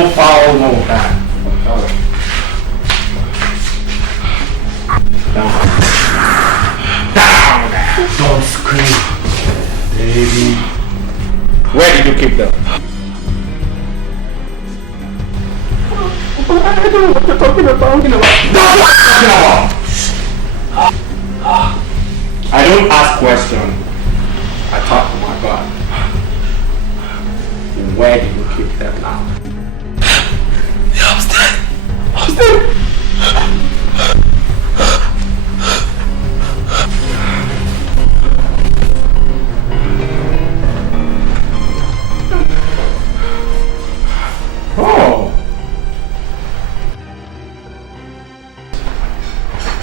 no foul, no harm. Down. Don't scream, baby. Where did you keep them? I don't know what you're talking about. I don't ask questions. I talk to my God. Where did you keep them now? Yeah, upstairs.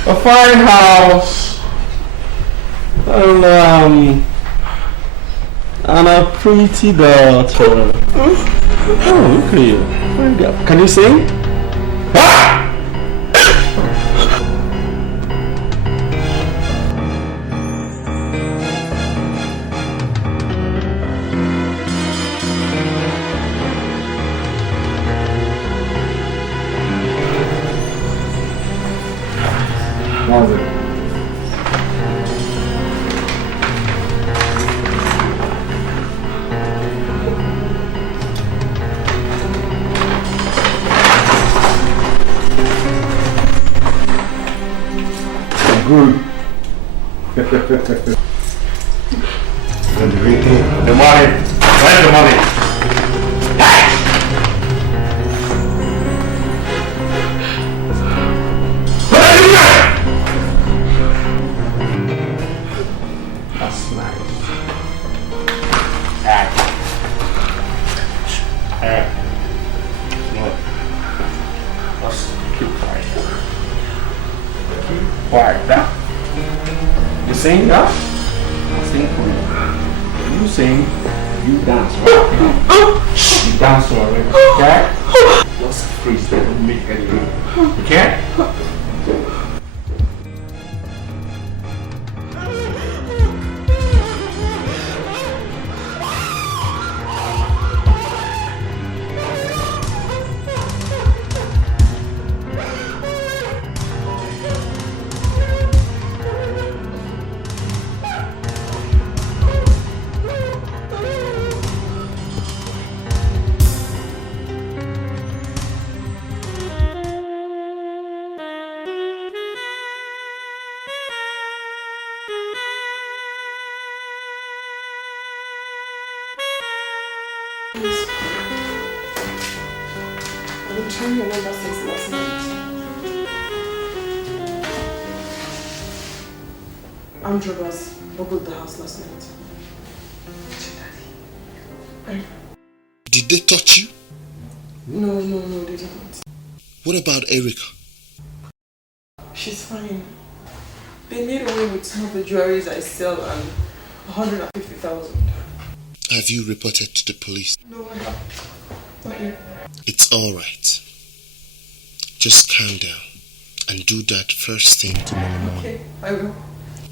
A fine house and a pretty daughter. Oh, look at you. Can you sing? Ah! Good. The money. Where's the money? Hey! What are you doing? That's nice. Hey. Hey. Look. Let's keep quiet. Quiet down. You sing, huh? I'll sing for you. You sing, you dance, right? You dance already, okay? Let's freeze them, don't make any room. Okay? Androbas boggled the house last night. Did they touch you? No, they didn't. What about Erica? She's fine. They made away with some of the jewelries I sell and 150,000. Have you reported to the police? No, I haven't. Not yet. It's alright. Just calm down and do that first thing tomorrow morning. Okay, I will.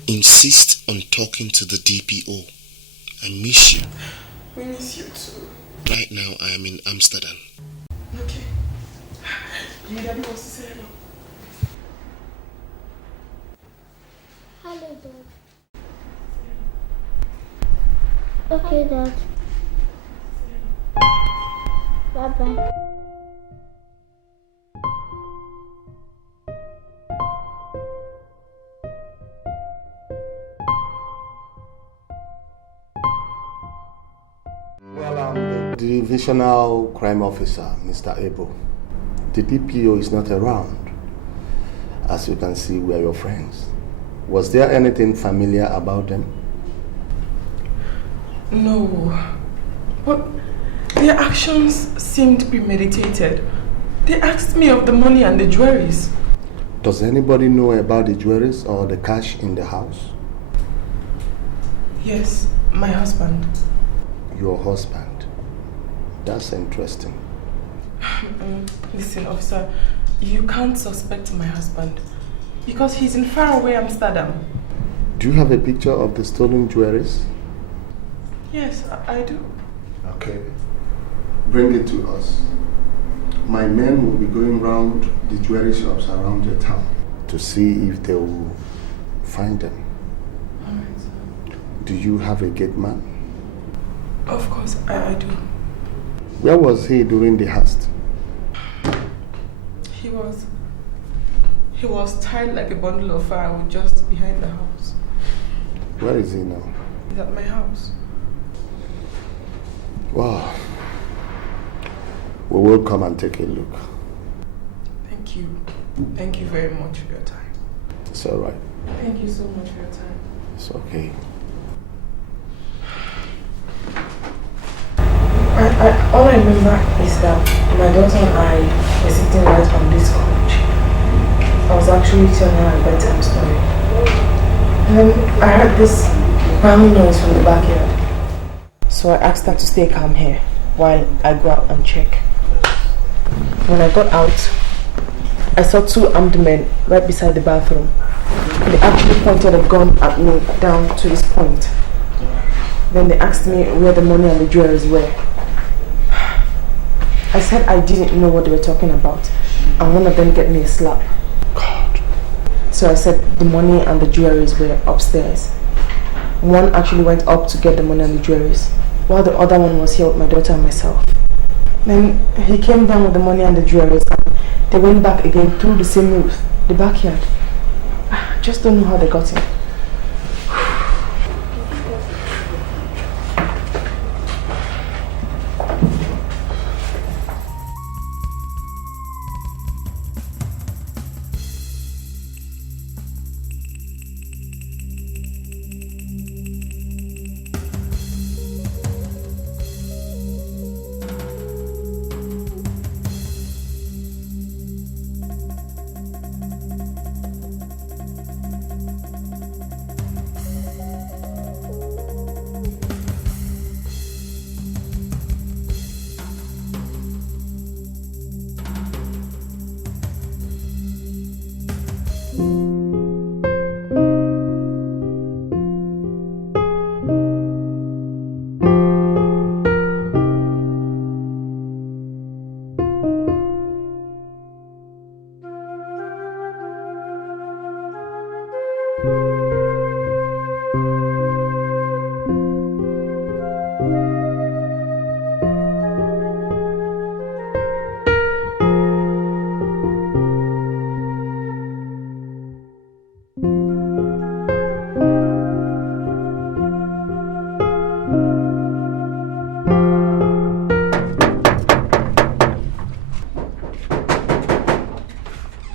Insist on talking to the DPO. I miss you. We miss you too. Right now I am in Amsterdam. Okay. Your daddy wants to say hello. Hello, Dad. Okay, Dad. Bye-bye. Well, I'm the divisional crime officer, Mr. Abel. The DPO is not around. As you can see, we are your friends. Was there anything familiar about them? No. But their actions seemed premeditated. They asked me of the money and the jewelries. Does anybody know about the jewelries or the cash in the house? Yes, my husband. Your husband? That's interesting. Listen, officer, you can't suspect my husband because he's in faraway Amsterdam. Do you have a picture of the stolen jewelries? Yes, I do. Okay. Bring it to us. my men will be going round the jewelry shops around your town to see if they will find them. Do you have a gate man? Of course, I do. Where was he during the heist? He was tied like a bundle of firewood just behind the house. Where is he now? He's at my house. Wow. We will come and take a look. Thank you. Thank you very much for your time. It's all right. Thank you so much for your time. It's okay. All I remember is that my daughter and I were sitting right on this couch. I was actually telling her a bedtime story. And then I heard this banging noise from the backyard. So I asked her to stay calm here while I go out and check. When I got out, I saw 2 armed men right beside the bathroom. They actually pointed a gun at me down to this point. Then they asked me where the money and the jewelries were. I said I didn't know what they were talking about, and one of them gave me a slap. God. So I said the money and the jewelries were upstairs. One actually went up to get the money and the jewelries, while the other one was here with my daughter and myself. Then he came down with the money and the jewelries, and they went back again through the same roof, the backyard. I just don't know how they got in.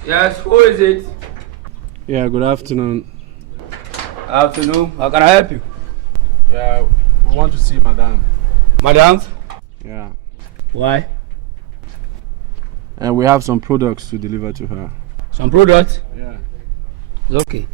Yes, who is it? Yeah, good afternoon. Afternoon. How can I help you? Yeah, we want to see Madame. Madam? Yeah. Why? And we have some products to deliver to her. Some product? Yeah. It's okay.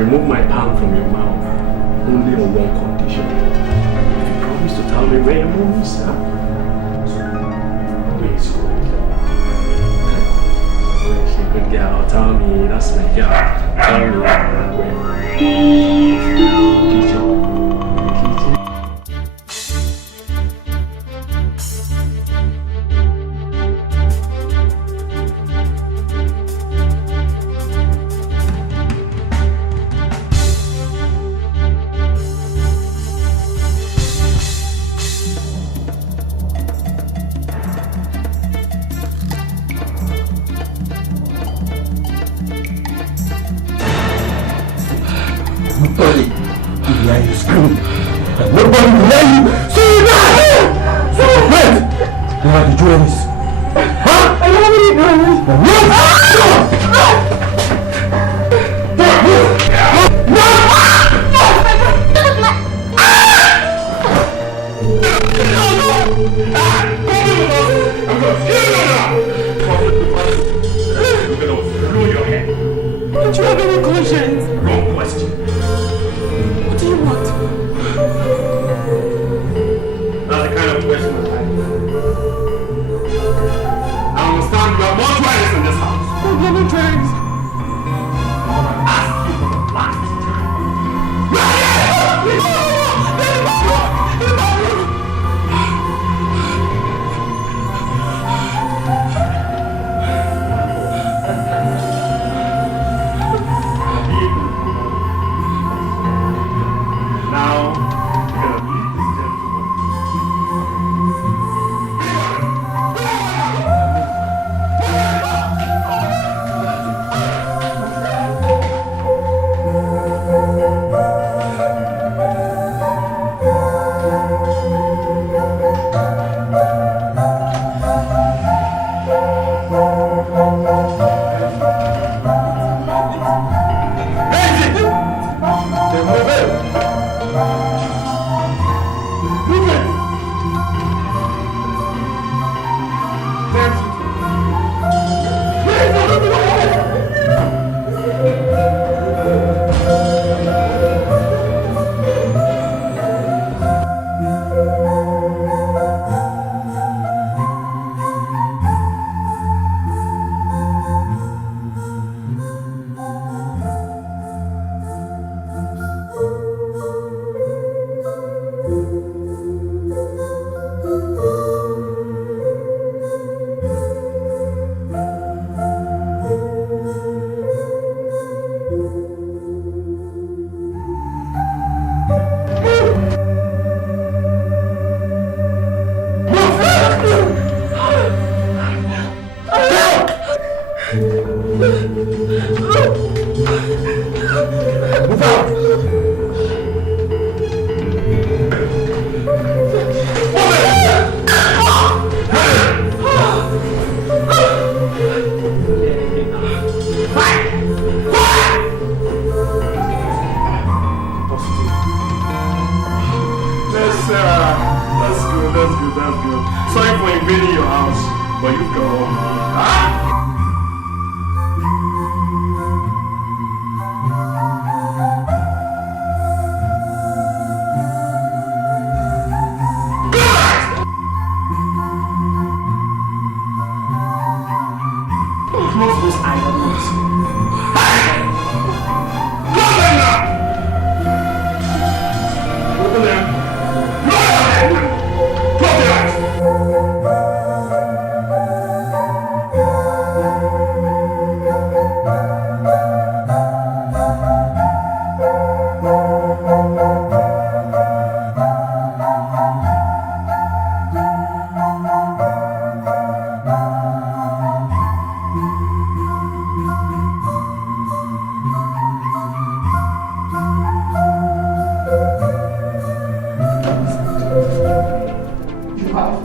remove my palm from your mouth only on one condition. If you promise to tell me where your mom is, huh? Please go. She's a good girl. Tell me, that's my girl. Tell me where.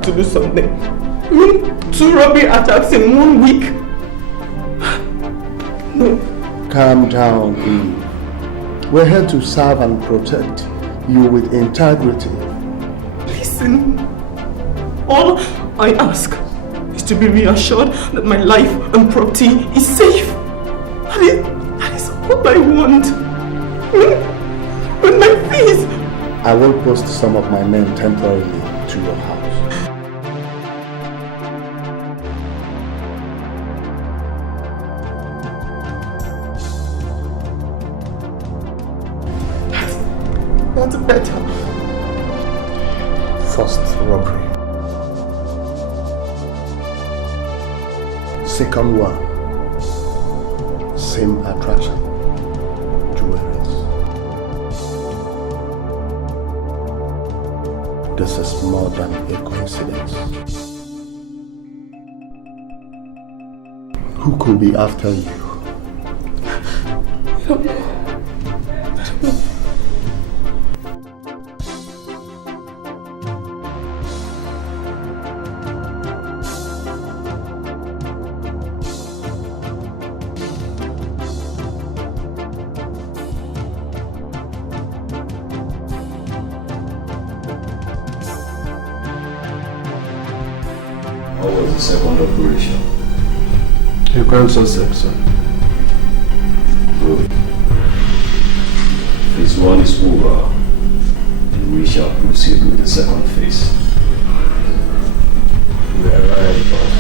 To do something. Two robbery attacks in 1 week. No. Calm down, Eve. We're here to serve and protect you with integrity. Listen, all I ask is to be reassured that my life and property is safe. That is all I want. With my fees! I will post some of my men temporarily to your house. That's better. First robbery. Second one, same attraction, jewelries. This is more than a coincidence. Who could be after you? How was the second operation? A grand success, sir. Good. Phase 1 is over, and we shall proceed with the second phase. We are right, boss.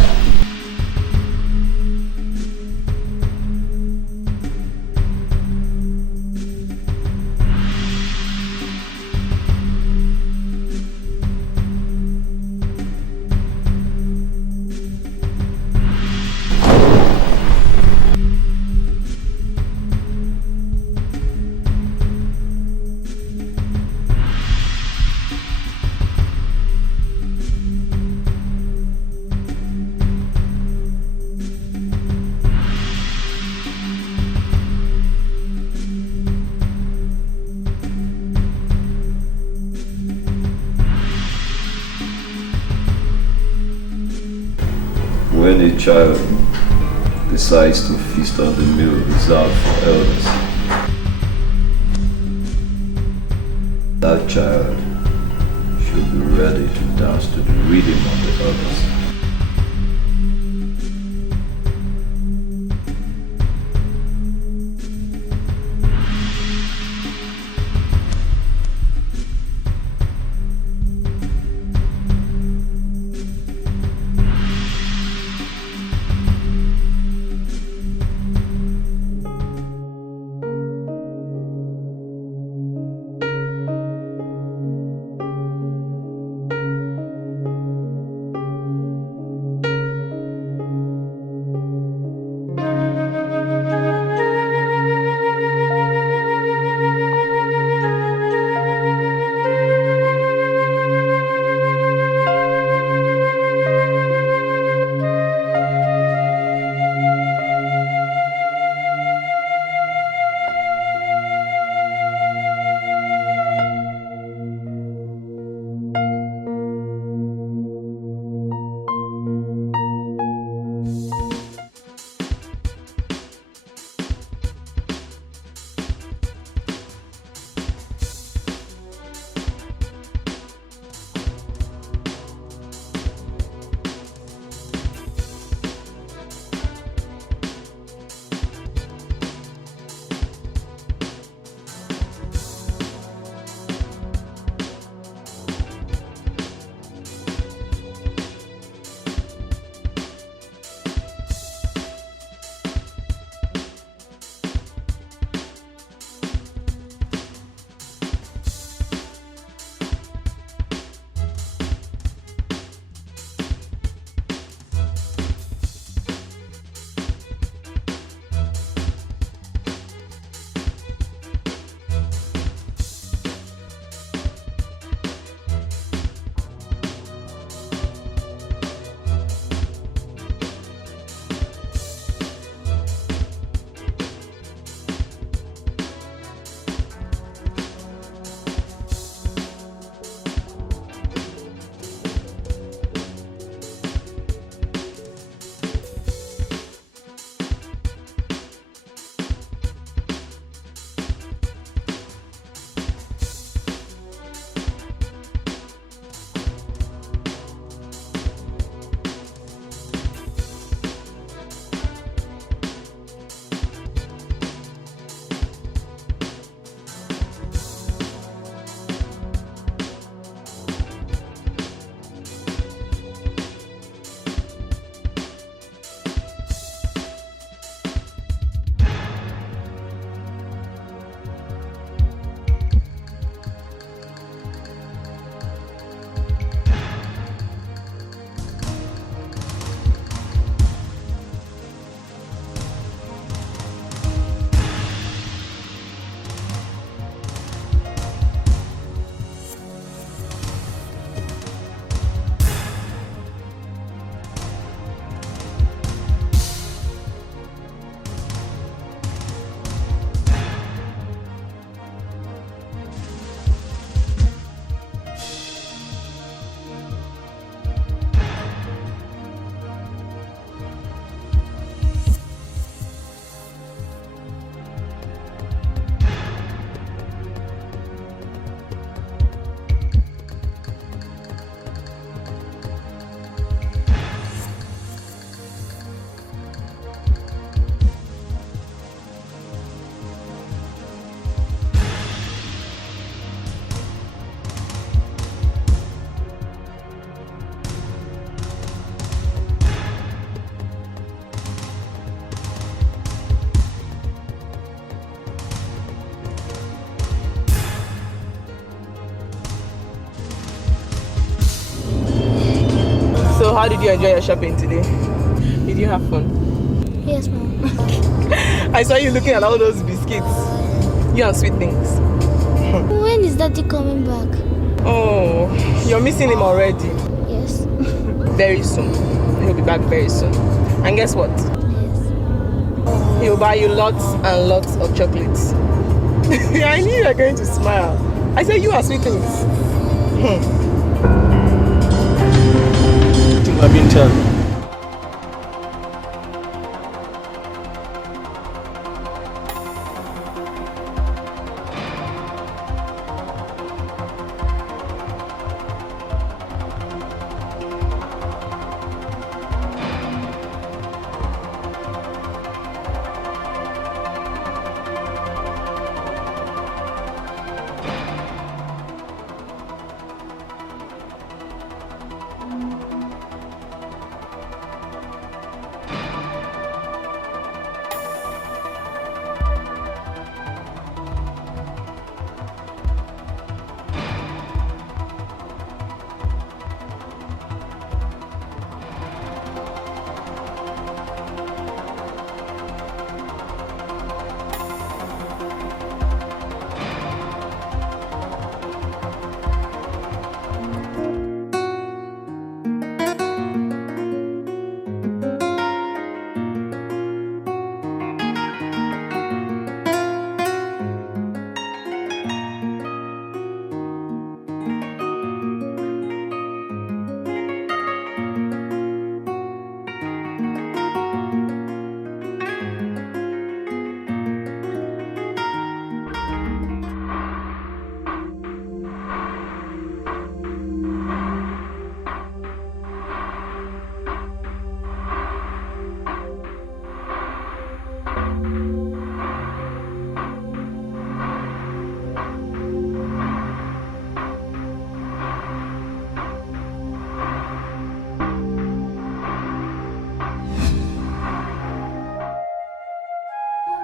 When a child decides to feast on the meal reserved for elders, that child should be ready to dance to the rhythm of the elders. So how did you enjoy your shopping today? Did you have fun? Yes, Mom. I saw you looking at all those biscuits. You and sweet things. When is Daddy coming back? Oh, you're missing him already. Yes. Very soon. He'll be back very soon. And guess what? Yes. He'll buy you lots and lots of chocolates. I knew you were going to smile. I said you are sweet things. I think I've been telling.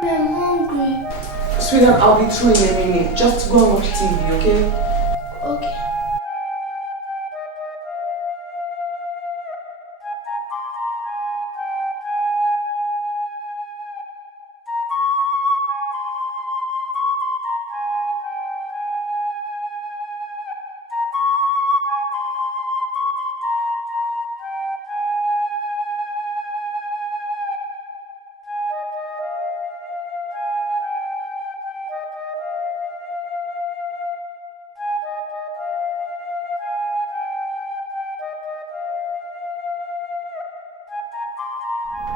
I'm hungry. Sweetheart, I'll be through in a minute. Just go and watch TV, okay? Okay.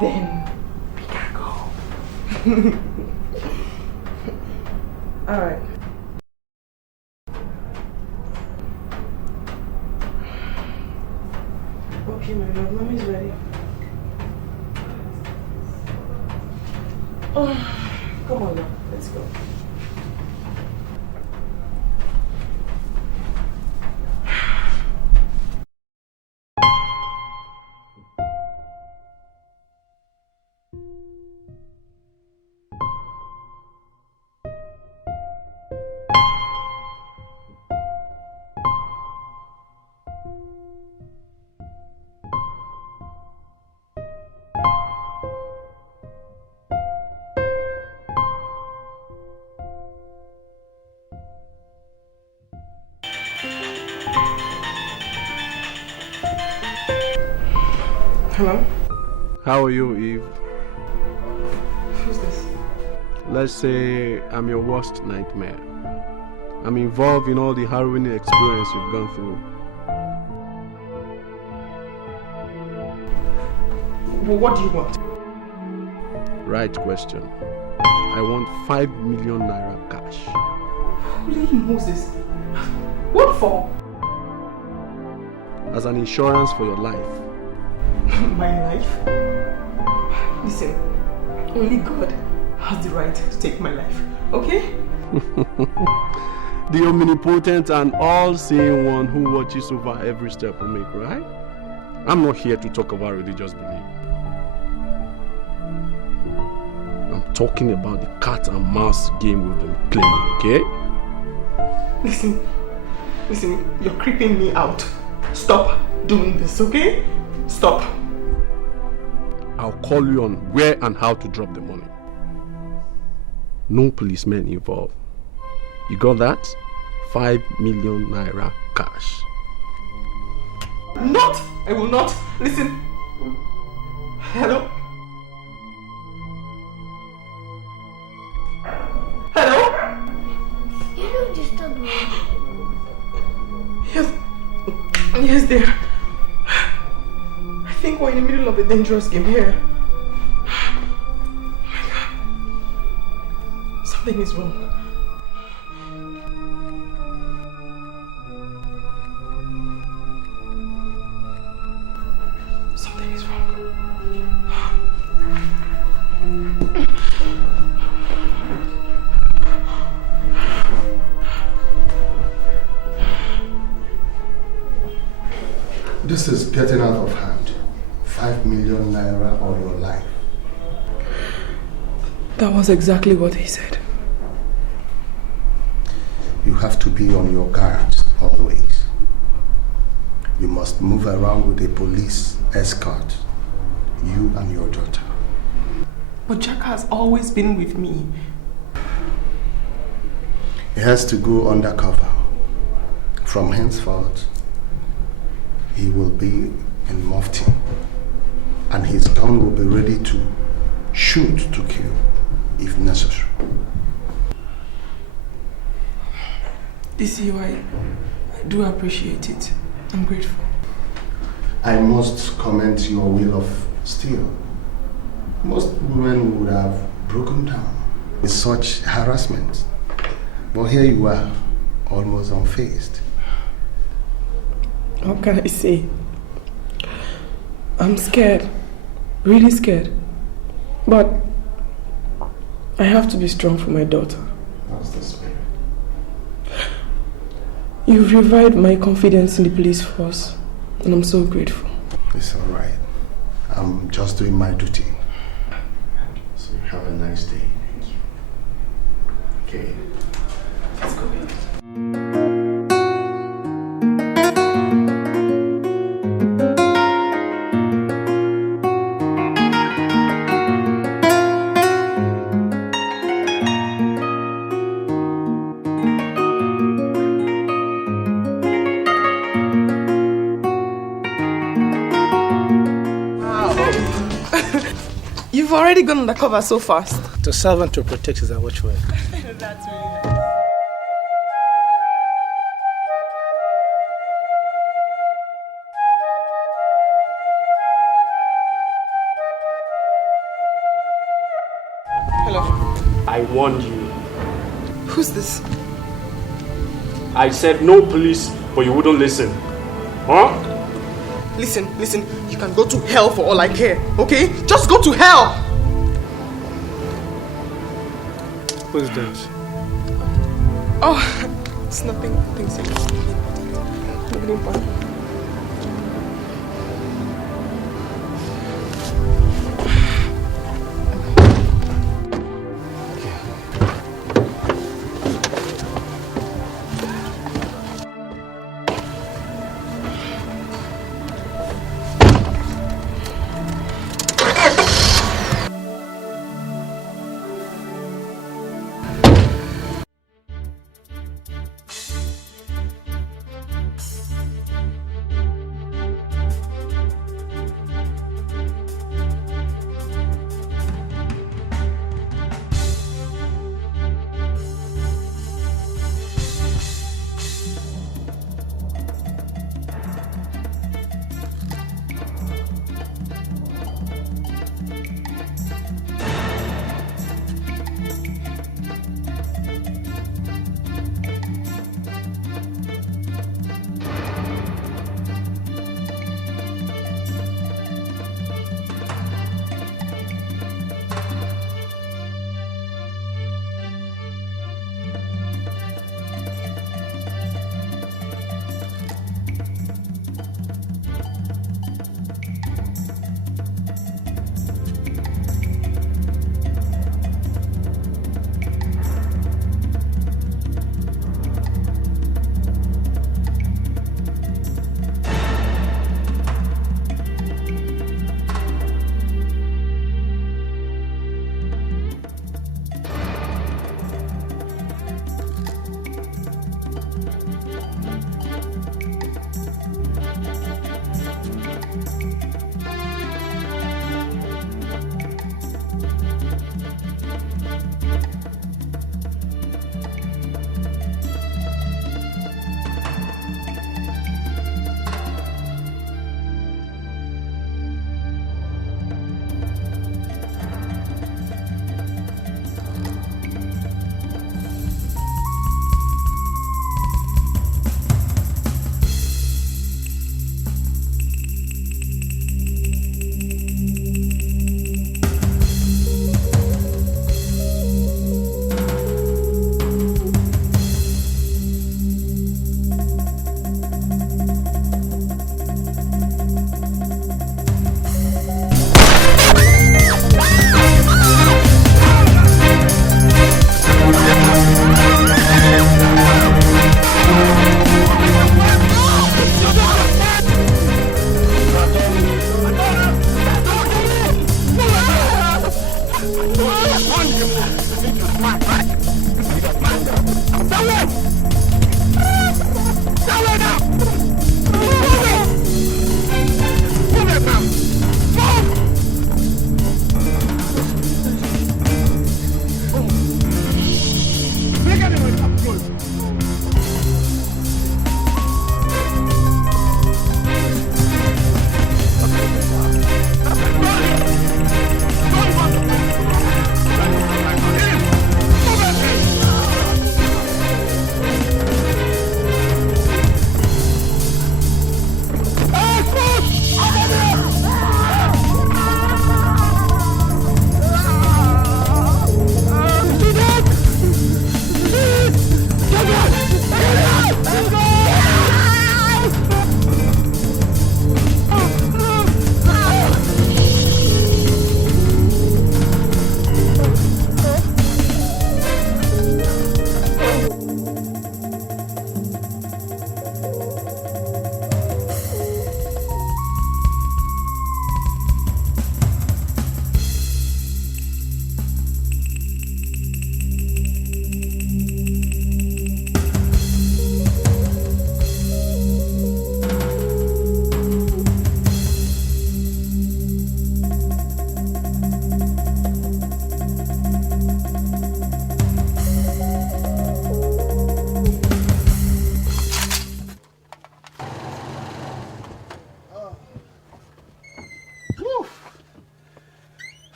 Then we can go. Alright. Okay, my love, mommy's ready. Oh, come on now, let's go. Hello? How are you, Eve? Who's this? Let's say I'm your worst nightmare. I'm involved in all the harrowing experience you've gone through. Well, what do you want? Right question. I want 5 million naira cash. Holy Moses. What for? As an insurance for your life. My life? Listen, only God has the right to take my life, okay? The omnipotent and all-seeing one who watches over every step we make, right? I'm not here to talk about religious belief. I'm talking about the cat and mouse game we've been playing, okay? Listen, you're creeping me out. Stop doing this, okay? Stop. I'll call you on where and how to drop the money. No policemen involved. You got that? 5 million naira cash. Not! I will not. Listen. Hello? Hello? You don't disturb me. Yes, dear. I think we're in the middle of a dangerous game here. Oh my God. Something is wrong. Something is wrong. This is getting out of hand. 5 million naira or your life. That was exactly what he said. You have to be on your guard always. You must move around with a police escort. You and your daughter. But Jack has always been with me. He has to go undercover. From henceforth, he will be in mufti. And his gun will be ready to shoot to kill if necessary. DCU, I do appreciate it. I'm grateful. I must commend your will of steel. Most women would have broken down with such harassment. But here you are, almost unfazed. How can I say? I'm scared. Really scared. But I have to be strong for my daughter. That's the spirit. You've revived my confidence in the police force, and I'm so grateful. It's all right. I'm just doing my duty. So have a nice day. Thank you. Okay. Let's go. You've already gone undercover so fast. To serve and to protect is our watchword. That's really nice. Hello. I warned you. Who's this? I said no police, but you wouldn't listen. Huh? Listen, you can go to hell for all I care, okay? Just go to hell! Who's that? Oh, it's nothing serious. Nothing important.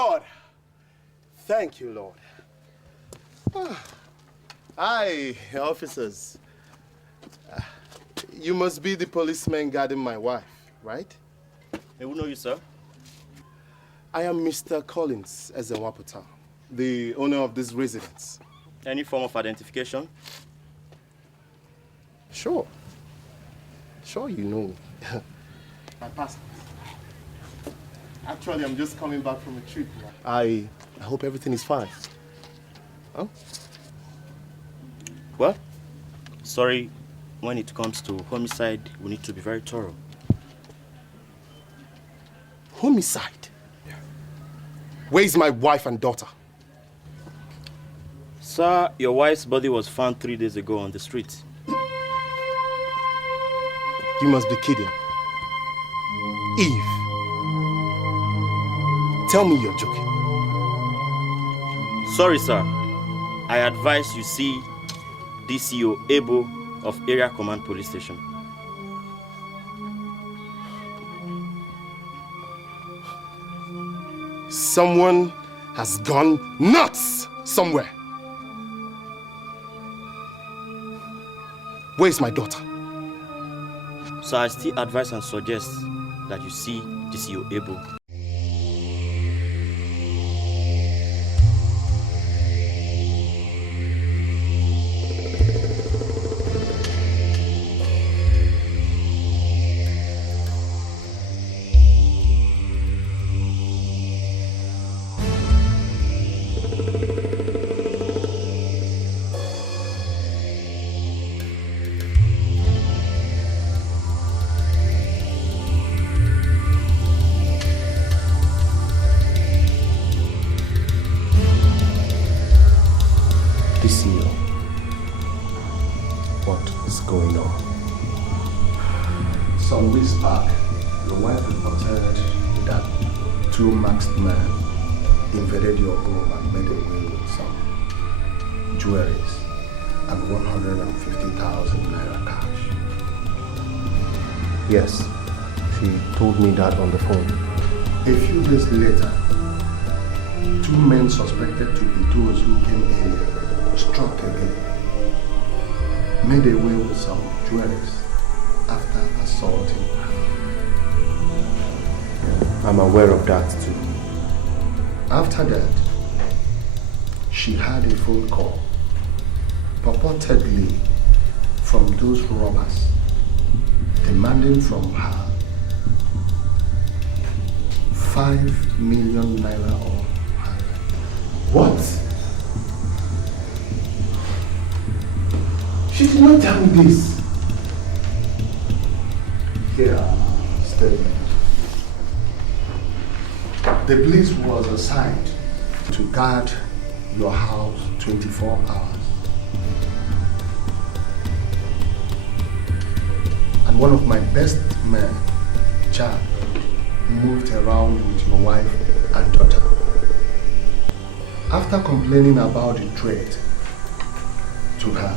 Lord. Thank you, Lord. Hi, officers. You must be the policeman guarding my wife, right? Who know you, sir? I am Mr. Collins Ezenwaputa, the owner of this residence. Any form of identification? Sure. Sure, you know. My passport. Actually, I'm just coming back from a trip. I hope everything is fine. Huh? Well, sorry, when it comes to homicide, we need to be very thorough. Homicide? Yeah. Where is my wife and daughter? Sir, your wife's body was found 3 days ago on the street. You must be kidding. Eve, tell me you're joking. Sorry, sir. I advise you see DCO Ebo of Area Command Police Station. Someone has gone nuts somewhere. Where's my daughter? So I still advise and suggest that you see DCO Ebo. Some weeks back, your wife reported that 2 masked men invaded your home and made away with some jewelries and 150,000 naira cash. Yes, she told me that on the phone. A few days later, 2 men suspected to be those who came earlier struck again, made away with some jewelries after assaulting her. I'm aware of that too. After that, she had a phone call, purportedly from those robbers, demanding from her 5 million naira or higher. What? She did not tell me this. Here, statement. The police was assigned to guard your house 24 hours. And one of my best men, Jack, moved around with your wife and daughter. After complaining about the threat to her,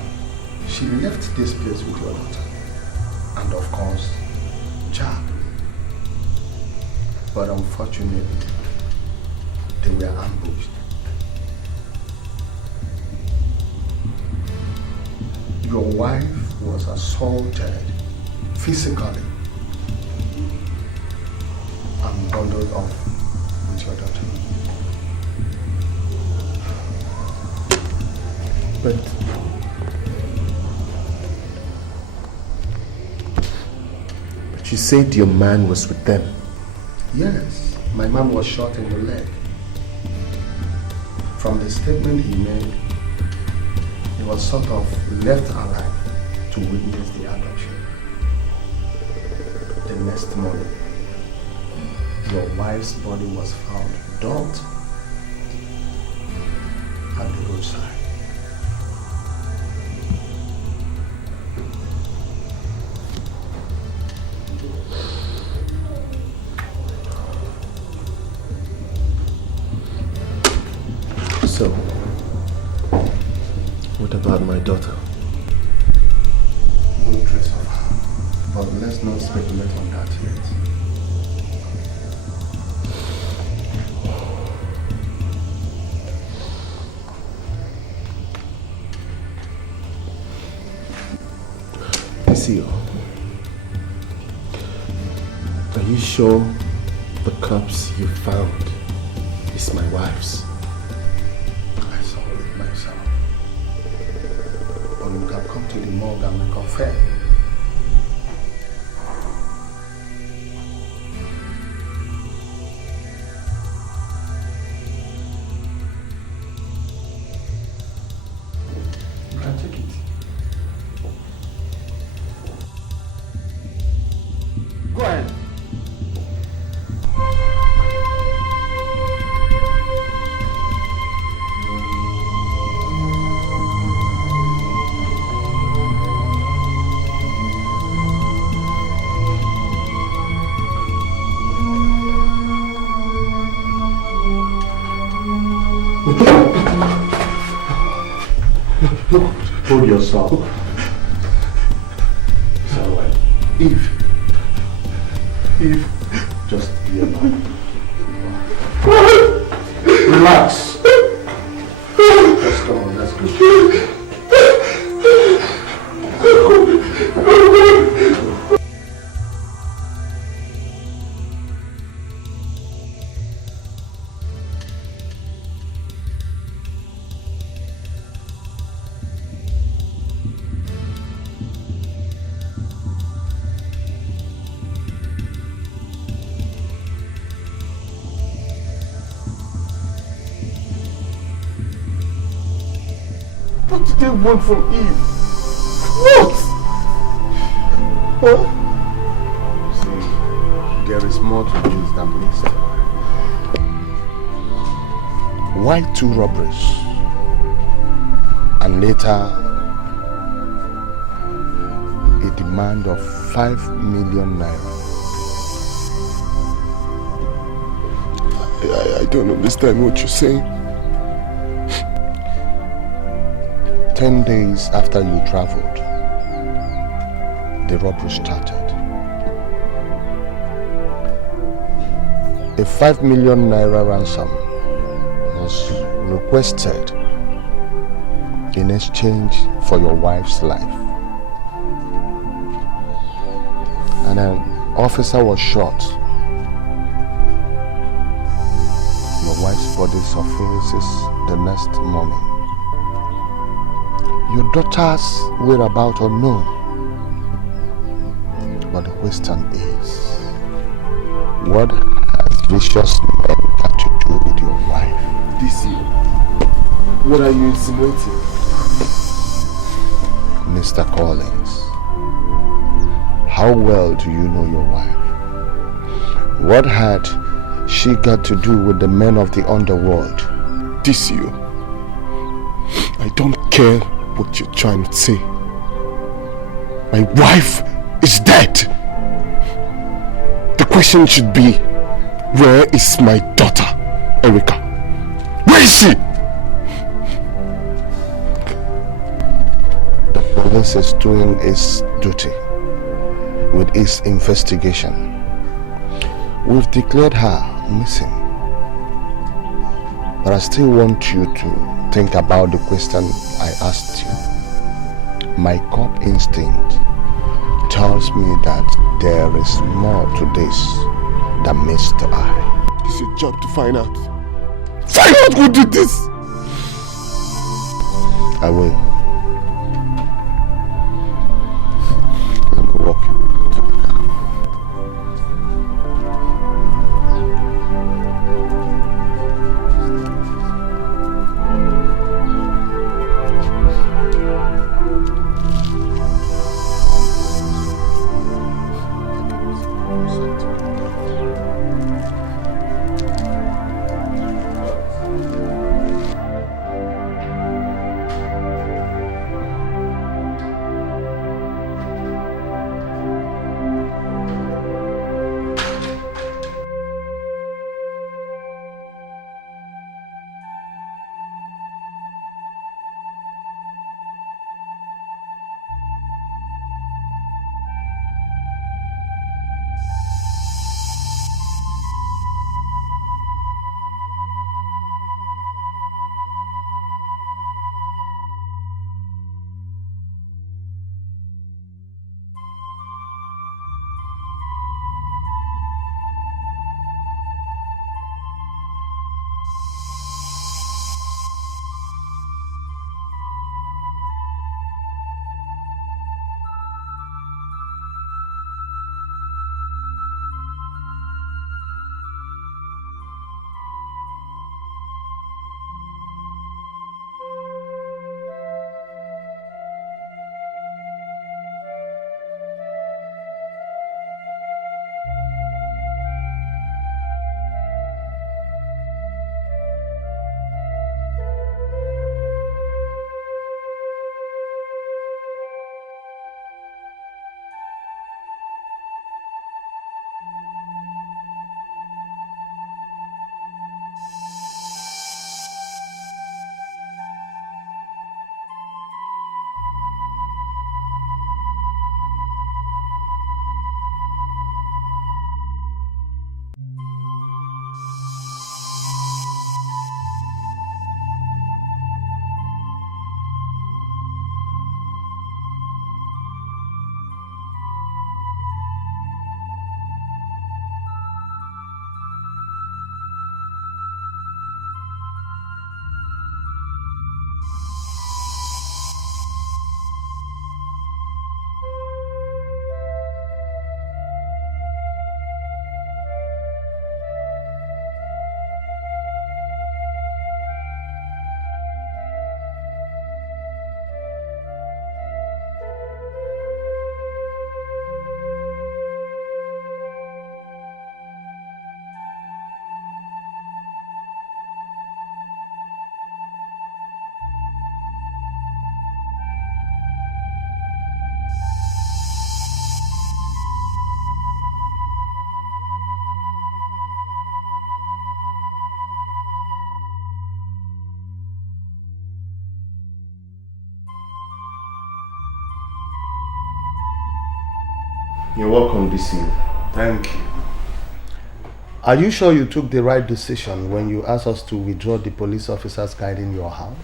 she left this place with your daughter. And of course, Jack. But unfortunately, they were ambushed. Your wife was assaulted physically and bundled off with your daughter. But you said your man was with them. Yes, my man was shot in the leg. From the statement he made, he was sort of left alive to witness the adoption. The next morning, your wife's body was found dumped at the roadside. So, what about my daughter? No trace of her, but let's not speculate on that yet. DCO, are you sure the corpse you found is my wife's? I saw it myself. Or you can come to the morgue and reconfirm. You can take it. Go ahead. Hold yourself. It's alright. Eve, just be alone. Relax. Let's go. Let's go. What did they want from Eve? What? Huh? See, there is more to this than meets the eye. Why 2 robberies? And later, a demand of 5 million naira. I don't understand what you're saying. 10 days after you traveled, the robbery started. A 5 million naira ransom was requested in exchange for your wife's life. And an officer was shot. Your wife's body surfaces the next morning. Your daughter's whereabouts unknown. But the question is, what has vicious men got to do with your wife? DC, what are you insinuating? Mr. Collins, how well do you know your wife? What had she got to do with the men of the underworld? DCU, I don't care what you're trying to say. My wife is dead. The question should be, where is my daughter, Erica? Where is she? The police is doing its duty with its investigation. We've declared her missing. But I still want you to think about the question I asked you. My cop instinct tells me that there is more to this than meets the eye. It's your job to find out. Find out who did this! I will. Let me walk you. You're welcome, DC. Thank you. Are you sure you took the right decision when you asked us to withdraw the police officers guiding your house?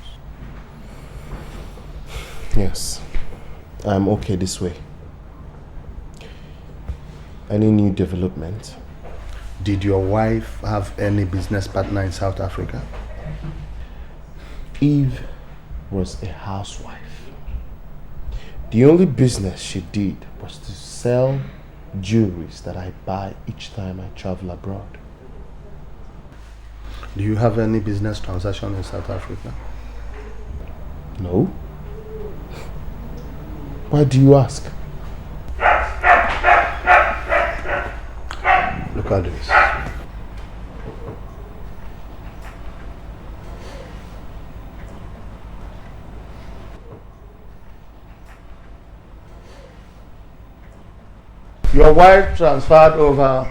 Yes. I'm okay this way. Any new development? Did your wife have any business partner in South Africa? Eve was a housewife. The only business she did was to sell jewelries that I buy each time I travel abroad. Do you have any business transaction in South Africa? No. Why do you ask? Look at this. Your wife transferred over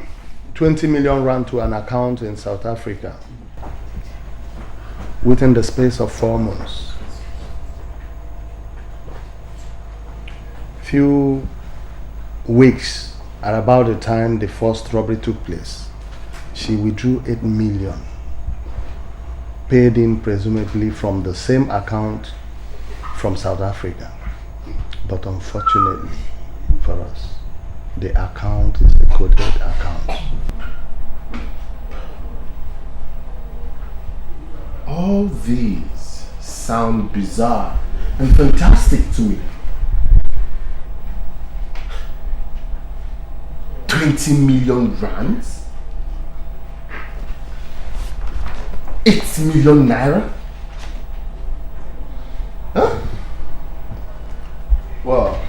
20 million rand to an account in South Africa within the space of 4 months. Few weeks at about the time the first robbery took place, she withdrew 8 million, paid in presumably from the same account from South Africa. But unfortunately for us, the account is a coded account. All these sound bizarre and fantastic to me. 20 million rands? 8 million naira? Huh? Well,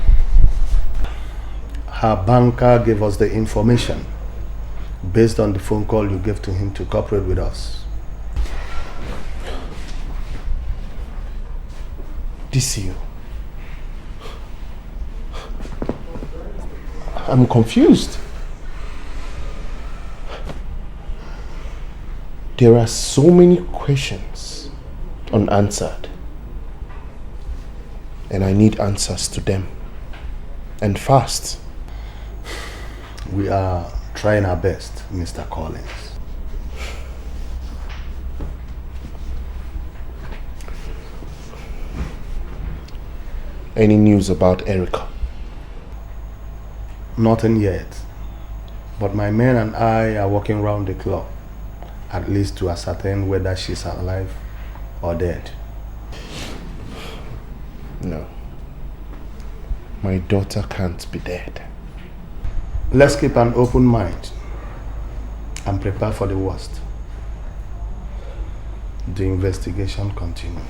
her banker gave us the information based on the phone call you gave to him to cooperate with us. DCU. I'm confused. There are so many questions unanswered, and I need answers to them, and fast. We are trying our best, Mr. Collins. Any news about Erica? Nothing yet, but my men and I are working round the clock, at least to ascertain whether she's alive or dead. No. My daughter can't be dead. Let's keep an open mind and prepare for the worst. The investigation continues.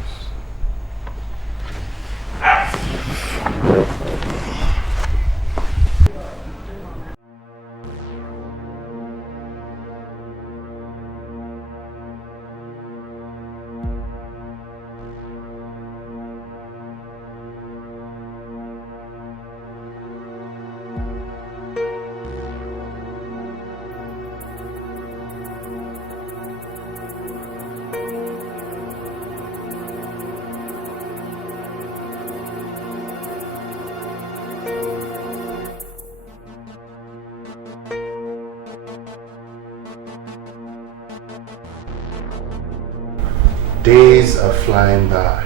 Days are flying by.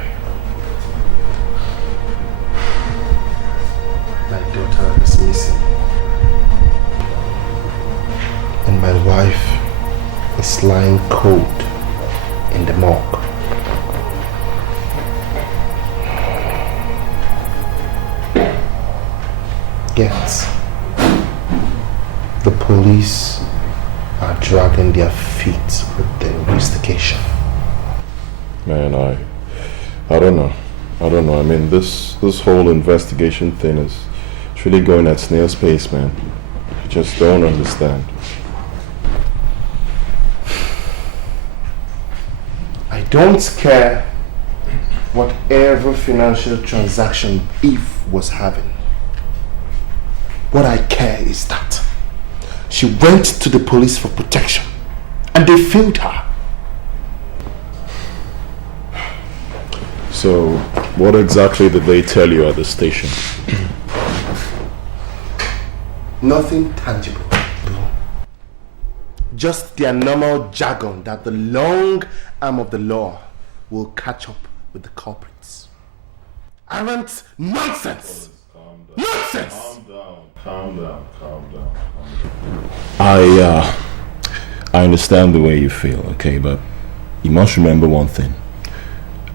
My daughter is missing. And my wife is lying cold in the morgue. Yet, the police are dragging their feet with the investigation. Man, I don't know. I mean, this whole investigation thing is really going at snail's pace, man. I just don't understand. I don't care whatever financial transaction Eve was having. What I care is that she went to the police for protection and they failed her. So, what exactly did they tell you at the station? Nothing tangible. Just their normal jargon that the long arm of the law will catch up with the culprits. Arrant nonsense! Nonsense! Calm down. I understand the way you feel, okay, but you must remember one thing.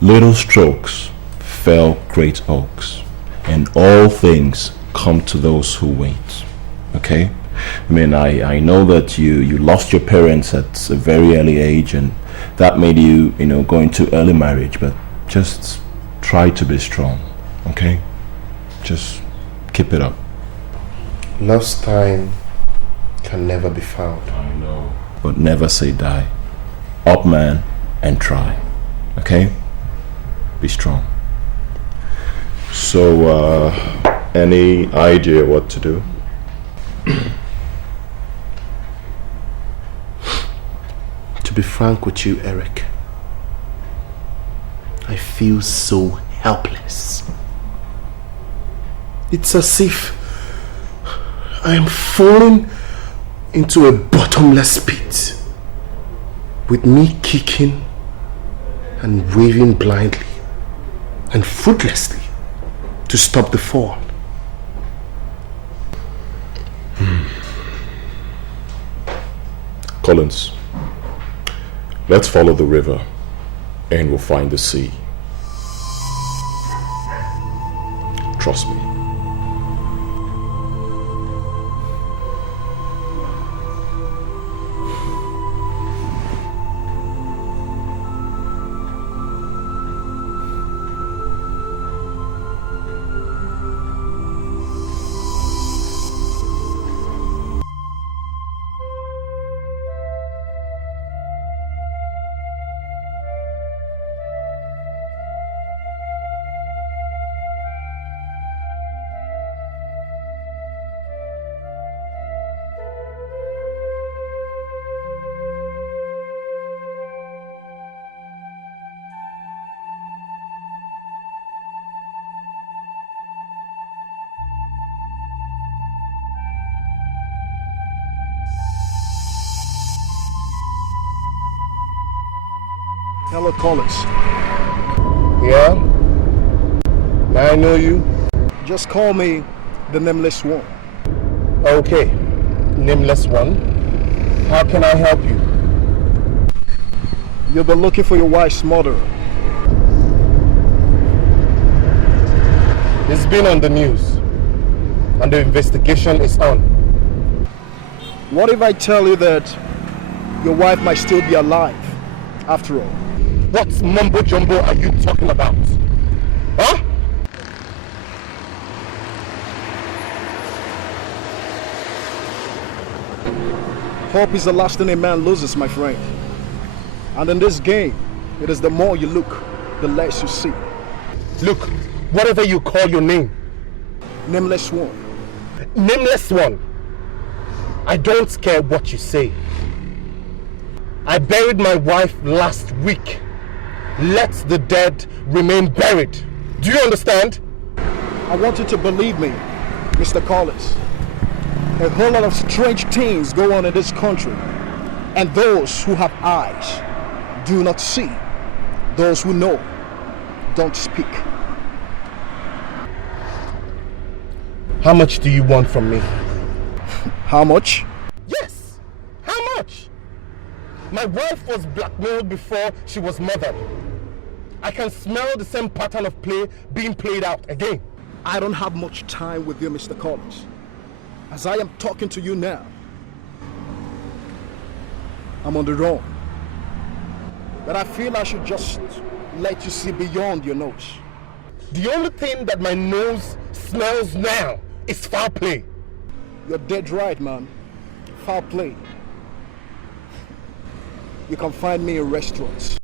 Little strokes fell great oaks, and all things come to those who wait, okay? I mean, I know that you lost your parents at a very early age, and that made you, go into early marriage, but just try to be strong, okay? Just keep it up. Lost time can never be found. I know. But never say die. Up, man, and try, okay? Be strong. So, any idea what to do? To be frank with you, Eric, I feel so helpless. It's as if I am falling into a bottomless pit, with me kicking and waving blindly and fruitlessly to stop the fall. Collins, let's follow the river and we'll find the sea. Trust me. Hello, Collins. Yeah? May I know you? Just call me the Nameless One. Okay, Nameless One. How can I help you? You've been looking for your wife's murderer. It's been on the news, and the investigation is on. What if I tell you that your wife might still be alive after all? What mumbo jumbo are you talking about? Huh? Hope is the last thing a man loses, my friend. And in this game, it is the more you look, the less you see. Look, whatever you call your name. Nameless One. Nameless One. I don't care what you say. I buried my wife last week. Let the dead remain buried. Do you understand? I want you to believe me, Mr. Collins. A whole lot of strange things go on in this country. And those who have eyes do not see. Those who know don't speak. How much do you want from me? How much? Yes! How much? My wife was blackmailed before she was murdered. I can smell the same pattern of play being played out again. I don't have much time with you, Mr. Collins. As I am talking to you now, I'm on the run. But I feel I should just let you see beyond your nose. The only thing that my nose smells now is foul play. You're dead right, man. Foul play. You can find me in restaurants.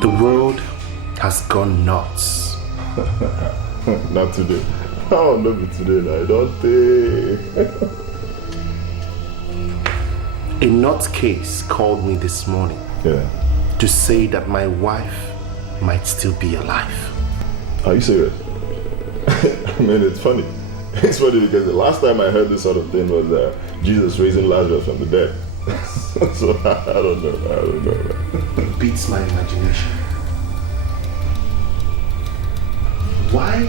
The world has gone nuts. Not today. Oh, not today, I don't think. A nutcase called me this morning to say that my wife might still be alive. Are you serious? I mean, it's funny. It's funny because the last time I heard this sort of thing was Jesus raising Lazarus from the dead. So I don't know. It beats my imagination. Why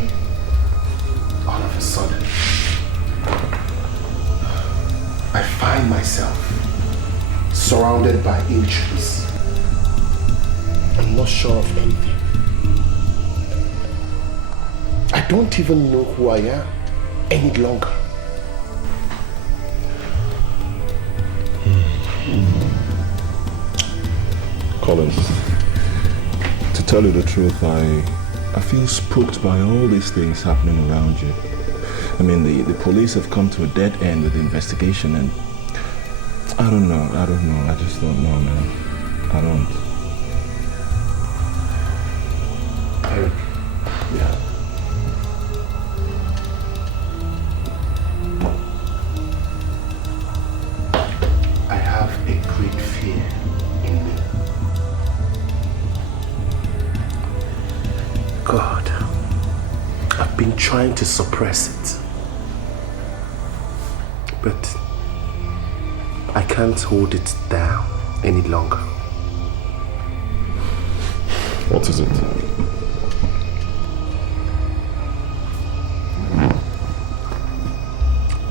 all of a sudden I find myself surrounded by injuries? I'm not sure of anything. I don't even know who I am any longer. Collins, to tell you the truth, I feel spooked by all these things happening around you. I mean, the police have come to a dead end with the investigation, and I don't know. I just don't know, man. I don't. Eric. Yeah. I have a great fear in me. God, I've been trying to suppress it, but I can't hold it down any longer. What is it?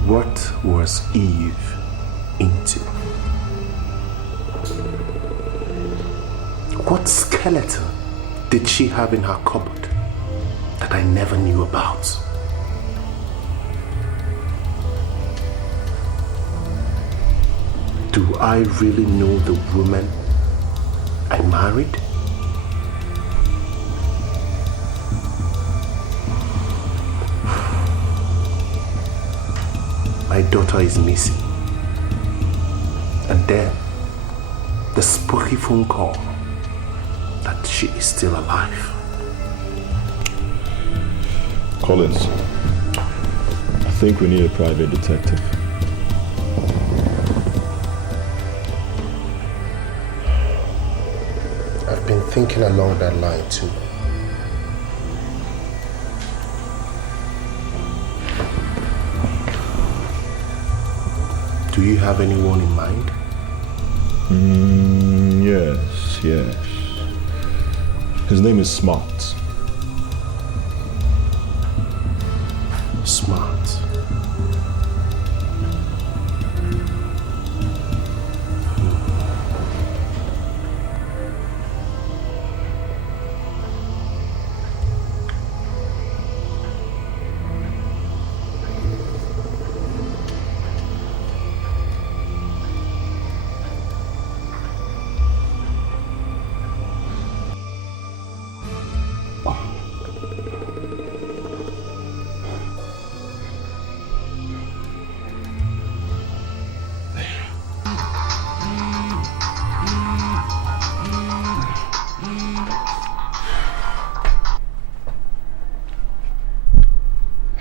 What was Eve into? What skeleton did she have in her cupboard that I never knew about? Do I really know the woman I married? My daughter is missing. And then, the spooky phone call that she is still alive. Collins, I think we need a private detective. I've been thinking along that line too. Do you have anyone in mind? Yes. His name is Smart. Smart.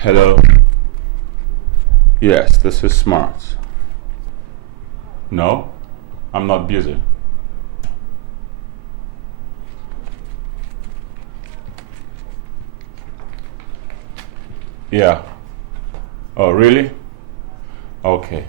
Hello? Yes, this is Smart. No, I'm not busy. Yeah. Oh, really? Okay.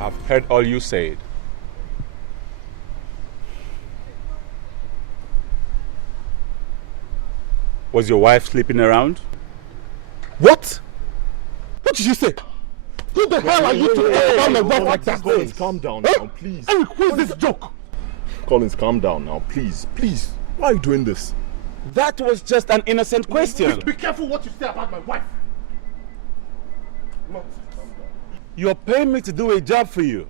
I've heard all you said. Was your wife sleeping around? What? What did you say? Who the hell are you to talk about my wife like that? Collins, calm down now, please. Eric, who is this joke? Collins, calm down now, please. Please. Why are you doing this? That was just an innocent question. Be careful what you say about my wife. You're paying me to do a job for you.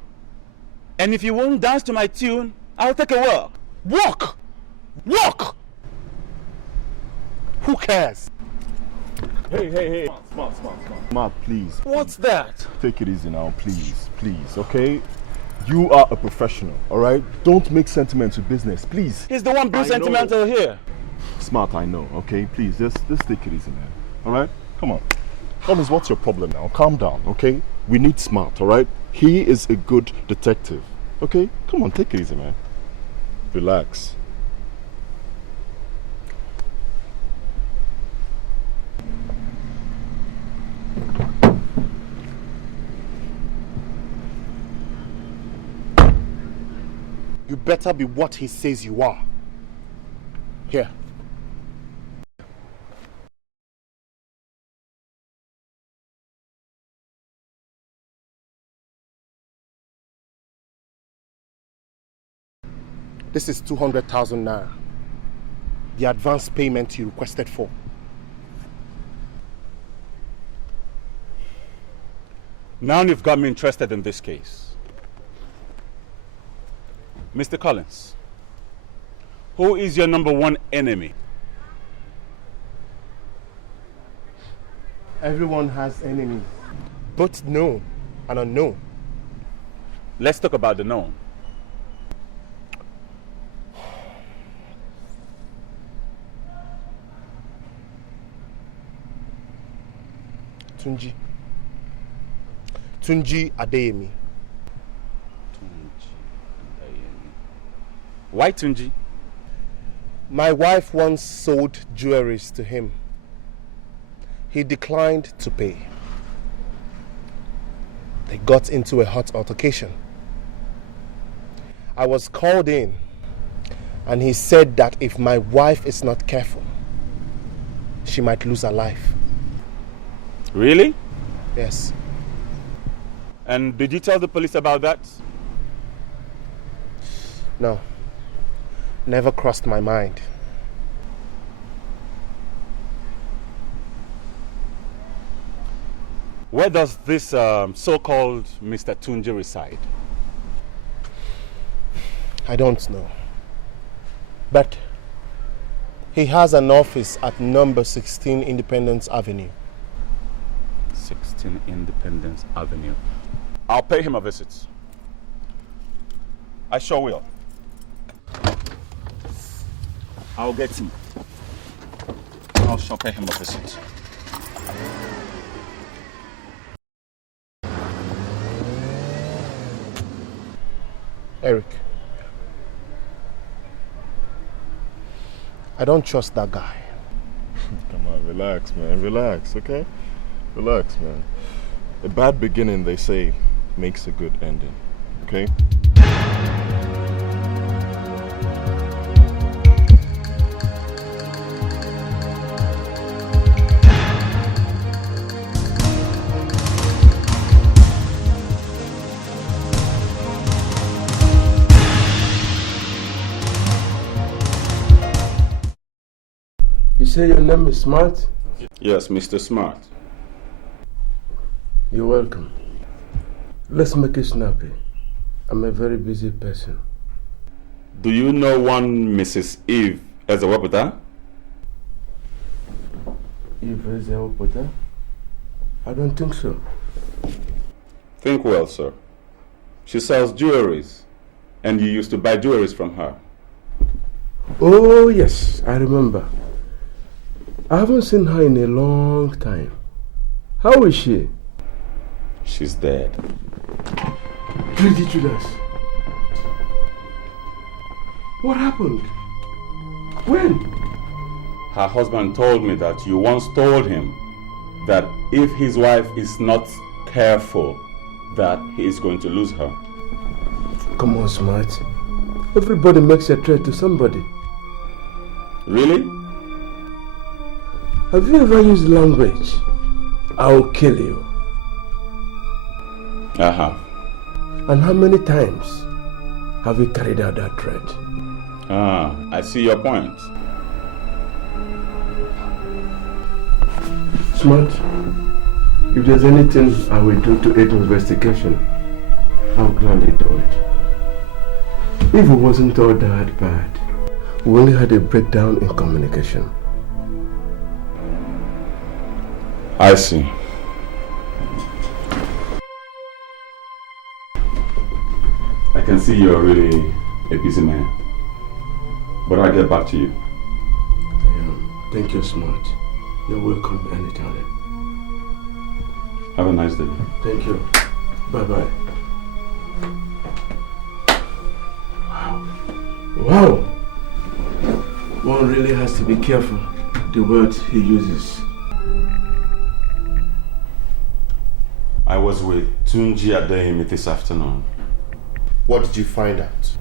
And if you won't dance to my tune, I'll take a walk. Walk! Walk! Who cares? Hey. Smart. Smart, please. What's that? Take it easy now, please, okay? You are a professional, alright? Don't make sentiment to business, please. He's the one being sentimental here. Smart, I know, okay? Please, just take it easy, man. Alright? Come on. Thomas, what's your problem now? Calm down, okay? We need Smart, alright? He is a good detective, okay? Come on, take it easy, man. Relax. You better be what he says you are. Here. This is 200,000 naira. The advance payment you requested for. Now you've got me interested in this case. Mr. Collins, who is your number one enemy? Everyone has enemies, both known and unknown. Let's talk about the known. Tunji Adeyemi. Why Tunji? My wife once sold jewelries to him. He declined to pay. They got into a hot altercation. I was called in and he said that if my wife is not careful, she might lose her life. Really? Yes. And did you tell the police about that? No. Never crossed my mind. Where does this so-called Mr. Tunji reside? I don't know. But he has an office at number 16 Independence Avenue. 16 Independence Avenue. I'll pay him a visit. I sure will. I'll get him. I'll sure pay him a visit. Eric, I don't trust that guy. Come on, relax, man. Relax, okay? Relax, man. A bad beginning, they say, makes a good ending, okay? You say your name is Smart? Yes, Mr. Smart. You're welcome. Let's make it snappy. I'm a very busy person. Do you know one Mrs. Eve Ezewopota? Eve Ezewopota? I don't think so. Think well, sir. She sells jewelries, and you used to buy jewelries from her. Oh, yes, I remember. I haven't seen her in a long time. How is she? She's dead. Ridiculous. What happened? When? Her husband told me that you once told him that if his wife is not careful, that he is going to lose her. Come on, Smart. Everybody makes a threat to somebody. Really? Have you ever used language? I'll kill you. I have. And how many times have you carried out that threat? I see your point. Smart, if there's anything I will do to aid investigation, I'll gladly do it. If it wasn't all that bad, we only had a breakdown in communication. I see. I can see you're really a busy man. But I'll get back to you. I am. Thank you, Smart. You're welcome anytime. Have a nice day. Thank you. Bye-bye. Wow. One really has to be careful the words he uses. I was with Tunji Adeyemi this afternoon. What did you find out?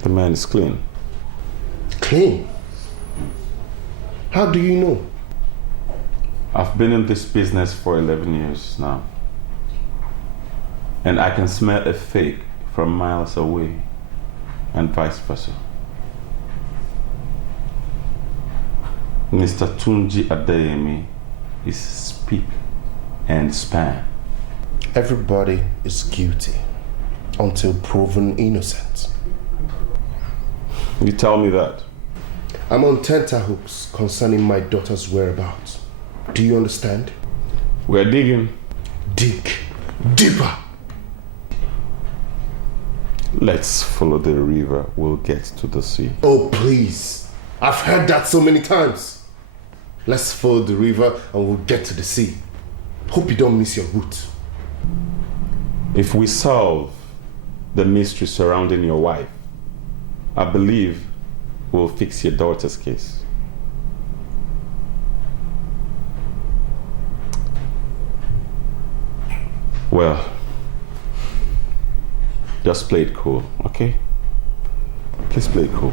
The man is clean. Clean? How do you know? I've been in this business for 11 years now. And I can smell a fake from miles away, and vice versa. Mr. Tunji Adeyemi is spick and span. Everybody is guilty until proven innocent. You tell me that. I'm on tenterhooks concerning my daughter's whereabouts. Do you understand? We're digging. Dig deeper. Let's follow the river. We'll get to the sea. Oh, please. I've heard that so many times. Let's follow the river and we'll get to the sea. Hope you don't miss your route. If we solve the mystery surrounding your wife, I believe we'll fix your daughter's case. Well, just play it cool, okay? Please play it cool.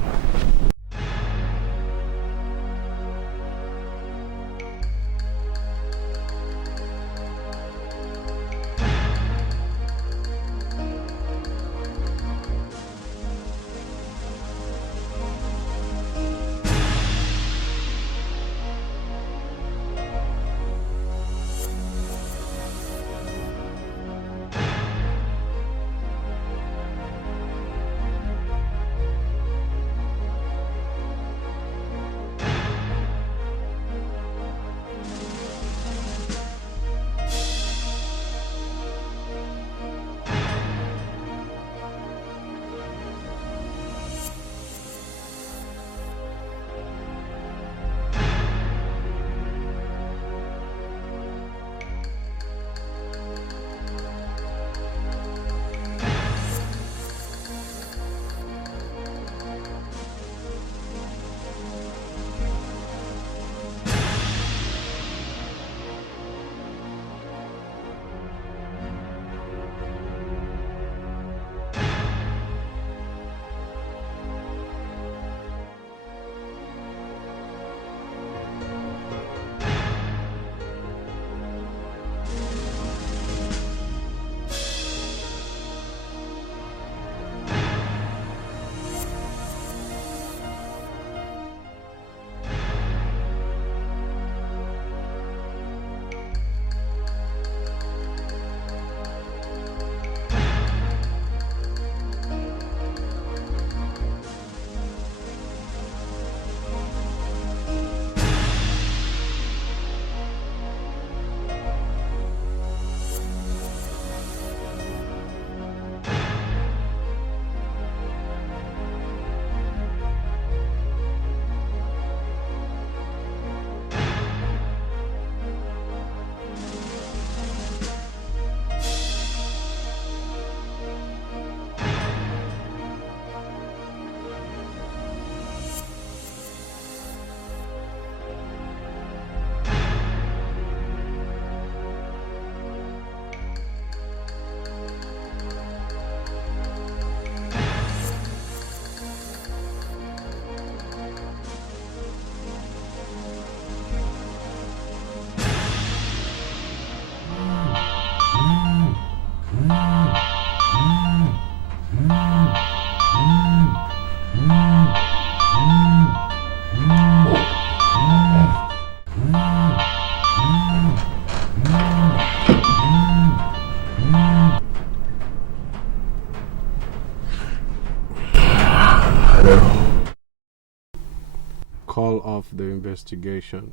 the investigation.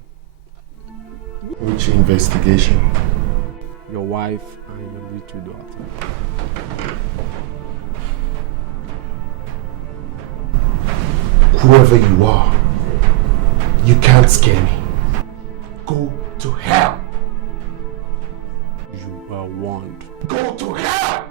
Which investigation? Your wife and your little daughter. Whoever you are, you can't scare me. Go to hell! You are warned. Go to hell!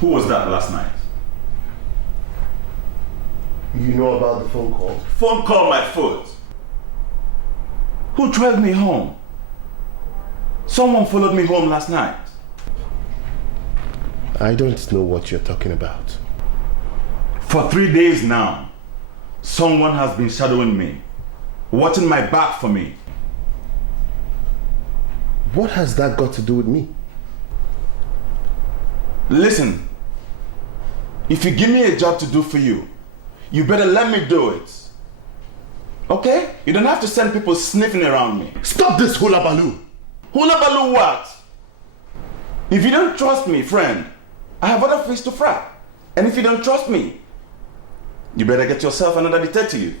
Who was that last night? You know about the phone call? Phone call my foot. Who dragged me home? Someone followed me home last night. I don't know what you're talking about. For 3 days now, someone has been shadowing me, watching my back for me. What has that got to do with me? Listen, if you give me a job to do for you, you better let me do it. Okay? You don't have to send people sniffing around me. Stop this hula baloo! Hula baloo what? If you don't trust me, friend, I have other fish to fry. And if you don't trust me, you better get yourself another detective.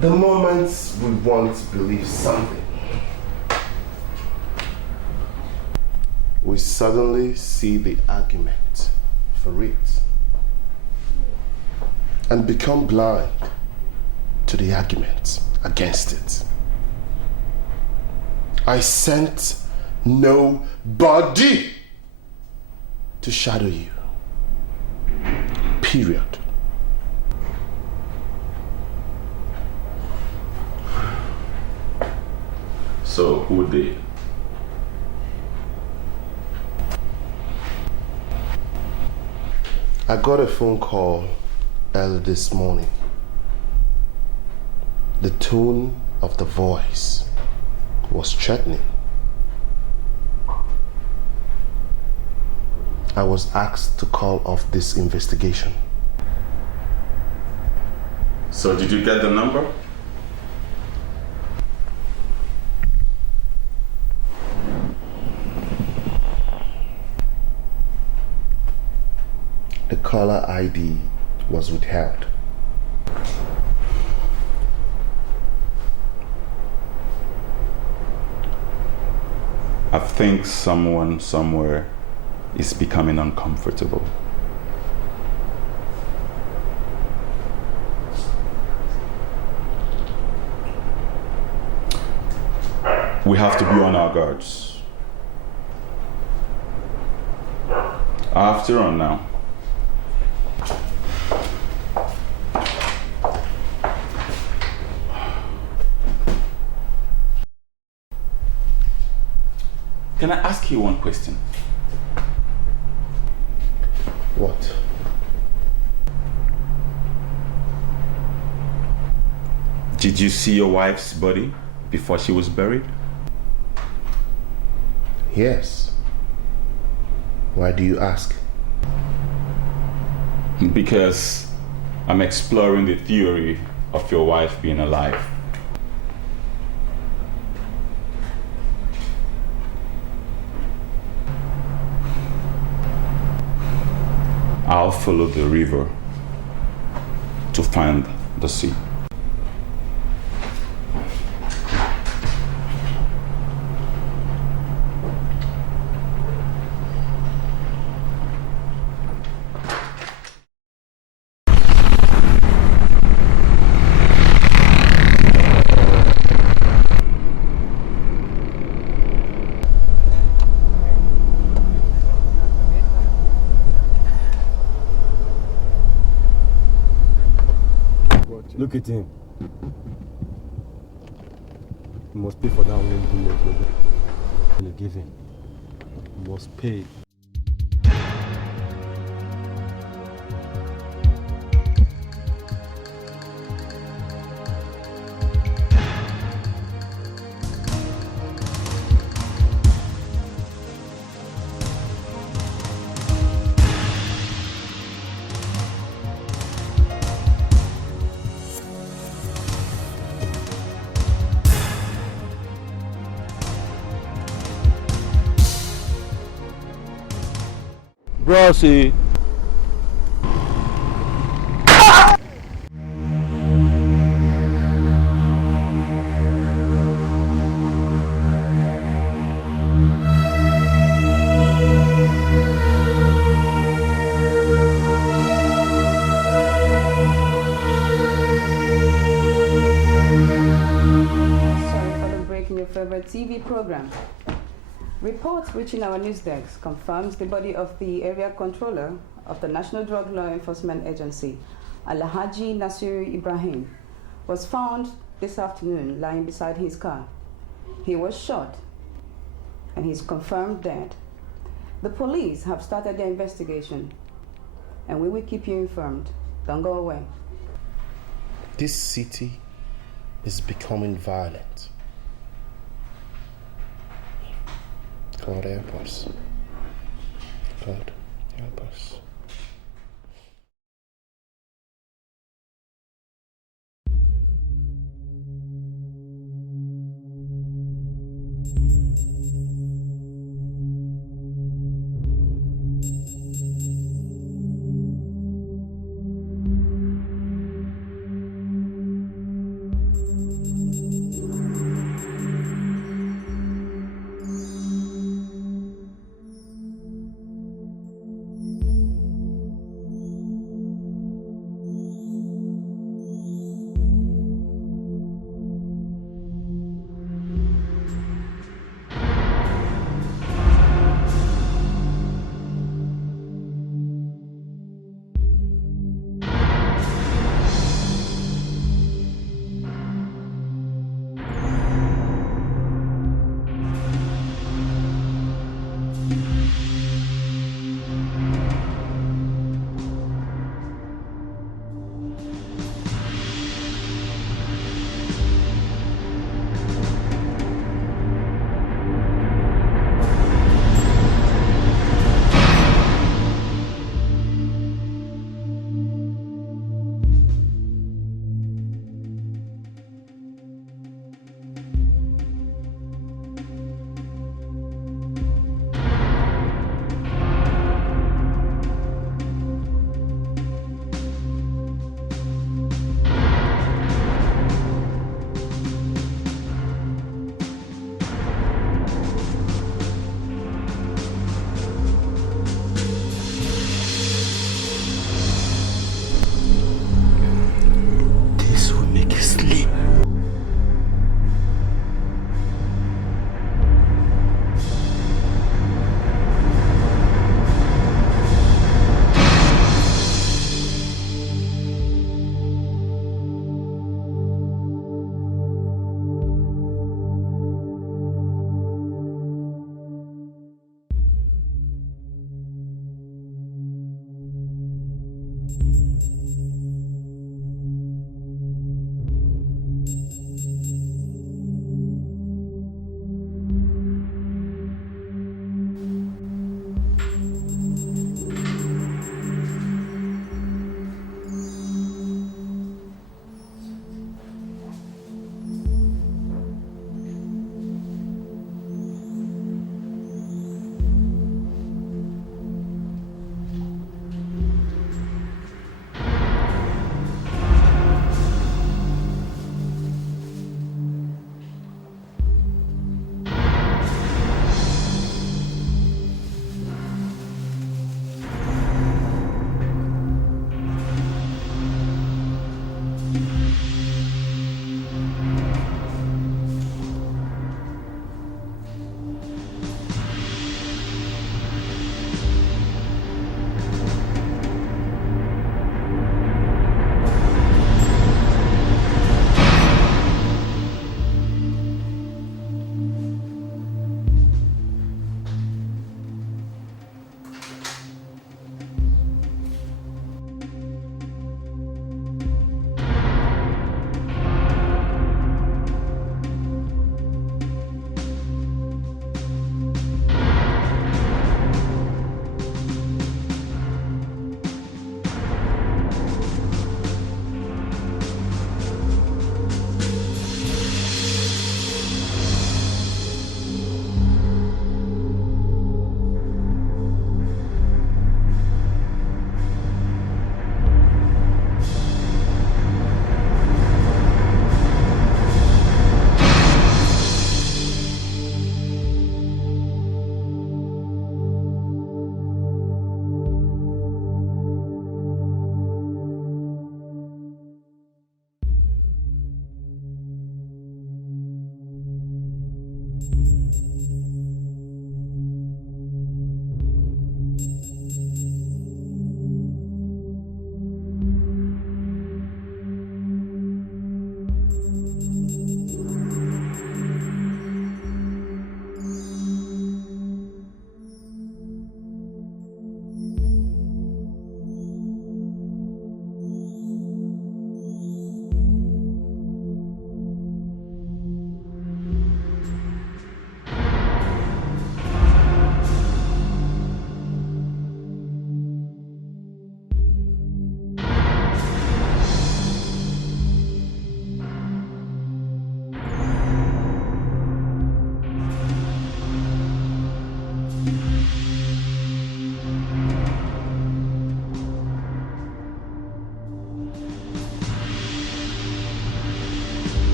The moment we want to believe something, we suddenly see the argument for it and become blind to the argument against it. I sent nobody to shadow you. Period. So who did? I got a phone call early this morning. The tone of the voice was threatening. I was asked to call off this investigation. So did you get the number? The caller ID was withheld. I think someone somewhere is becoming uncomfortable. We have to be on our guards. I have to run now. Can I ask you one question? What? Did you see your wife's body before she was buried? Yes. Why do you ask? Because I'm exploring the theory of your wife being alive. I'll follow the river to find the sea. Look at him. He must pay for that one bullet. You give him. You must pay. Brossy. Favorite TV program. Reports reaching our news desk confirms the body of the area controller of the National Drug Law Enforcement Agency, Alhaji Nasiru Ibrahim, was found this afternoon lying beside his car. He was shot and he's confirmed dead. The police have started their investigation and we will keep you informed. Don't go away. This city is becoming violent. God help us. God help us.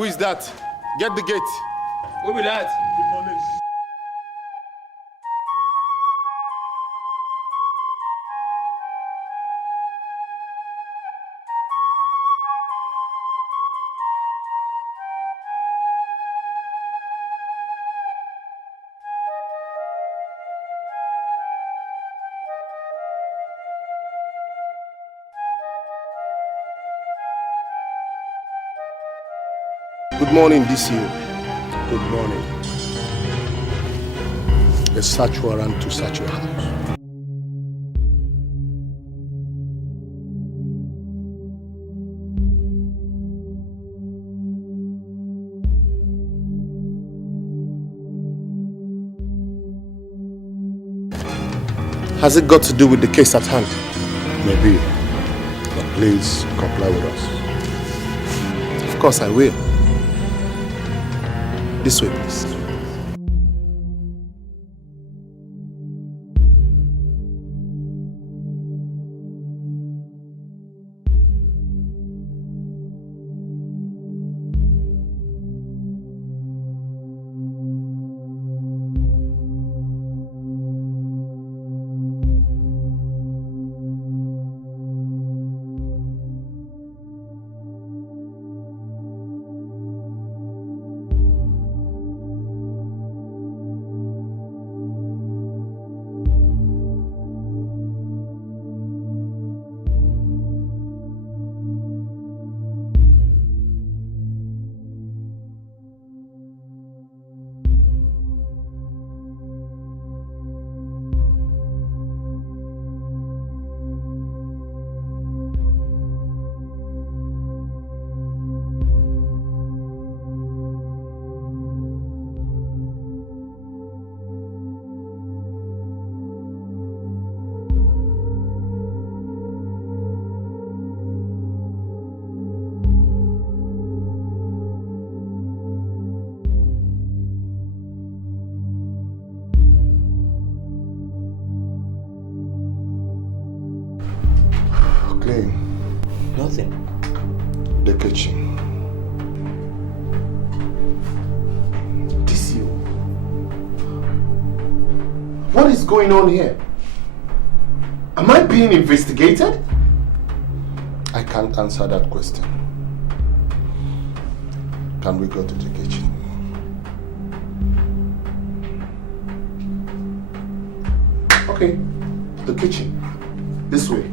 Who is that? Get the gate. Who be that? The police. Good morning, DCO. Good morning. A search warrant to search your house. Has it got to do with the case at hand? Maybe. But please comply with us. Of course I will. This way, please. Nothing. The kitchen. DCO. What is going on here? Am I being investigated? I can't answer that question. Can we go to the kitchen? Okay, the kitchen. This way.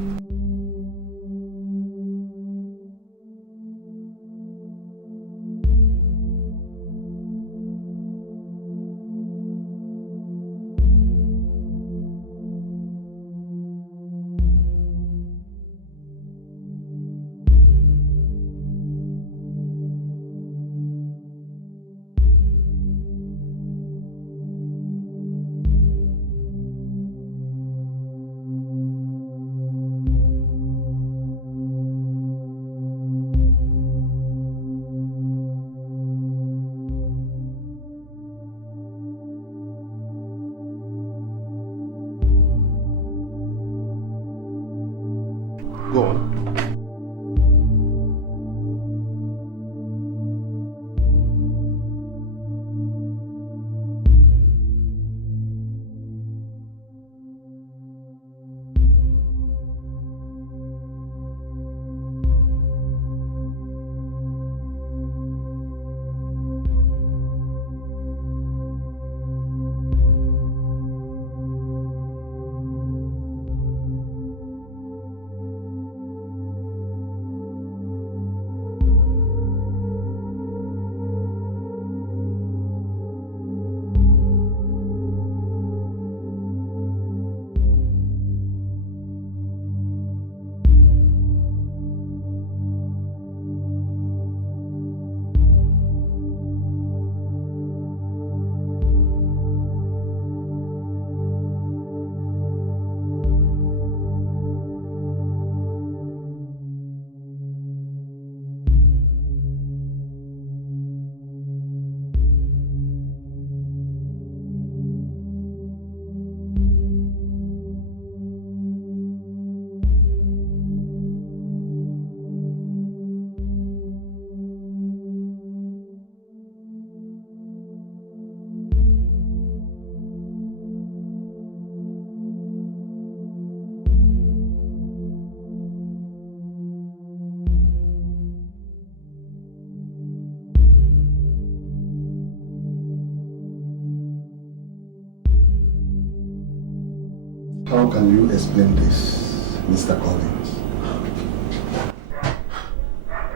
How can you explain this, Mr. Collins?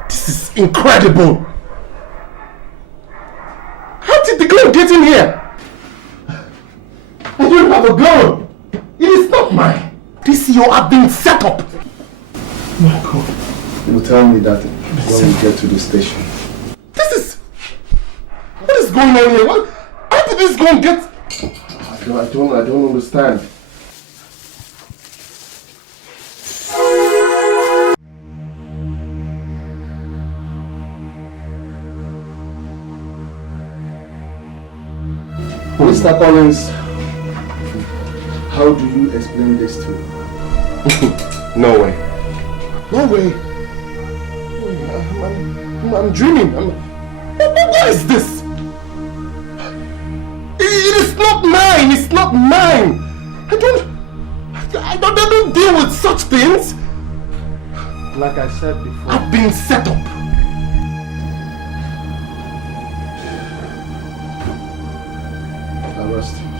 This is incredible! How did the gun get in here? I don't have a gun! It is not mine! This you have been set up! My God. You will tell me that when we get to the station. What is going on here? How did this gun get... I don't understand. Mr. Collins, how do you explain this to me? No way. No way. I'm dreaming. What is this? It is not mine. It's not mine. I don't deal with such things. Like I said before, I've been set up. Arrest him.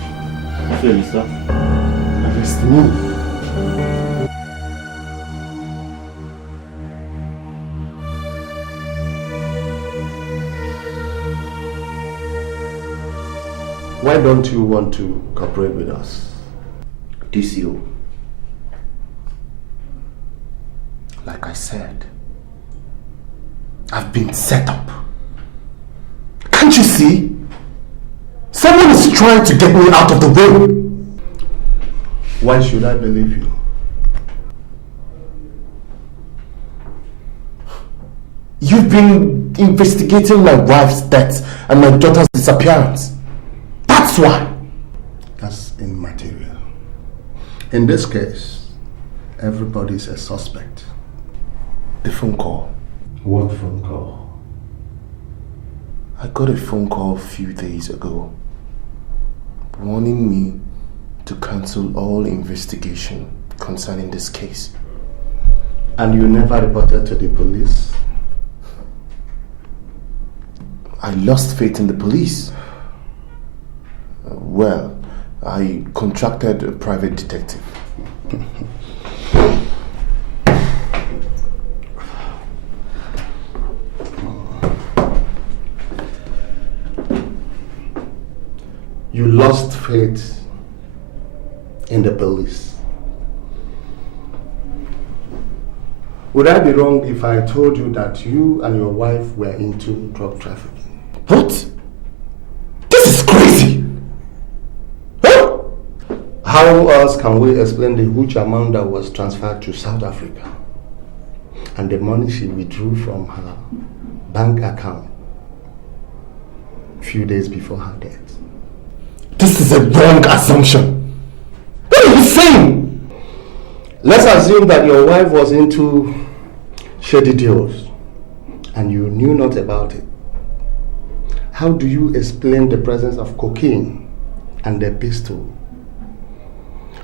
Really, sir? Arrest me. Why don't you want to cooperate with us? DCO. Like I said, I've been set up. Can't you see? Someone is trying to get me out of the way. Why should I believe you? You've been investigating my wife's death and my daughter's disappearance. That's why. That's immaterial. In this case, everybody's a suspect. The phone call. What phone call? I got a phone call a few days ago warning me to cancel all investigation concerning this case. And you never reported to the police? I lost faith in the police. Well, I contracted a private detective. You lost faith in the police. Would I be wrong if I told you that you and your wife were into drug trafficking? What? This is crazy! Huh? How else can we explain the huge amount that was transferred to South Africa and the money she withdrew from her bank account a few days before her death? This is a wrong assumption. What are you saying? Let's assume that your wife was into shady deals and you knew not about it. How do you explain the presence of cocaine and the pistol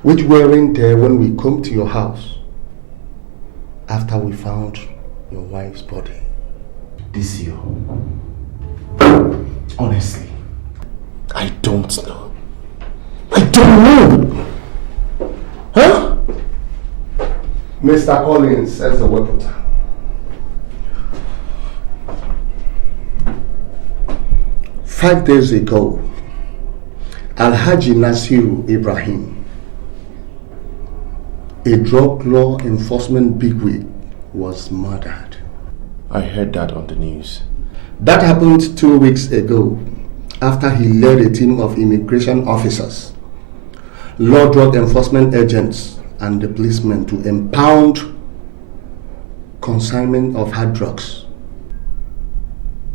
which weren't there when we come to your house after we found your wife's body? DCO, honestly, I don't know. I don't know. Huh? Mr. Collins says the weapon. Five days ago, Alhaji Nasiru Ibrahim, a drug law enforcement bigwig, was murdered. I heard that on the news. That happened 2 weeks ago after he led a team of immigration officers, law drug enforcement agents, and the policemen to impound consignment of hard drugs.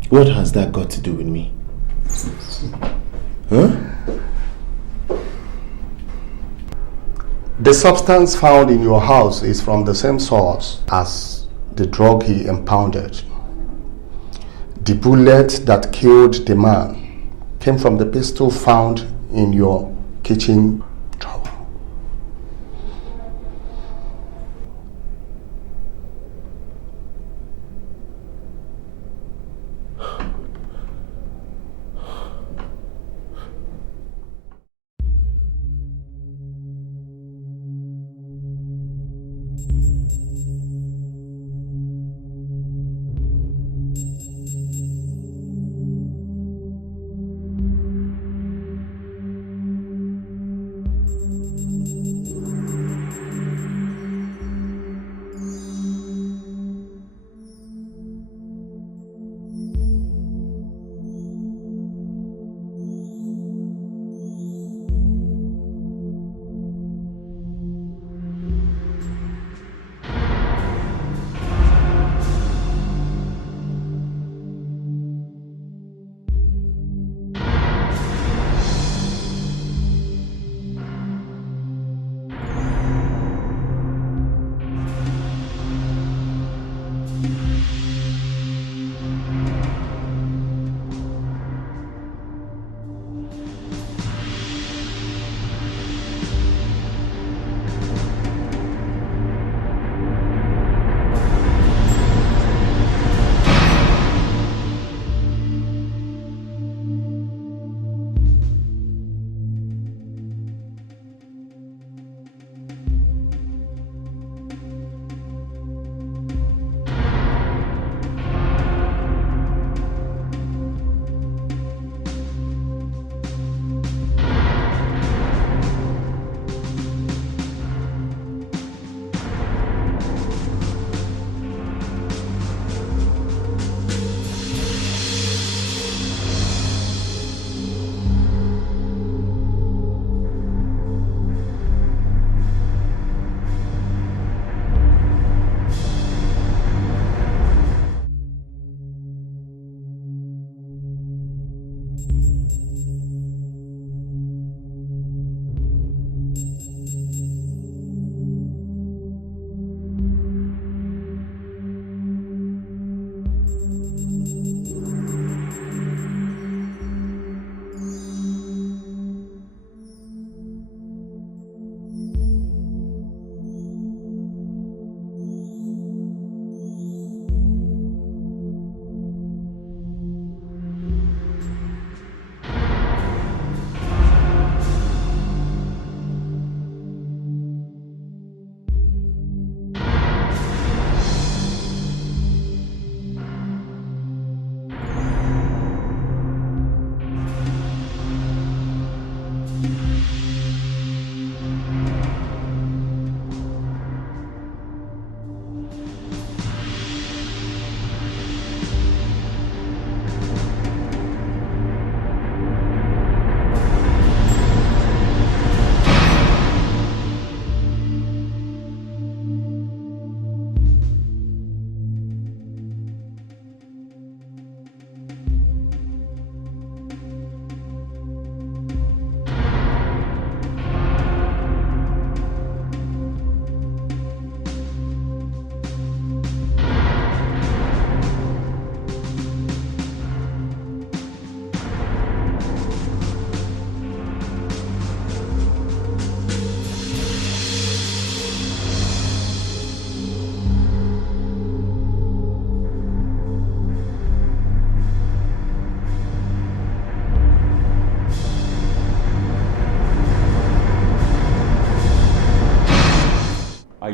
What has that got to do with me? Huh? The substance found in your house is from the same source as the drug he impounded. The bullet that killed the man came from the pistol found in your kitchen drawer.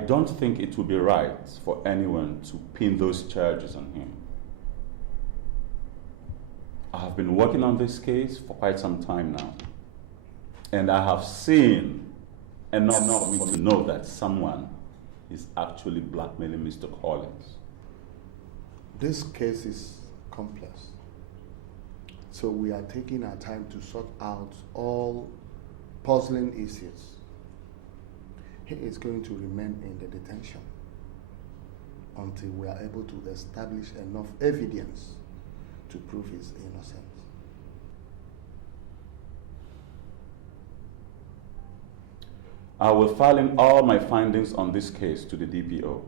don't think it would be right for anyone to pin those charges on him. I have been working on this case for quite some time now, and I have seen enough for me to know that someone is actually blackmailing Mr. Collins. This case is complex, so we are taking our time to sort out all puzzling issues. He is going to remain in the detention until we are able to establish enough evidence to prove his innocence. I will file in all my findings on this case to the DPO.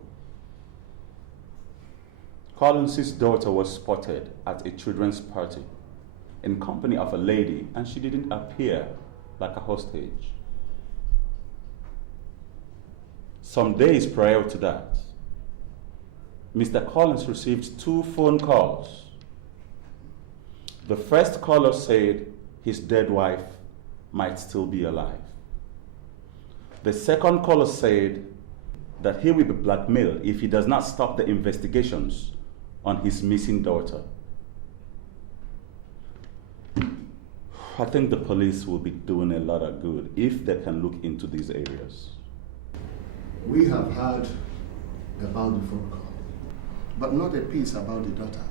Collins' daughter was spotted at a children's party in company of a lady, and she didn't appear like a hostage. Some days prior to that, Mr. Collins received 2 phone calls. The first caller said his dead wife might still be alive. The second caller said that he will be blackmailed if he does not stop the investigations on his missing daughter. I think the police will be doing a lot of good if they can look into these areas. We have heard about the phone call, but not a piece about the daughter.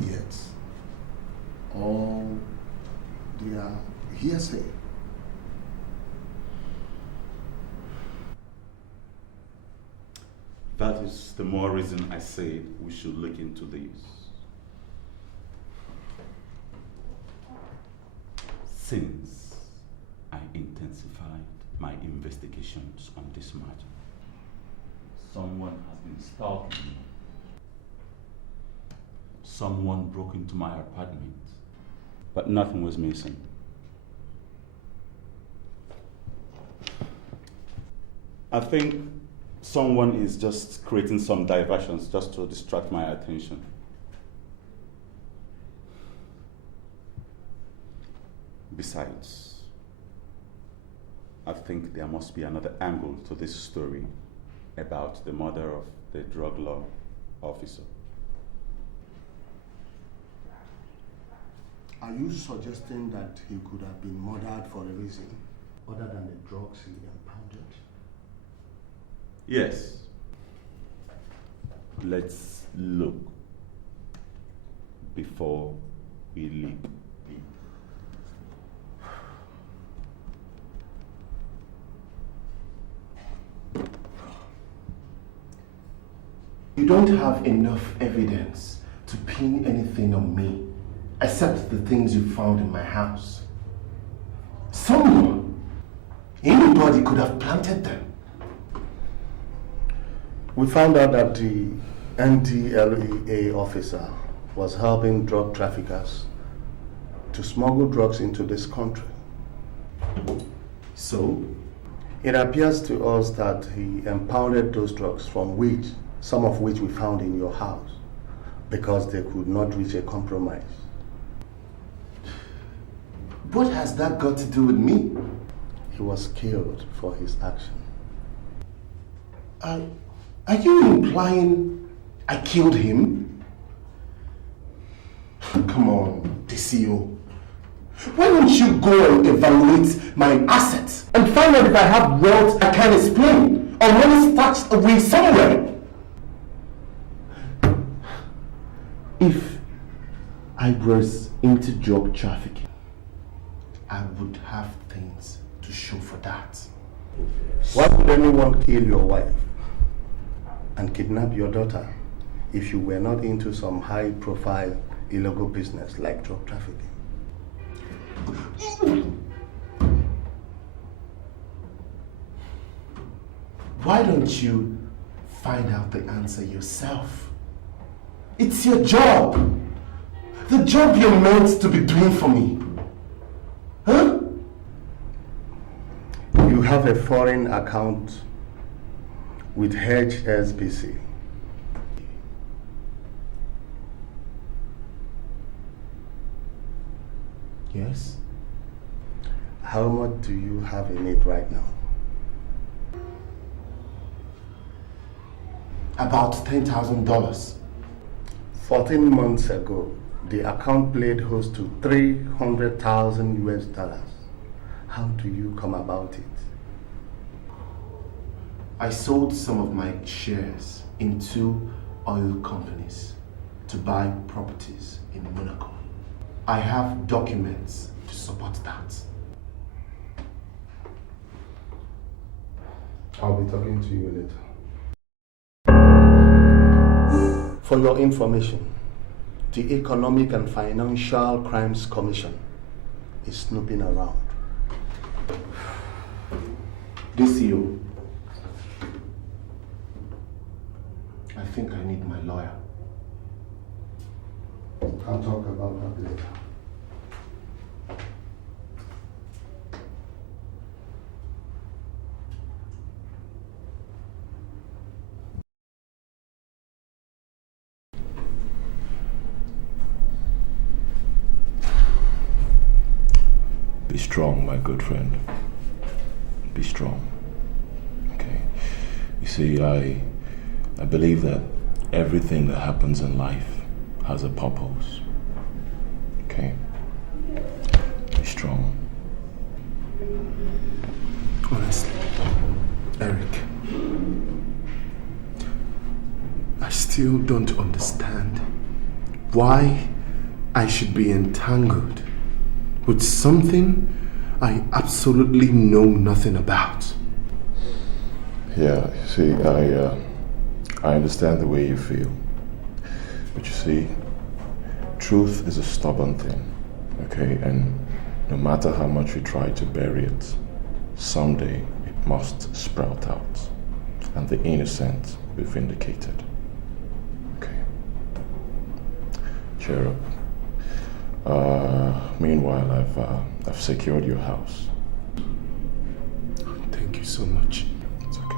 Yet, all they are hearsay. That is the more reason I say we should look into this. Since I intensified my investigations on this matter, someone has been stalking me. Someone broke into my apartment, but nothing was missing. I think someone is just creating some diversions just to distract my attention. Besides, I think there must be another angle to this story about the murder of the drug law officer. Are you suggesting that he could have been murdered for a reason other than the drugs he impounded? Yes. Let's look before we leap. You don't have enough evidence to pin anything on me, except the things you found in my house. Someone, anybody could have planted them. We found out that the NDLEA officer was helping drug traffickers to smuggle drugs into this country. So? It appears to us that he impounded those drugs, from which some of which we found in your house, because they could not reach a compromise. What has that got to do with me? He was killed for his action. Are you implying I killed him? Come on, DCO. Why don't you go and evaluate my assets and find out if I have wealth I can't explain, or money stashed away somewhere? If I was into drug trafficking, I would have things to show for that. Why would anyone kill your wife and kidnap your daughter if you were not into some high-profile illegal business like drug trafficking? Why don't you find out the answer yourself? It's your job. The job you're meant to be doing for me. Huh? You have a foreign account with HSBC. Yes. How much do you have in it right now? About $10,000. 14 months ago, the account played host to 300,000 US dollars. How do you come about it? I sold some of my shares in 2 oil companies to buy properties in Monaco. I have documents to support that. I'll be talking to you later. For your information, the Economic and Financial Crimes Commission is snooping around. DCO, I think I need my lawyer. I'll talk about that later. Be strong, my good friend. Be strong. Okay. You see, I believe that everything that happens in life has a purpose. Okay? Be strong. Honestly, Eric, I still don't understand why I should be entangled with something I absolutely know nothing about. Yeah, you see, I understand the way you feel. But you see, truth is a stubborn thing, okay? And no matter how much we try to bury it, someday it must sprout out, and the innocent will be vindicated. Okay? Cheer up. Meanwhile, I've secured your house. Thank you so much. It's okay.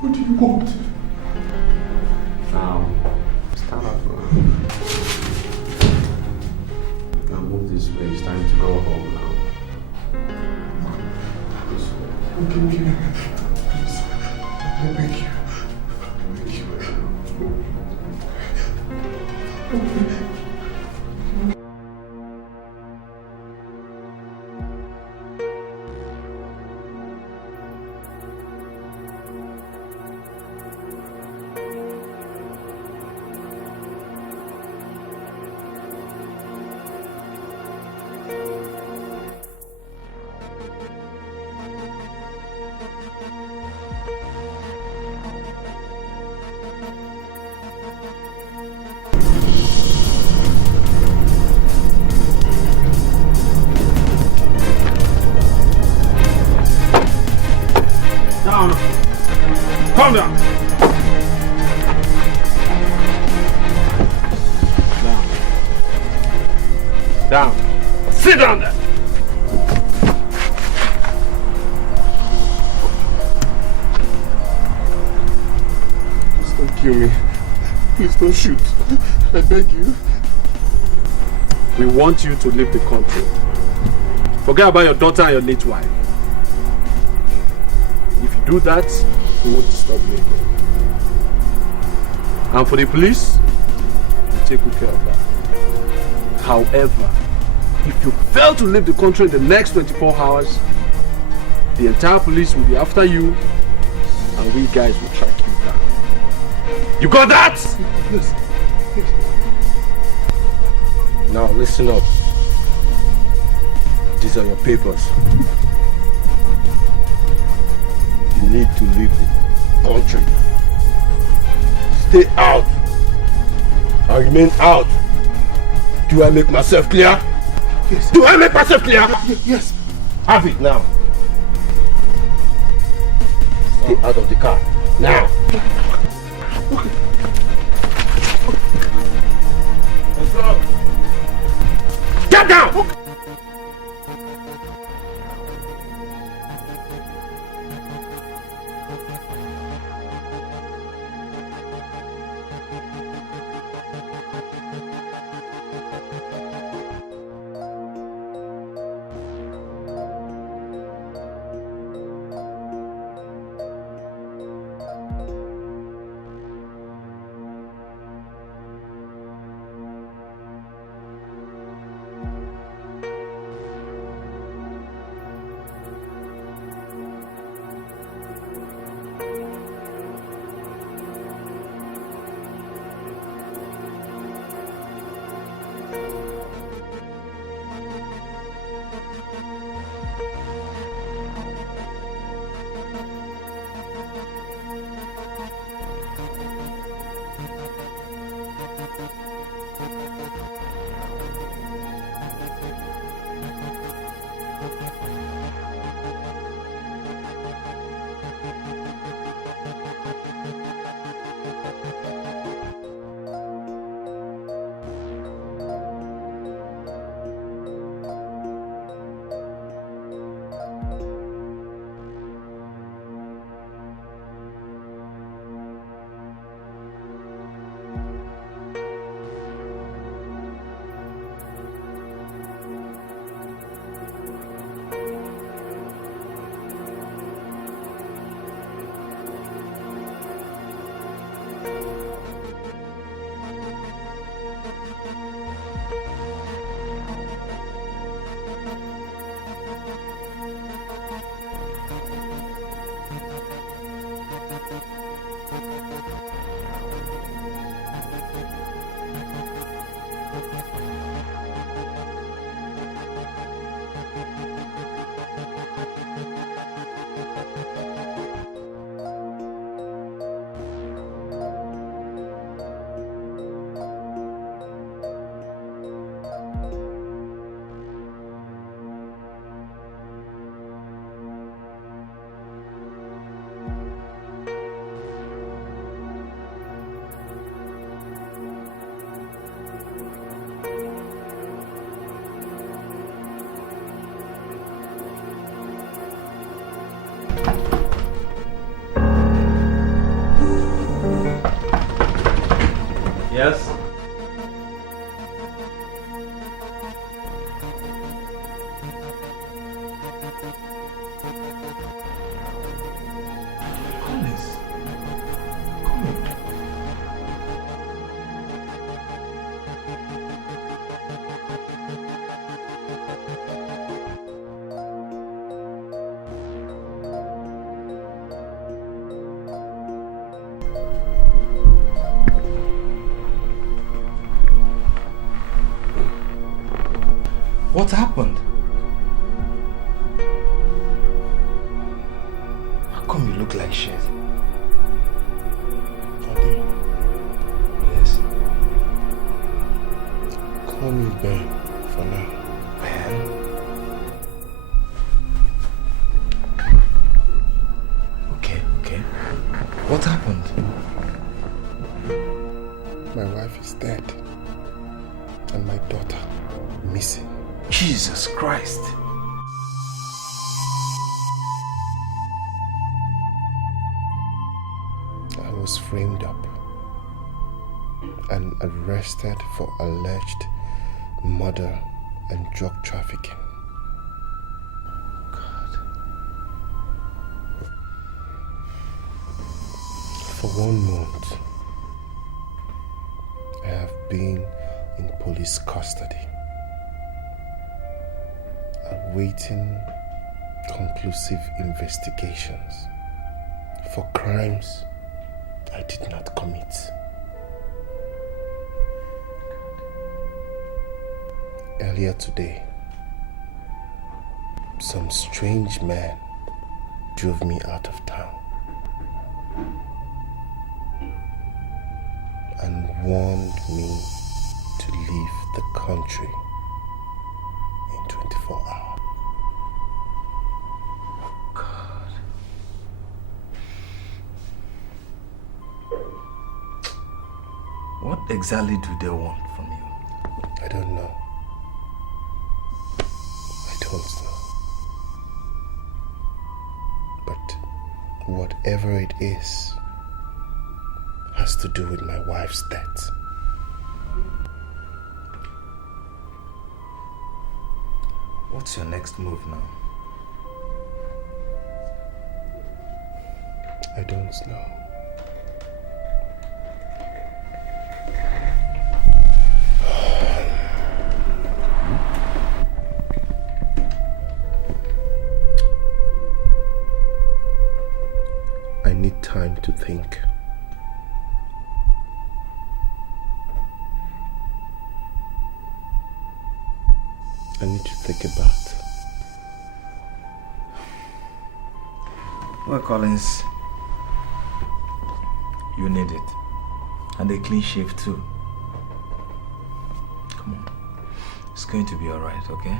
What do you want? Now, stand up. Now move this way. It's time to go home now. Okay. Please. I beg you. Okay. Down. Calm down. Down. Sit down there. Please don't kill me. Please don't shoot. I beg you. We want you to leave the country. Forget about your daughter and your late wife. If you do that, we won't disturb you again. And for the police, we take good care of that. However, if you fail to leave the country in the next 24 hours, the entire police will be after you, and we guys will track you down. You got that? Yes. Now listen up. These are your papers. need to leave the country. Stay out. I remain out. Do I make myself clear? Yes. Do I make myself clear? Yes. Have it now. Stay out of the car. Now. Get down! Yes? What happened? How come you look like shit? Daddy? Yes? Call me Ben for now. Ben? Okay. What happened? My wife is dead. And my daughter missing. Jesus Christ. I was framed up and arrested for alleged murder and drug trafficking. God. For 1 month, I have been in police custody, awaiting conclusive investigations for crimes I did not commit. Earlier today, some strange man drove me out of town. warned me to leave the country in 24 hours. God. What exactly do they want from you? I don't know. I don't know. But whatever it is has to do with my wife's death. What's your next move now? I don't know. I need time to think. I need to think about. Well, Collins, you need it. And a clean shave too. Come on. It's going to be alright, okay?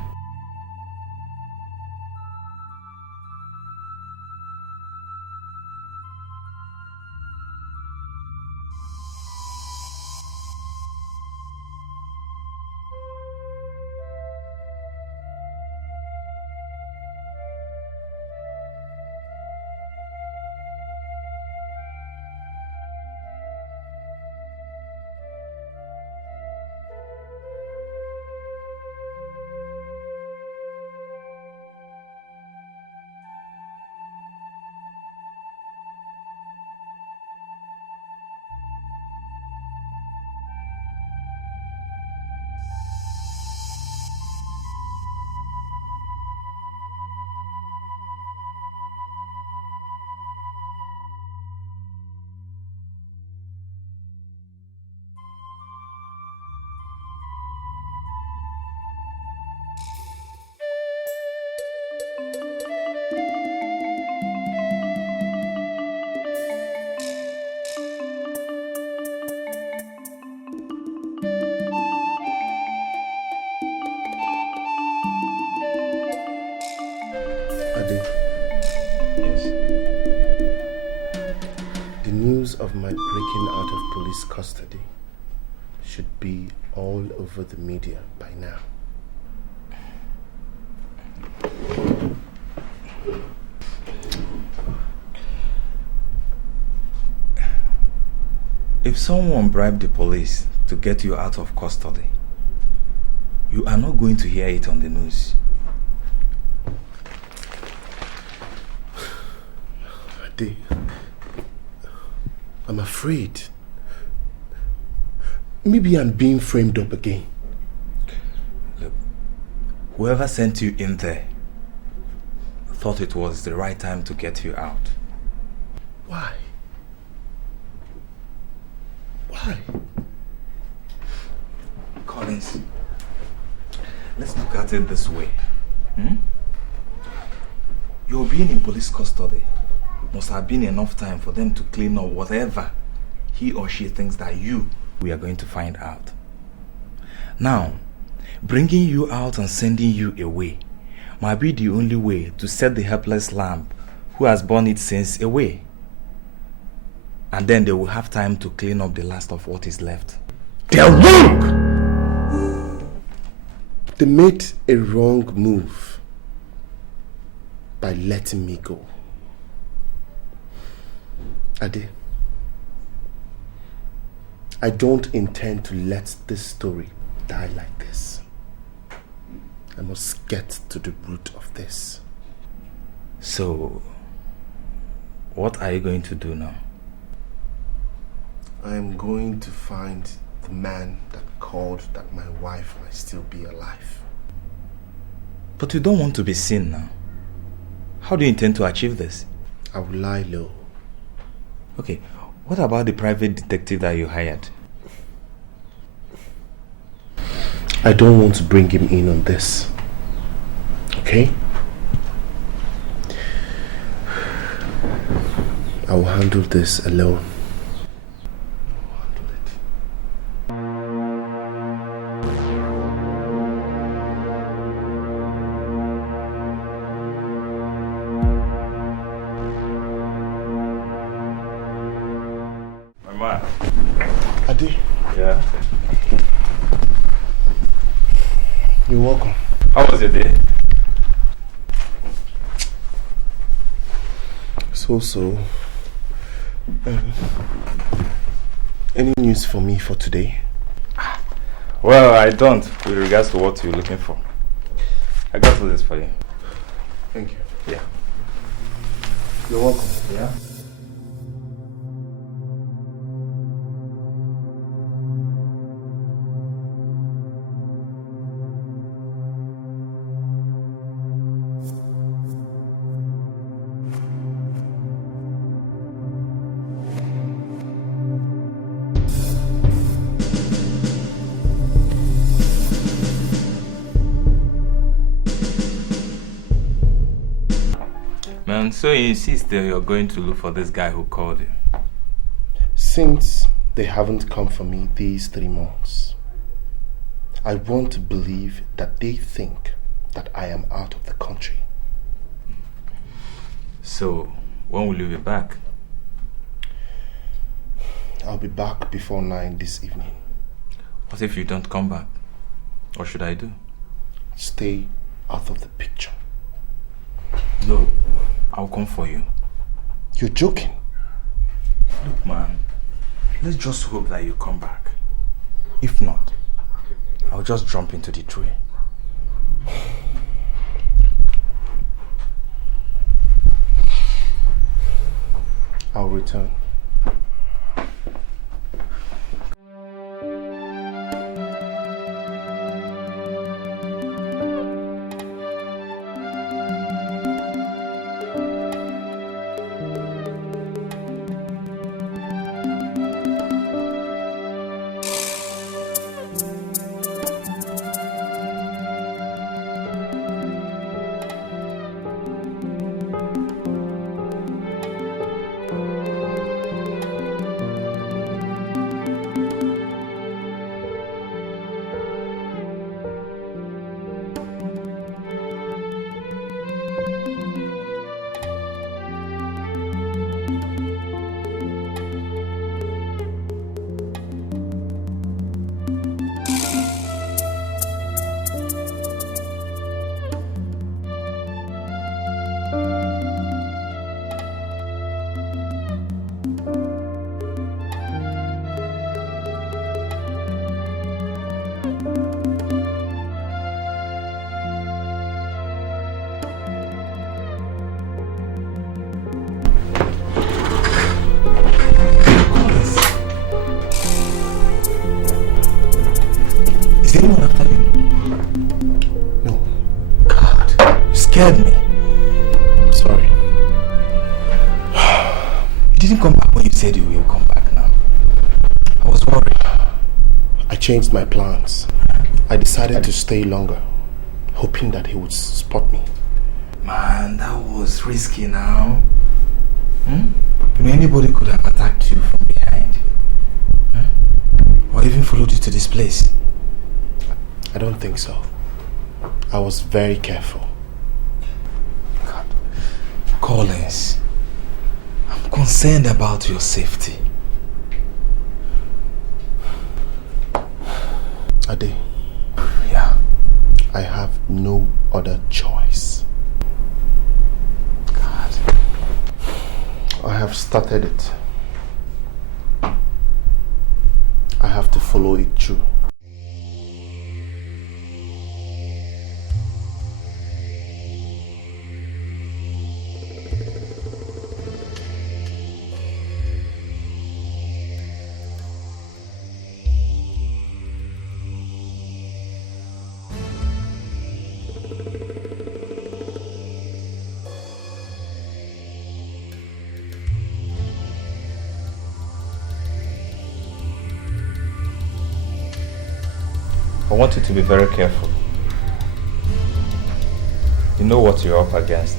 Of my breaking out of police custody should be all over the media by now. If someone bribed the police to get you out of custody, you are not going to hear it on the news. Ade, I'm afraid. Maybe I'm being framed up again. Look, whoever sent you in there thought it was the right time to get you out. Why? Why? Collins, let's look at it this way. Your being in police custody must have been enough time for them to clean up whatever he or she thinks that we are going to find out. Now, bringing you out and sending you away might be the only way to set the helpless lamb who has borne its sins away. And then they will have time to clean up the last of what is left. They're wrong! They made a wrong move by letting me go. Ade, I don't intend to let this story die like this. I must get to the root of this. So, what are you going to do now? I am going to find the man that called that my wife might still be alive. But you don't want to be seen now. How do you intend to achieve this? I will lie low. Okay, what about the private detective that you hired? I don't want to bring him in on this. Okay? I will handle this alone. Adi. Yeah? You're welcome. How was your day? So. Any news for me for today? Well, I don't, with regards to what you're looking for. I got all this for you. Thank you. Yeah. You're welcome. Yeah? Man, so you insist that you're going to look for this guy who called you? Since they haven't come for me these 3 months, I want to believe that they think that I am out of the country. So, when will you be back? I'll be back before 9 this evening. What if you don't come back? What should I do? Stay out of the picture. No, I'll come for you. You're joking. Look, man, let's just hope that you come back. If not, I'll just jump into the tree. I'll return. Scared me. I'm sorry. You didn't come back when you said you will come back now. I was worried. I changed my plans. I decided to stay longer, hoping that he would spot me. Man, that was risky now. You know, anybody could have attacked you from behind. Or even followed you to this place. I don't think so. I was very careful. Collins, I'm concerned about your safety. Ade. Yeah? I have no other choice. God. I have started it. I have to follow it through. I want you to be very careful. You know what you're up against.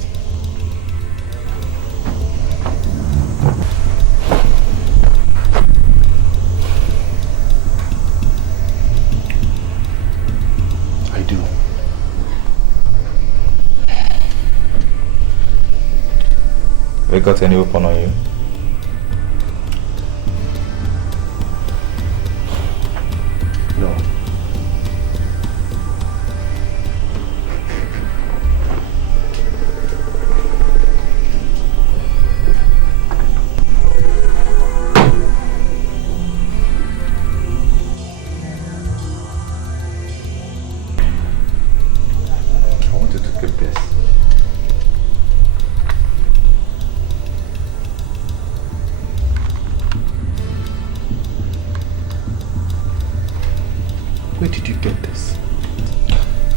I do. Have you got any weapon on you? Where did you get this?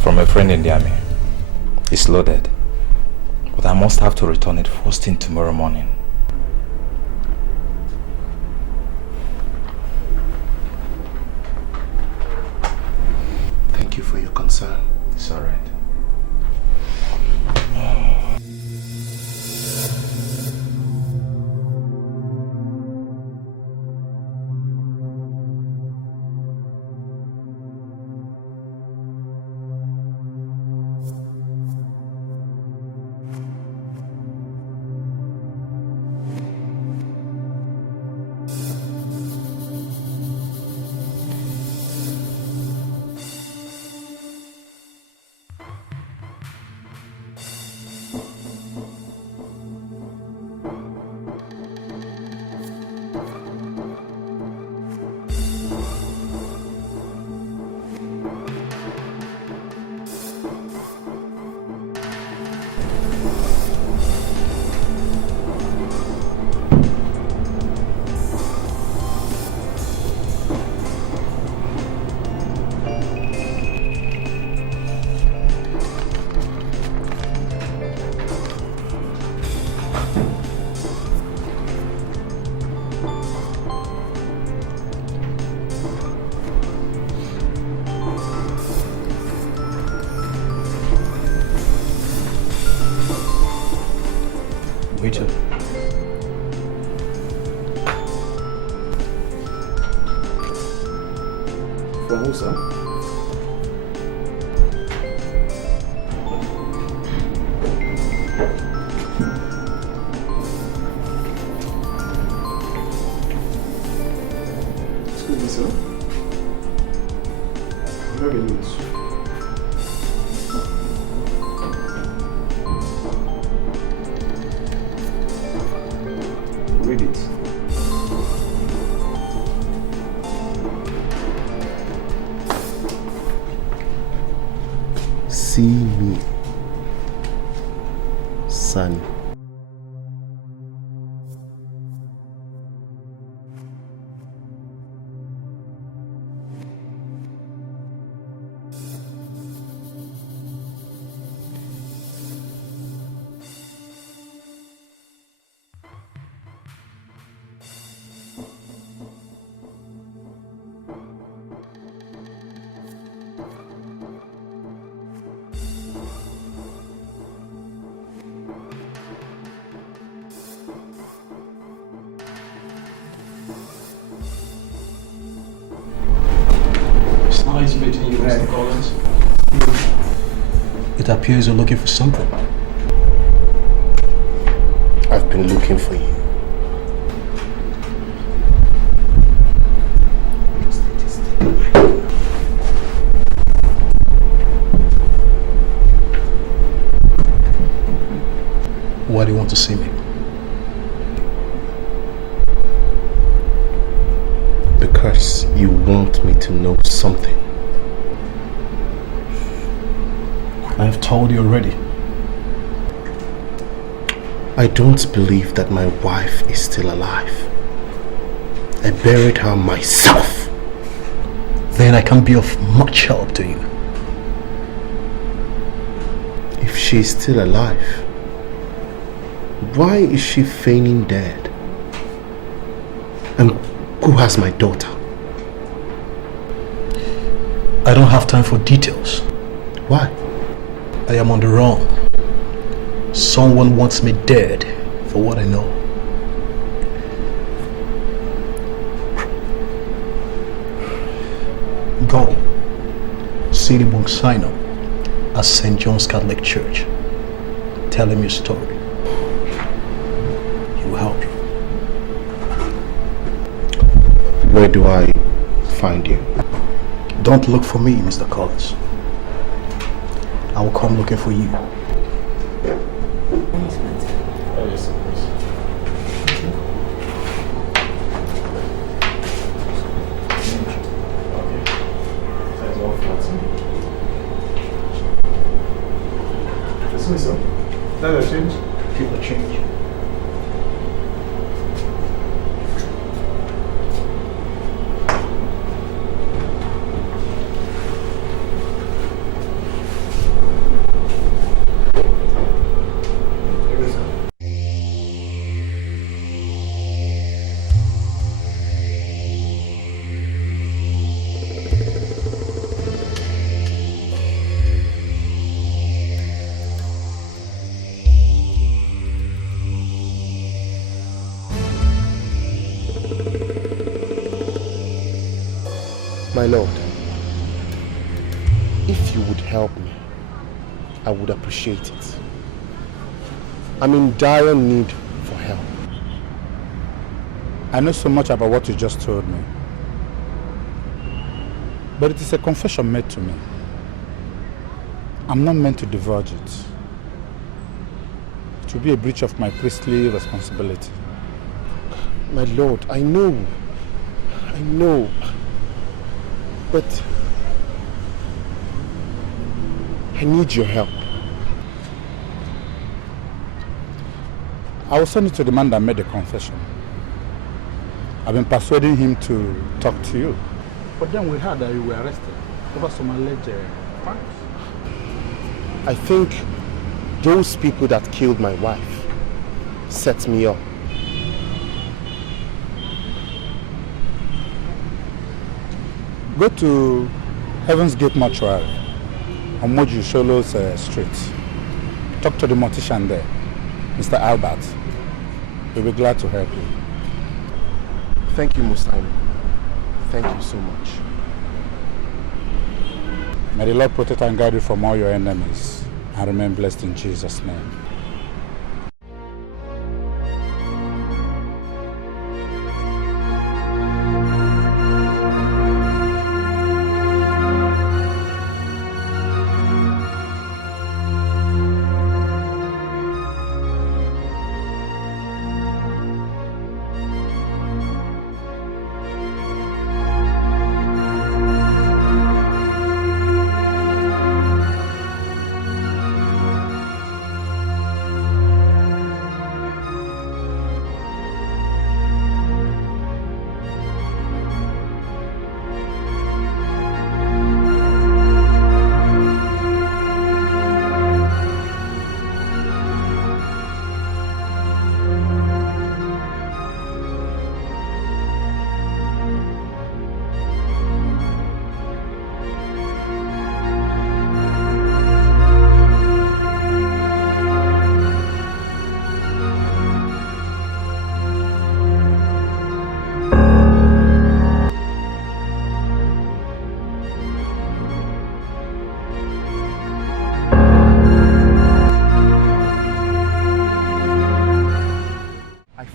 From a friend in the army. It's loaded. But I must have to return it first thing tomorrow morning. Thank you for your concern. It's alright. Waiter. For who, sir? Excuse me, sir. You have a note. Read it. See me, son. It's nice meeting you, Mr. Collins. It appears you're looking for something. I've been looking for you. Why do you want to see me? Because you want me to know something. I have told you already. I don't believe that my wife is still alive. I buried her myself. Then I can be of much help to you. If she is still alive, why is she feigning dead? And who has my daughter? I don't have time for details. Why? I am on the run. Someone wants me dead, for what I know. Go. See the book sign up at St. John's Catholic Church. Tell him your story. He will help you. Where do I find you? Don't look for me, Mr. Collins. I will come looking for you. That's a change. Keep the change. My lord, if you would help me, I would appreciate it. I'm in dire need for help. I know so much about what you just told me. But it is a confession made to me. I'm not meant to divulge it. It will be a breach of my priestly responsibility. My lord, I know. But I need your help. I will send it to the man that made the confession. I've been persuading him to talk to you. But then we heard that you were arrested over some alleged crimes. I think those people that killed my wife set me up. Go to Heaven's Gate Mortuary on Moju Sholo's street. Talk to the mortician there, Mr. Albert. We'll be glad to help you. Thank you, Mustaine. Thank you so much. May the Lord protect and guide you from all your enemies, and remain blessed in Jesus' name.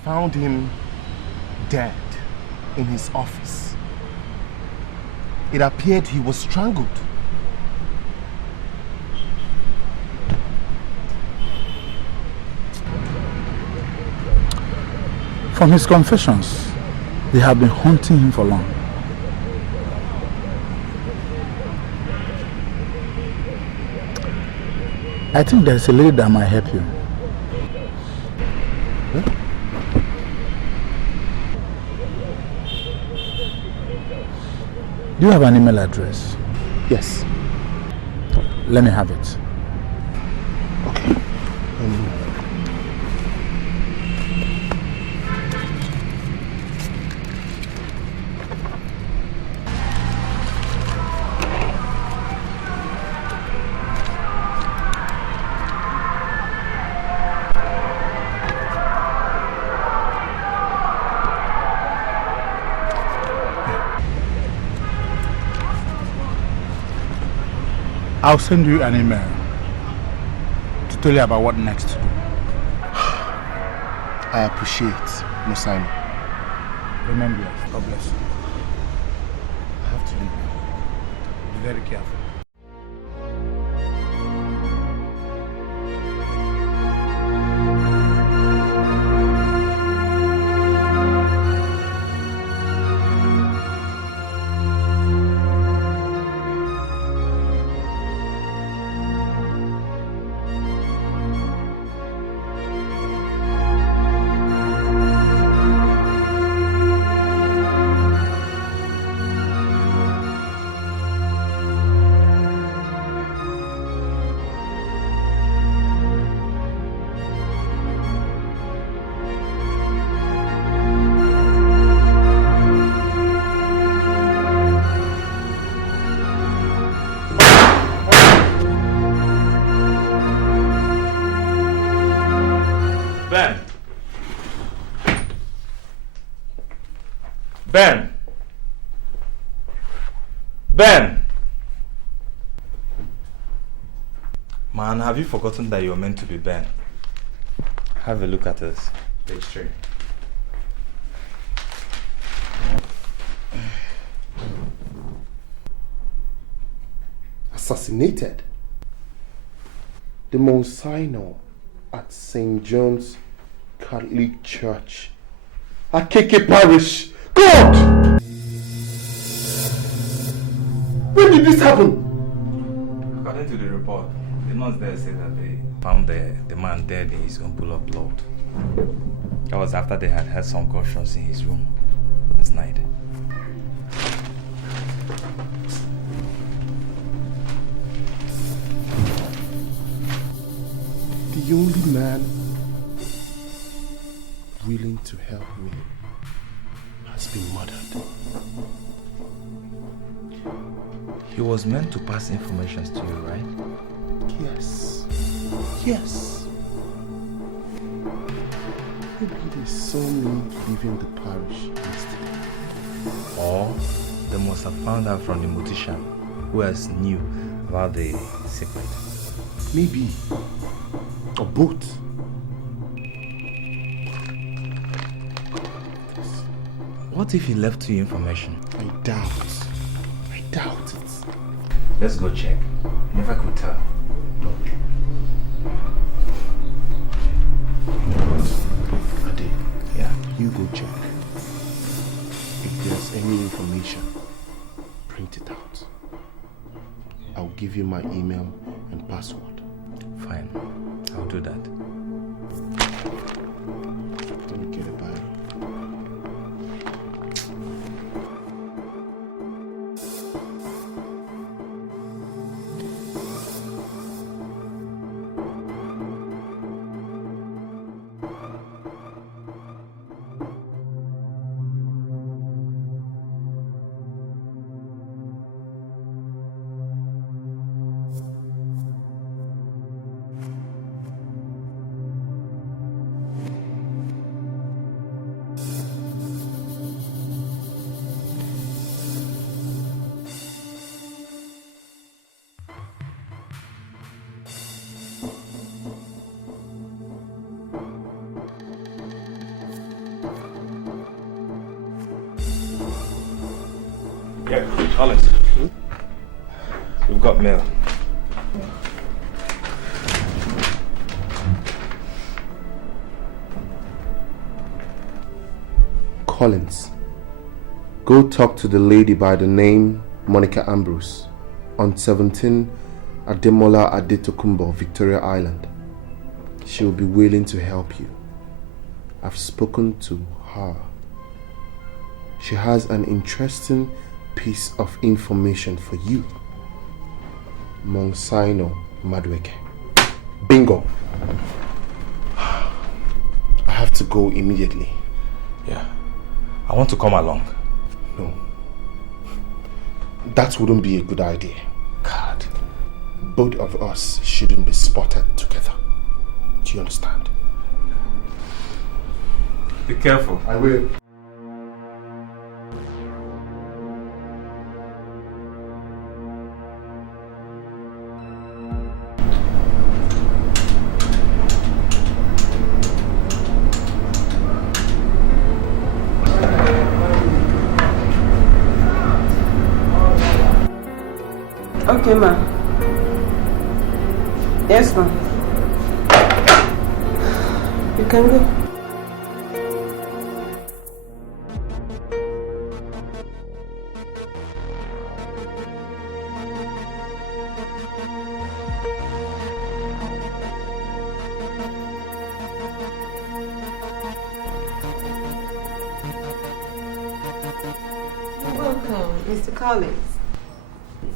Found him dead in his office. It appeared he was strangled. From his confessions, they have been hunting him for long. I think there's a lady that might help you. Do you have an email address? Yes. Let me have it. Okay. I'll send you an email to tell you about what next to do. I appreciate, Musaini. Remember, God bless you. I have to leave. Be very careful. Ben! Man, have you forgotten that you're meant to be Ben? Have a look at this. Page 3. Assassinated? The Monsignor at St. John's Catholic Church, Akeke Parish. God! When did this happen? According to the report, the nurse there said that they found the man dead in his own pool of blood. That was after they had heard some gunshots in his room last night. The only man willing to help me has been murdered. He was meant to pass information to you, right? Yes. Yes. Maybe they saw me leaving the parish yesterday. Or they must have found out from the mortician who else knew about the secret. Maybe. Or both. What if he left you information? I doubt it. Let's go check. Never could tell. Ade, yeah, you go check. If there's any information, print it out. I'll give you my email and password. Fine, I'll do that. Let me get a Bible. Yeah, Alex. We've got mail. Collins, go talk to the lady by the name Monica Ambrose on 17 Ademola Adetokunbo, Victoria Island. She will be willing to help you. I've spoken to her. She has an interesting piece of information for you. Monsignor Madueke. Bingo. I have to go immediately. Yeah. I want to come along. No. That wouldn't be a good idea. God. Both of us shouldn't be spotted together. Do you understand? Be careful. I will. Okay, ma. Yes, ma. You can go. You're welcome, Mr. Collins.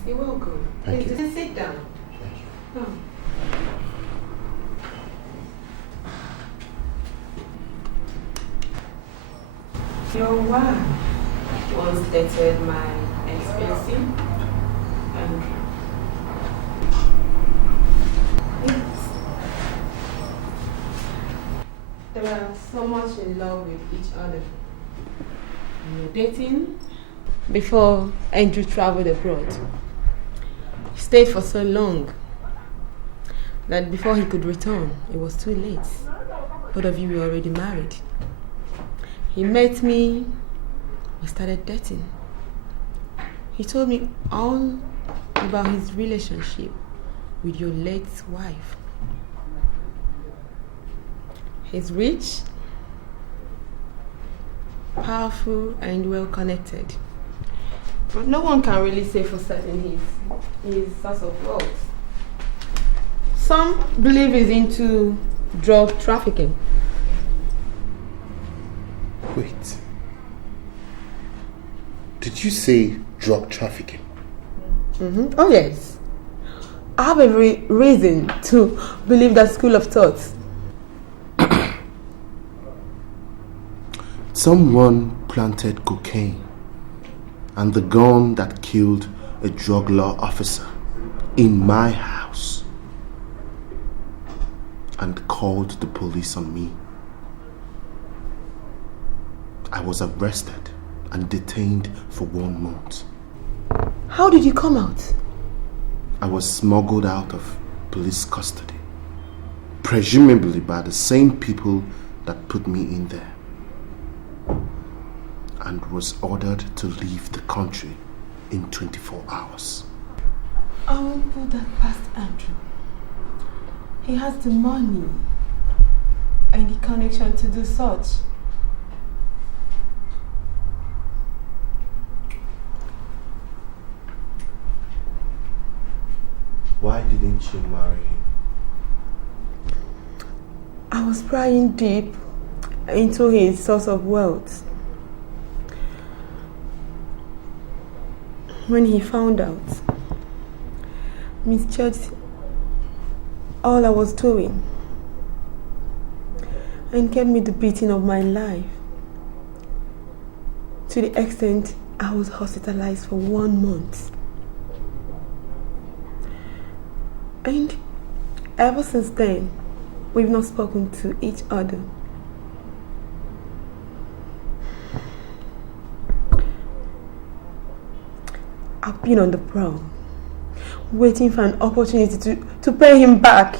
You're welcome. Thank Please you. sit down. Come. Your wife once dated my expensive and yes. They were so much in love with each other. We were dating before Andrew traveled abroad. He stayed for so long that before he could return, it was too late. Both of you were already married. He met me, we started dating. He told me all about his relationship with your late wife. He's rich, powerful, and well connected. But no one can really say for certain his source of wealth. Some believe he's into drug trafficking. Wait. Did you say drug trafficking? Oh yes. I have every reason to believe that school of thought. Someone planted cocaine and the gun that killed a drug law officer in my house and called the police on me. I was arrested and detained for 1 month. How did you come out? I was smuggled out of police custody, presumably by the same people that put me in there, and was ordered to leave the country in 24 hours. I won't put that past Andrew. He has the money and the connection to do such. Why didn't you marry him? I was prying deep into his source of wealth. When he found out, misjudged all I was doing and gave me the beating of my life, to the extent I was hospitalized for 1 month. And ever since then, we've not spoken to each other. I've been on the prowl, waiting for an opportunity to pay him back.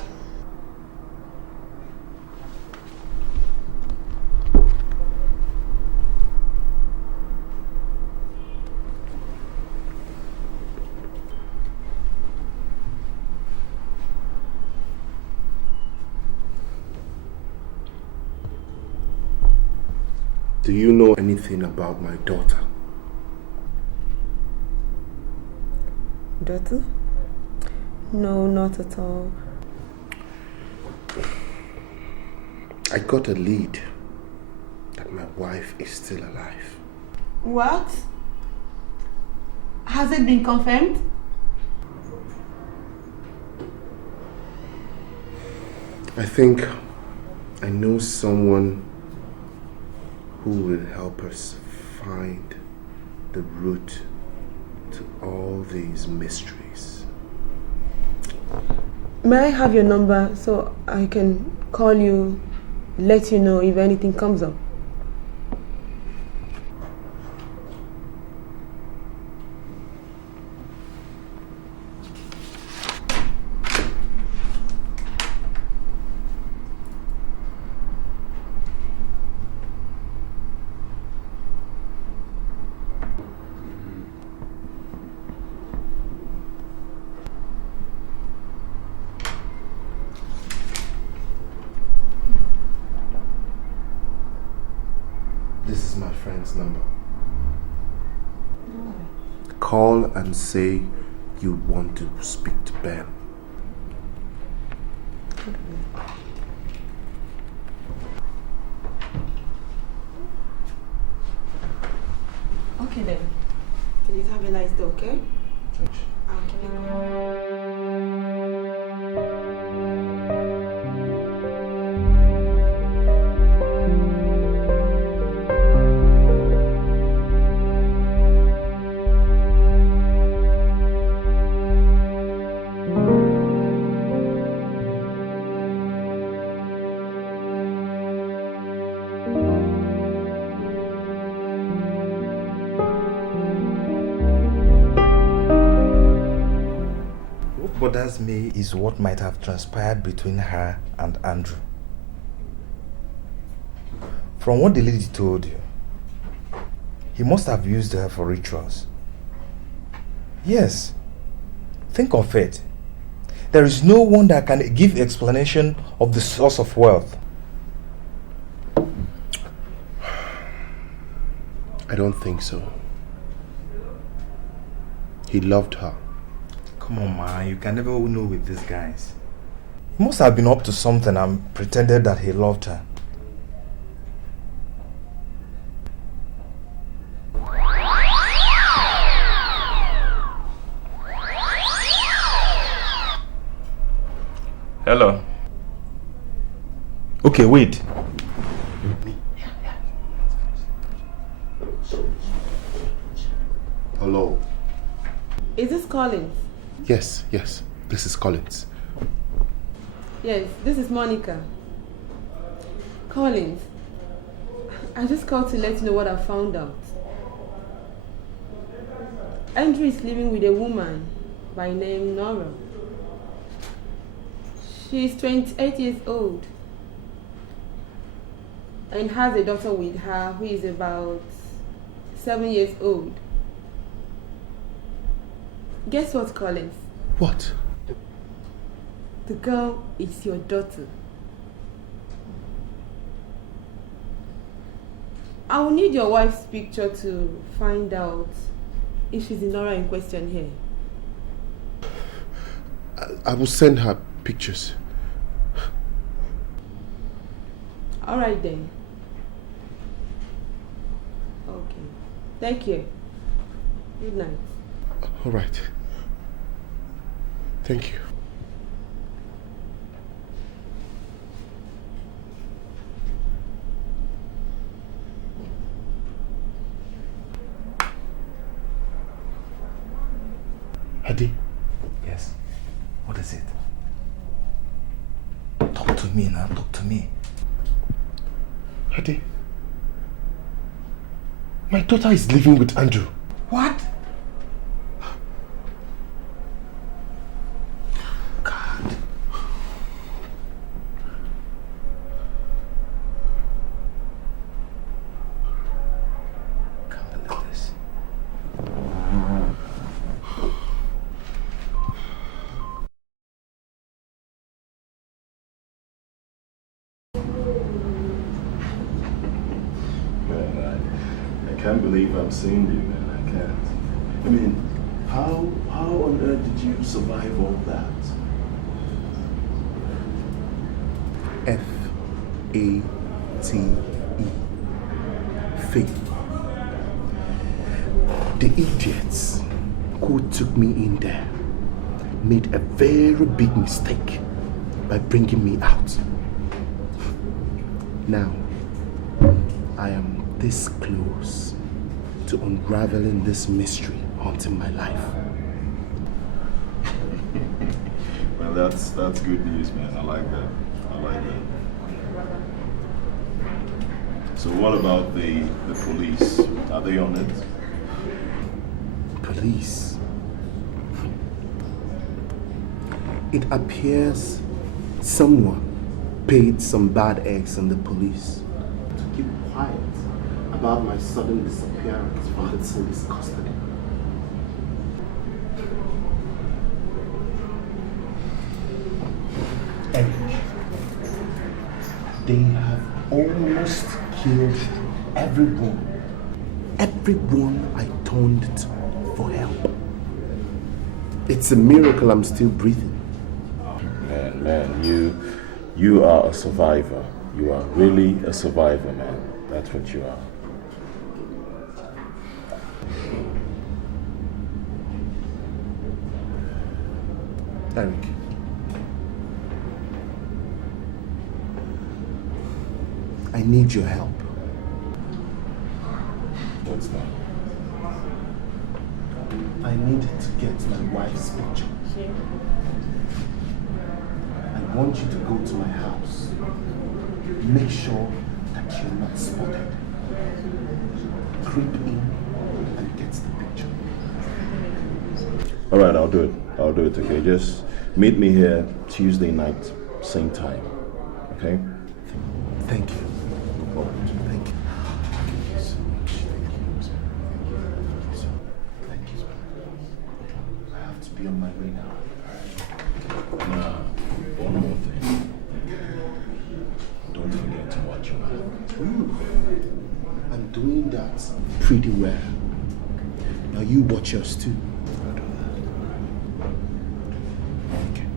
Do you know anything about my daughter? Daughter? No, not at all. I got a lead that my wife is still alive. What? Has it been confirmed? I think I know someone who will help us find the root to all these mysteries. May I have your number so I can call you, let you know if anything comes up? This is my friend's number. Call and say you want to speak to Ben. Okay then. Please have a nice day, okay? I'll give you a call. bothers me is what might have transpired between her and Andrew. From what the lady told you, he must have used her for rituals. Yes, think of it. There is no one that can give explanation of the source of wealth. I don't think so. He loved her. Come on, man, you can never know with these guys. He must have been up to something and pretended that he loved her. Hello. Okay, wait. Hello. Is this Collins? Yes, this is Collins. Yes, this is Monica. Collins, I just called to let you know what I found out. Andrew is living with a woman by name Nora. She is 28 years old and has a daughter with her who is about 7 years old. Guess what, Collins? What? The girl is your daughter. I will need your wife's picture to find out if she's the Nora in question here. I will send her pictures. Alright then. Okay. Thank you. Good night. Alright. Thank you. Hadi. Yes. What is it? Talk to me now. Talk to me. Hadi. My daughter is living with Andrew. What? I can't believe I'm seeing you, man. I can't. I mean, how on earth did you survive all that? F-A-T-E. Faith. The idiots who took me in there made a very big mistake by bringing me out. Now, I am this close to unraveling this mystery haunting my life. Well, that's good news, man. I like that. So what about the police? Are they on it? Police? It appears someone paid some bad eggs on the police to keep quiet about my sudden disappearance from the police custody. And they have almost killed everyone I turned to for help. It's a miracle I'm still breathing. Man, you are a survivor. You are really a survivor, man. That's what you are. Eric. I need your help. What's that? I need to get my wife's picture. I want you to go to my house. Make sure that you're not spotted. Creep in and get the picture. All right, I'll do it, okay? Meet me here Tuesday night, same time. Okay? Thank you. No problem. Thank you. Thank you so much. Thank you so much. I have to be on my way now. Nah, one more thing. Don't forget to watch your back. Ooh, I'm doing that pretty well. Now you watch yours too. I'll do that. Okay.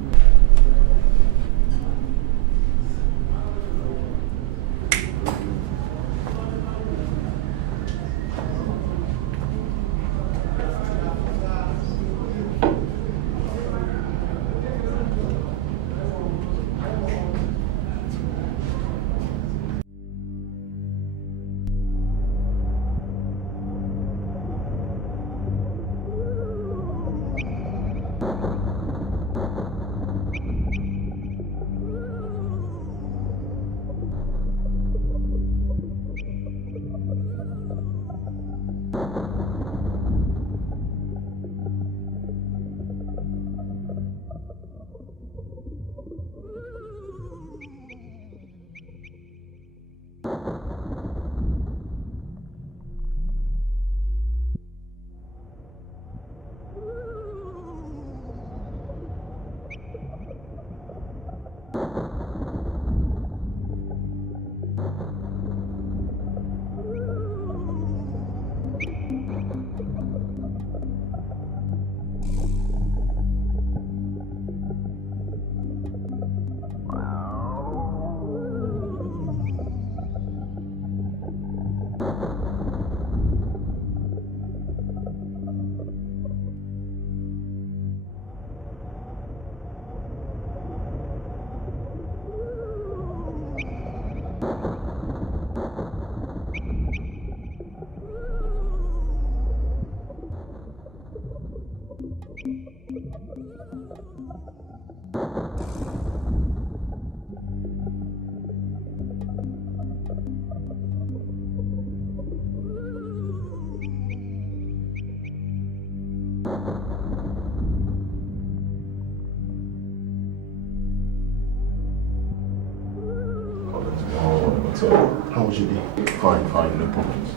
How was your day? Fine, no problems.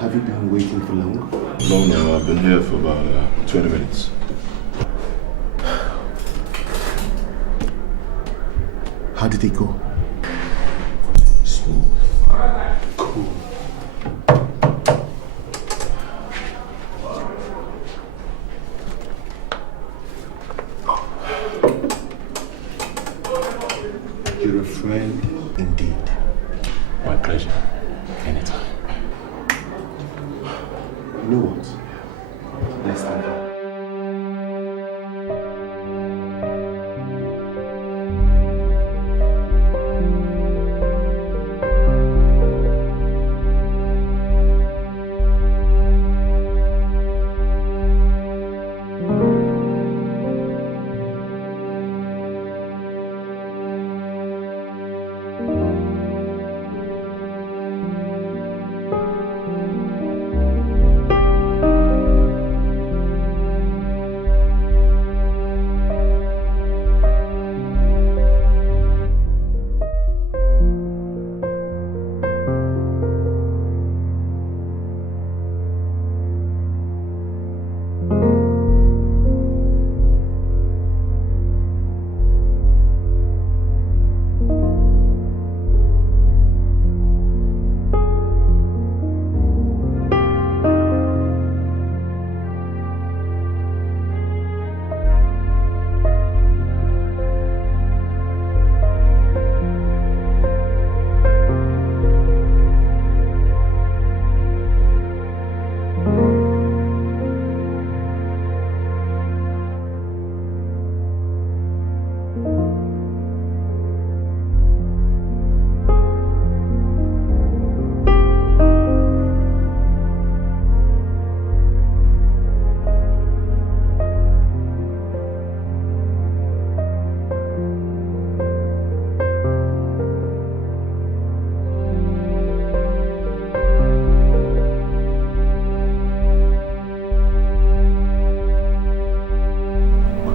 Have you been waiting for long? No, I've been here for about 20 minutes. How did it go? Smooth. Cool. You're a friend indeed. My pleasure. Anytime. You know what? Let's have it.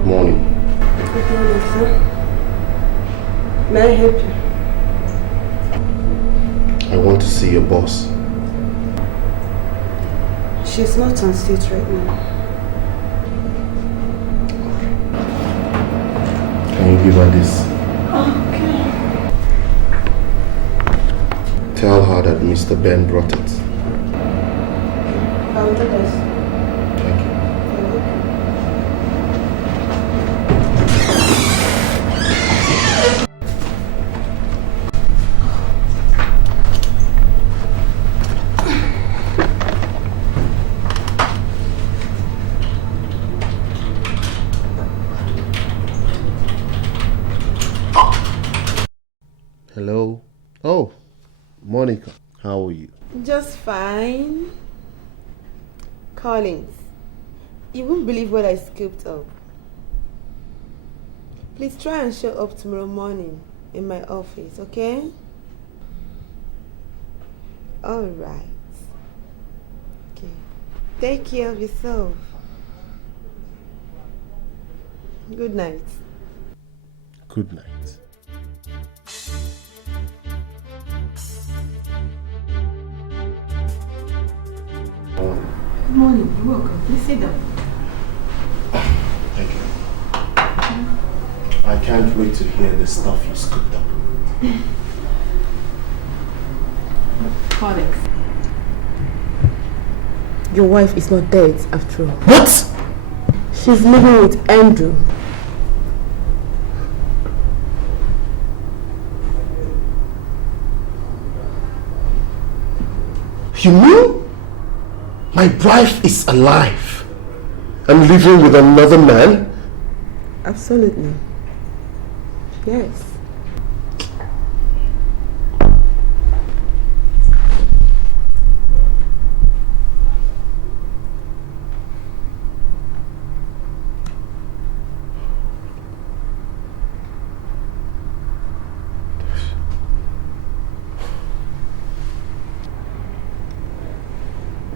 morning. Good morning, sir. May I help you? I want to see your boss. She's not on stage right now. Can you give her this? Okay. Tell her that Mr. Ben brought it. I'll do this. Thank you. Hello. Oh, Monica. How are you? Just fine. Collins, you won't believe what I scooped up. Please try and show up tomorrow morning in my office, okay? Alright. Okay. Take care of yourself. Good night. Good night. Good morning. You're welcome. Please sit down. Thank you. I can't wait to hear the stuff you scooped up. Alex, your wife is not dead after all. What? She's living with Andrew. You mean my wife is alive and living with another man? Absolutely. Yes.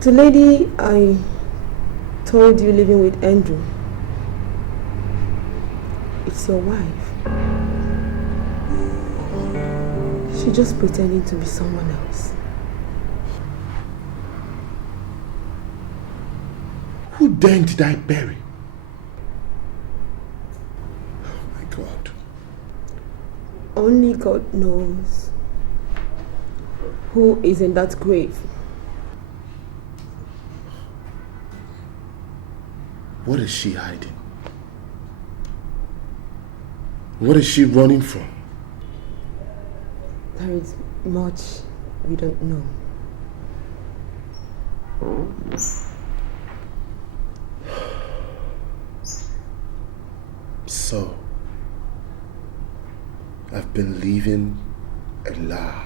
The lady I told you living with Andrew, it's your wife. She's just pretending to be someone else. Who then did I bury? Oh my God. Only God knows who is in that grave. What is she hiding? What is she running from? There is much we don't know. So, I've been living a lie.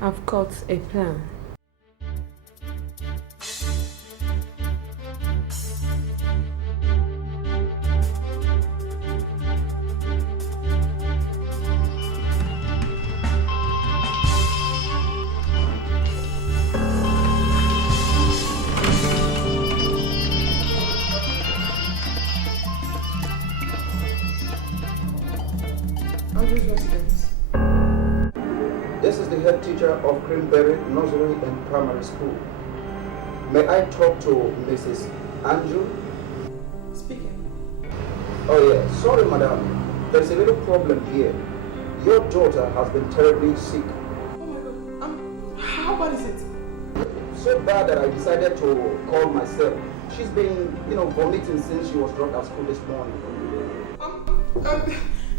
I've got a plan. This is the head teacher of Greenberry Nursery and Primary School. May I talk to Mrs. Andrew? Speaking. Oh yeah, sorry madam. There's a little problem here. Your daughter has been terribly sick. Oh my God. How bad is it? So bad that I decided to call myself. She's been, vomiting since she was dropped at school this morning.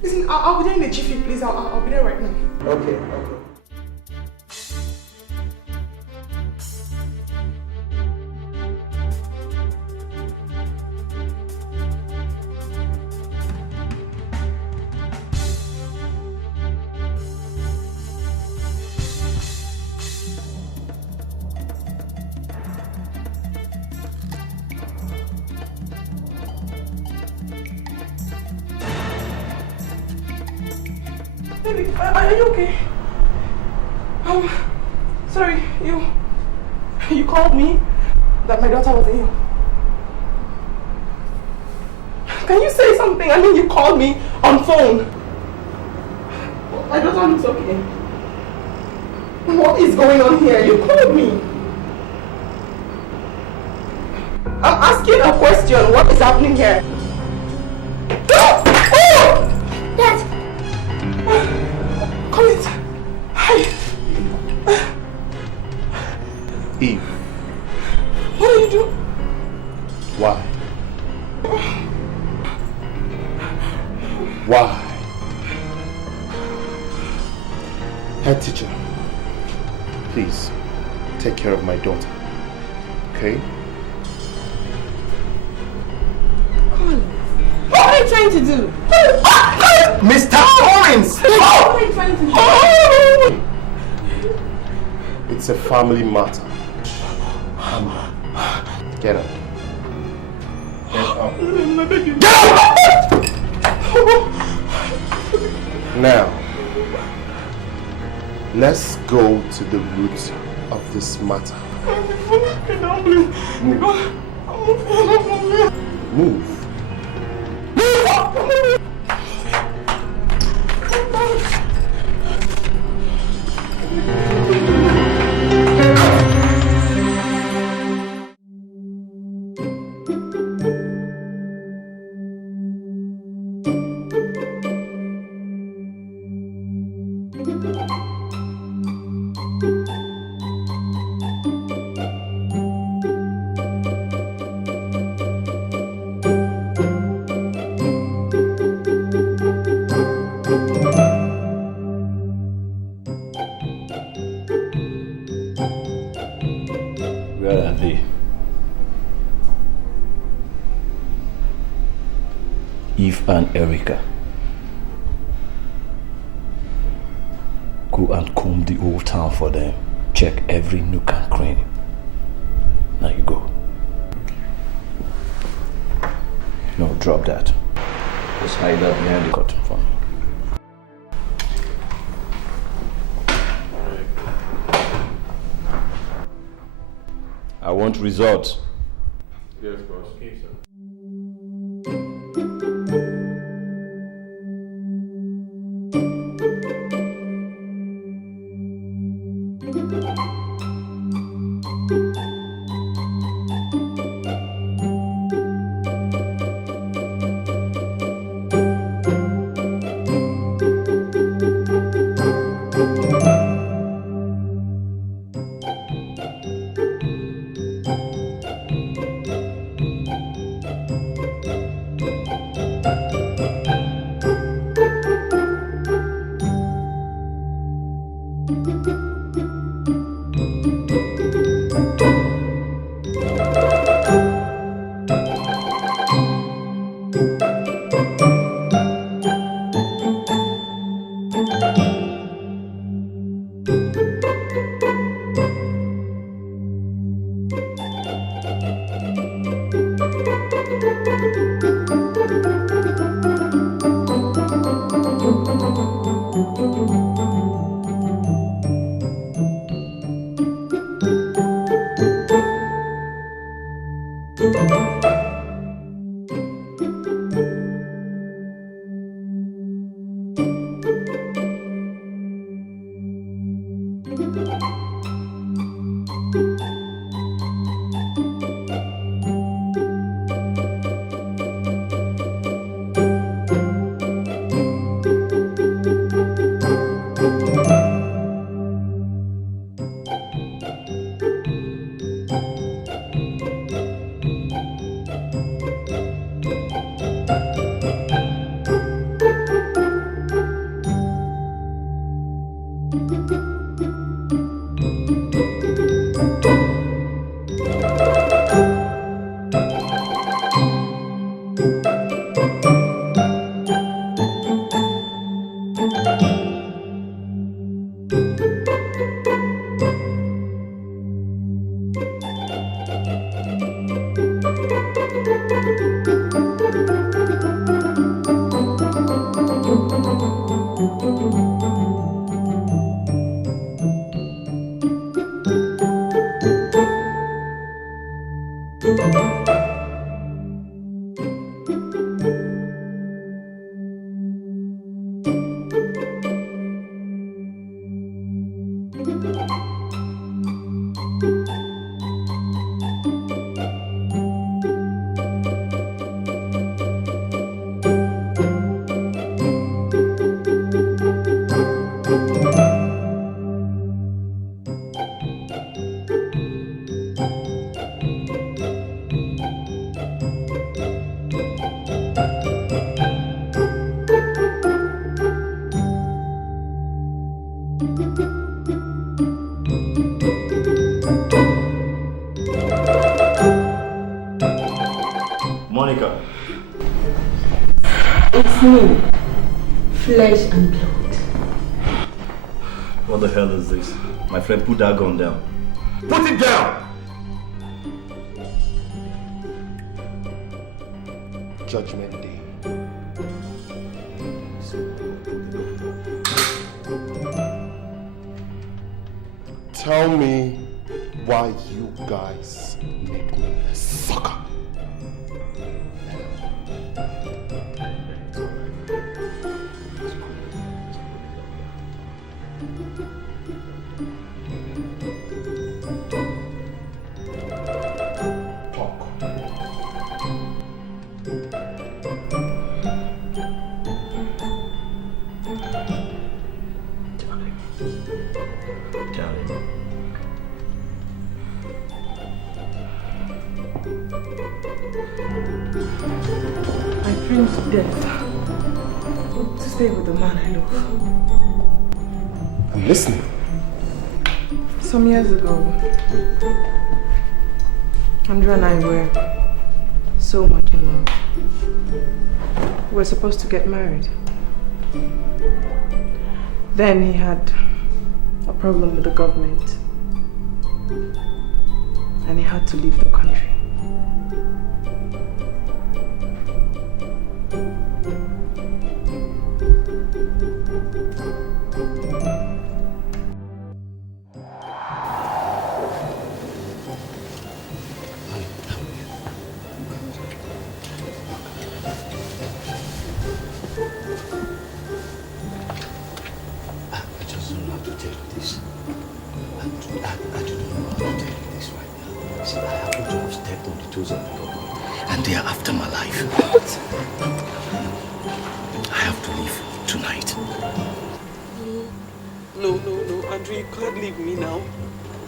Listen, I'll be there in the jiffy, please. I'll be there right now. Okay. Baby, are you okay? Sorry, you called me that my daughter was ill. Can you say something? I mean, you called me on phone. My daughter looks okay. What is going on here? You called me. I'm asking a question. What is happening here? Oh! Dad! Call it. Hi. Eve. What are you doing? Why? Why? Head teacher, please take care of my daughter, okay? What are you trying to do? Mr. Lawrence! What are you trying to do? It's a family matter. Get up. Get up. Get up! Now, let's go to the root of this matter. Move. Where are they? Eve and Erica. Go and comb the old town for them. Check every nook and cranny. Now you go. No, drop that. Just hide that behind the curtain for me. I want results. Yes, boss. Okay, sir. me, flesh and blood. What the hell is this? My friend, put that gun down. Put it down! Judgment Day. Tell me why you guys make me a sucker. I dreamed to death to stay with the man I love. I'm listening. Some years ago, Andrew and I were so much in love. We were supposed to get married. Then he had a problem with the government and he had to leave the country. And they are after my life. What? I have to leave tonight. No, Andrew, you can't leave me now.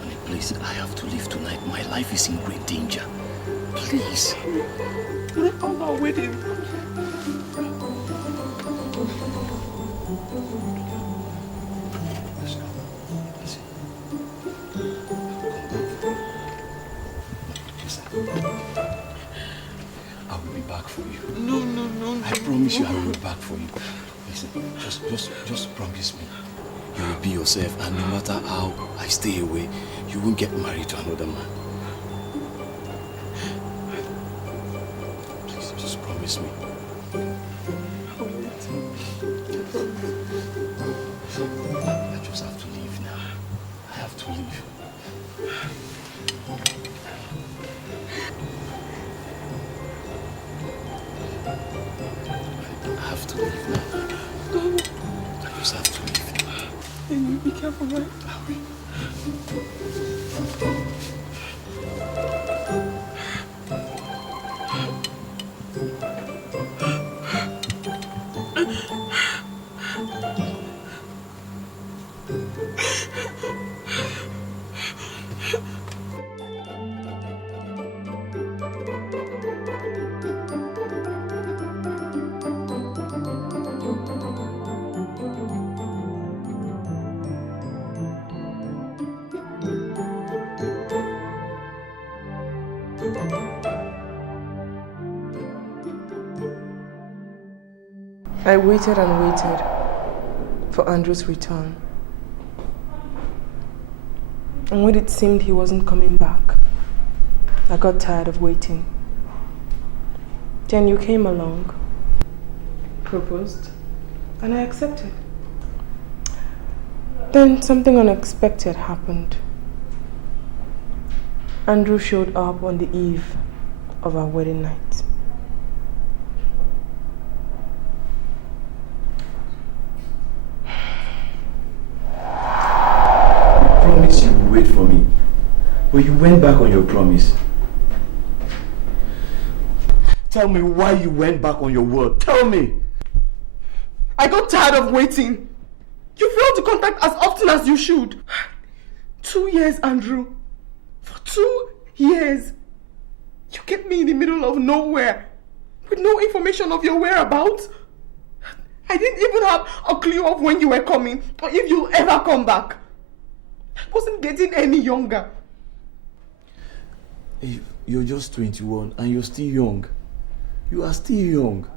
Honey, please, I have to leave tonight. My life is in great danger. Please. What about our wedding? I will be back for you. No. I promise you I will be back for you. Listen, just promise me. You will be yourself, and no matter how I stay away, you won't get married to another man. Please, just promise me. I just have to leave now. I have to leave. I have to leave now. I just have to leave now. Then you be careful, right? I will. I waited and waited for Andrew's return. And when it seemed he wasn't coming back, I got tired of waiting. Then you came along, proposed, and I accepted. Then something unexpected happened. Andrew showed up on the eve of our wedding night. You would wait for me, but you went back on your promise. Tell me why you went back on your word. Tell me. I got tired of waiting. You failed to contact as often as you should. 2 years, Andrew. For 2 years. You kept me in the middle of nowhere with no information of your whereabouts. I didn't even have a clue of when you were coming or if you'll ever come back. I wasn't getting any younger. You're just 21 and you're still young. You are still young.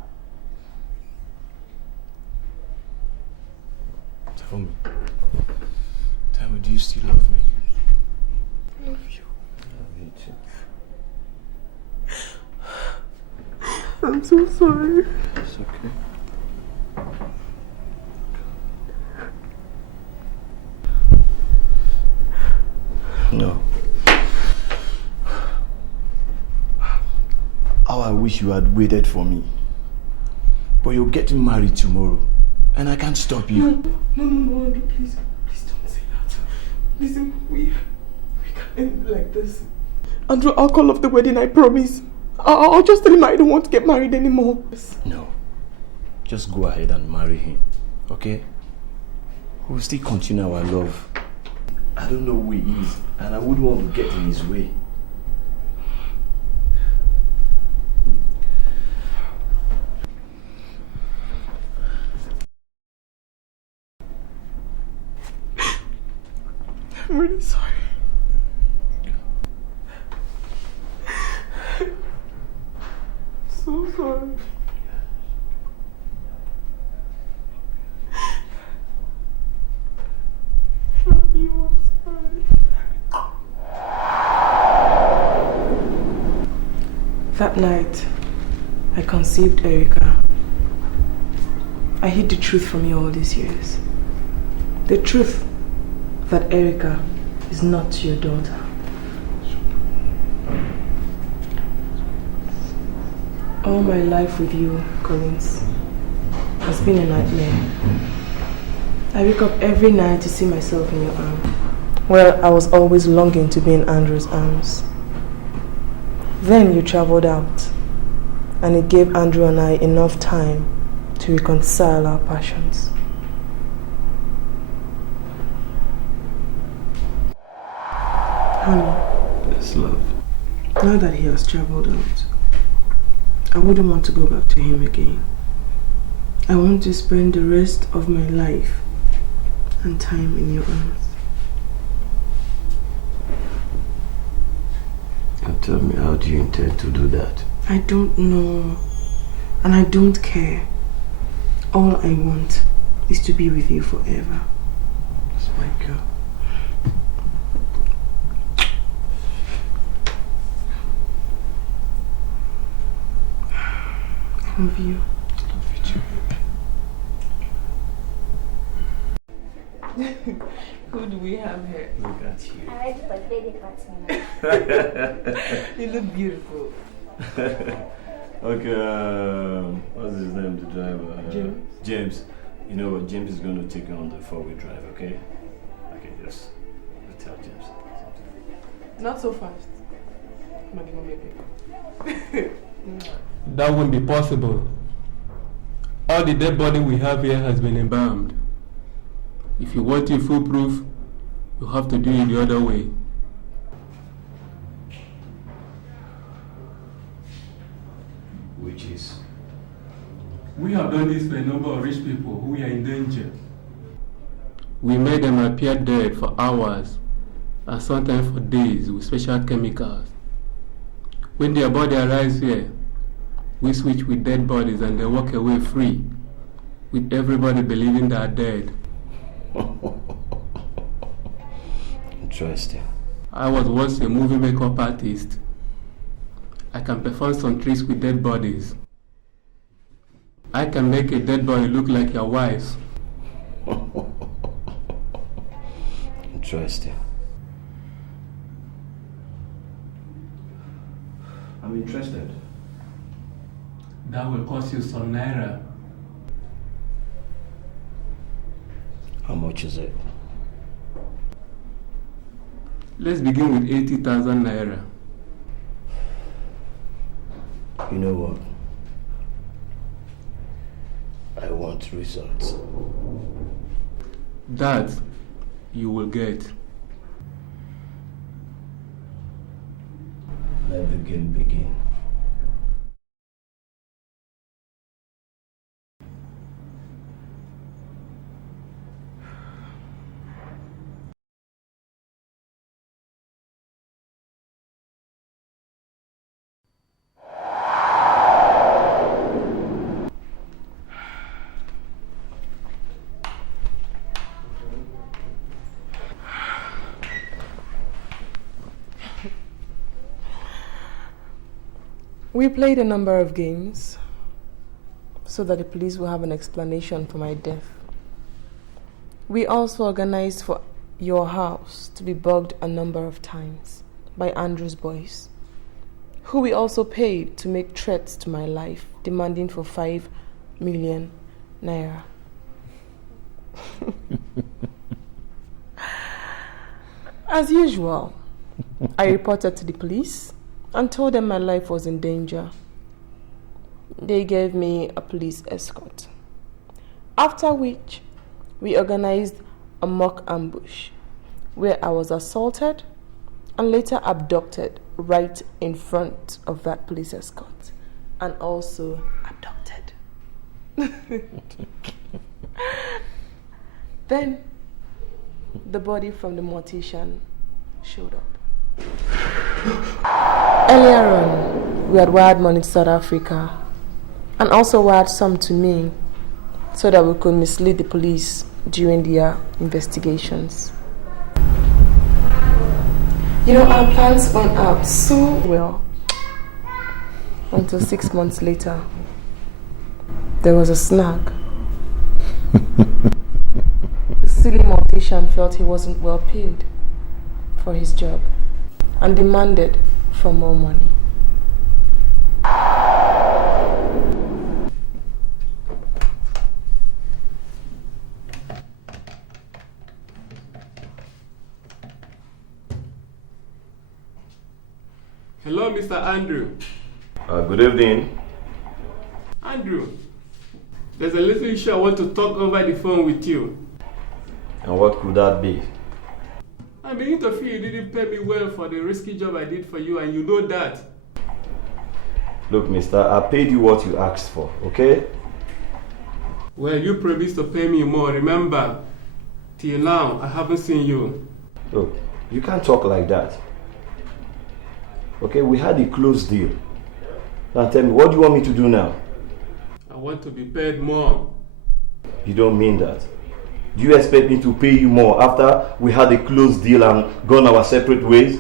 Tell me. Tell me, do you still love me? I love you. I love you too. I'm so sorry. It's okay. No. How I wish you had waited for me. But you're getting married tomorrow, and I can't stop you. No, Andrew, please don't say that. Listen, we can't end like this. Andrew, I'll call off the wedding, I promise. I'll just tell him I don't want to get married anymore. No. Just go ahead and marry him, okay? We'll still continue our love. I don't know who he is, and I wouldn't want to get in his way. I'm really sorry. So sorry. That night, I conceived Erica. I hid the truth from you all these years. The truth that Erica is not your daughter. All my life with you, Collins, has been a nightmare. I wake up every night to see myself in your arms. Well, I was always longing to be in Andrew's arms. Then you traveled out, and it gave Andrew and I enough time to reconcile our passions. Honey. Yes, love. Now that he has traveled out, I wouldn't want to go back to him again. I want to spend the rest of my life and time in your arms. Now tell me, how do you intend to do that? I don't know, and I don't care. All I want is to be with you forever. That's my girl. I love you. Love you too. Who do we have here? Look at you. I'm ready for baby party. You look beautiful. Okay, what's his name, the driver? James. James. You know what, James is going to take you on the 4-wheel drive, okay? Okay, just tell James something. Not so fast. Come on, give me a paper. That won't be possible. All the dead body we have here has been embalmed. If you want it foolproof, you have to do it the other way. Which is? We have done this for a number of rich people who are in danger. We made them appear dead for hours and sometimes for days with special chemicals. When their body arrives here, we switch with dead bodies and they walk away free, with everybody believing they are dead. Interesting. I was once a movie makeup artist. I can perform some tricks with dead bodies. I can make a dead body look like your wife's. Interesting. I'm interested. That will cost you some naira. How much is it? Let's begin with 80,000 naira. You know what? I want results. That you will get. Let the game begin. We played a number of games so that the police will have an explanation for my death. We also organized for your house to be bugged a number of times by Andrew's boys, who we also paid to make threats to my life, demanding for 5 million naira. As usual, I reported to the police and told them my life was in danger. They gave me a police escort, after which we organized a mock ambush where I was assaulted and later abducted right in front of that police escort, and also abducted. Then the body from the mortician showed up. Earlier on, we had wired money to South Africa and also wired some to me so that we could mislead the police during their investigations. You know, our plans went out so well until 6 months later. There was a snag. The silly mortician felt he wasn't well paid for his job and demanded for more money. Hello, Mr. Andrew. Good evening. Andrew, there's a little issue I want to talk over the phone with you. And what could that be? I'm beginning to feel you didn't pay me well for the risky job I did for you, and you know that. Look, mister, I paid you what you asked for, okay? Well, you promised to pay me more, remember? Till now, I haven't seen you. Look, you can't talk like that. Okay, we had a close deal. Now tell me, what do you want me to do now? I want to be paid more. You don't mean that. Do you expect me to pay you more after we had a close deal and gone our separate ways?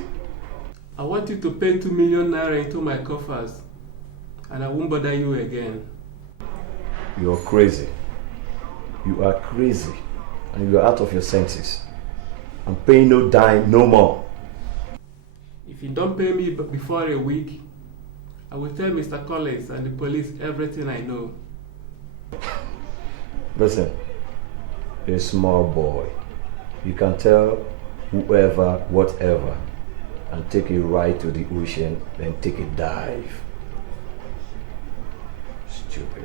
I want you to pay 2 million naira into my coffers, and I won't bother you again. You're crazy. You are crazy. And you are out of your senses. I'm paying no dime, no more. If you don't pay me before a week, I will tell Mr. Collins and the police everything I know. Listen, you're a small boy. You can tell whoever, whatever, and take a ride to the ocean, then take a dive. Stupid.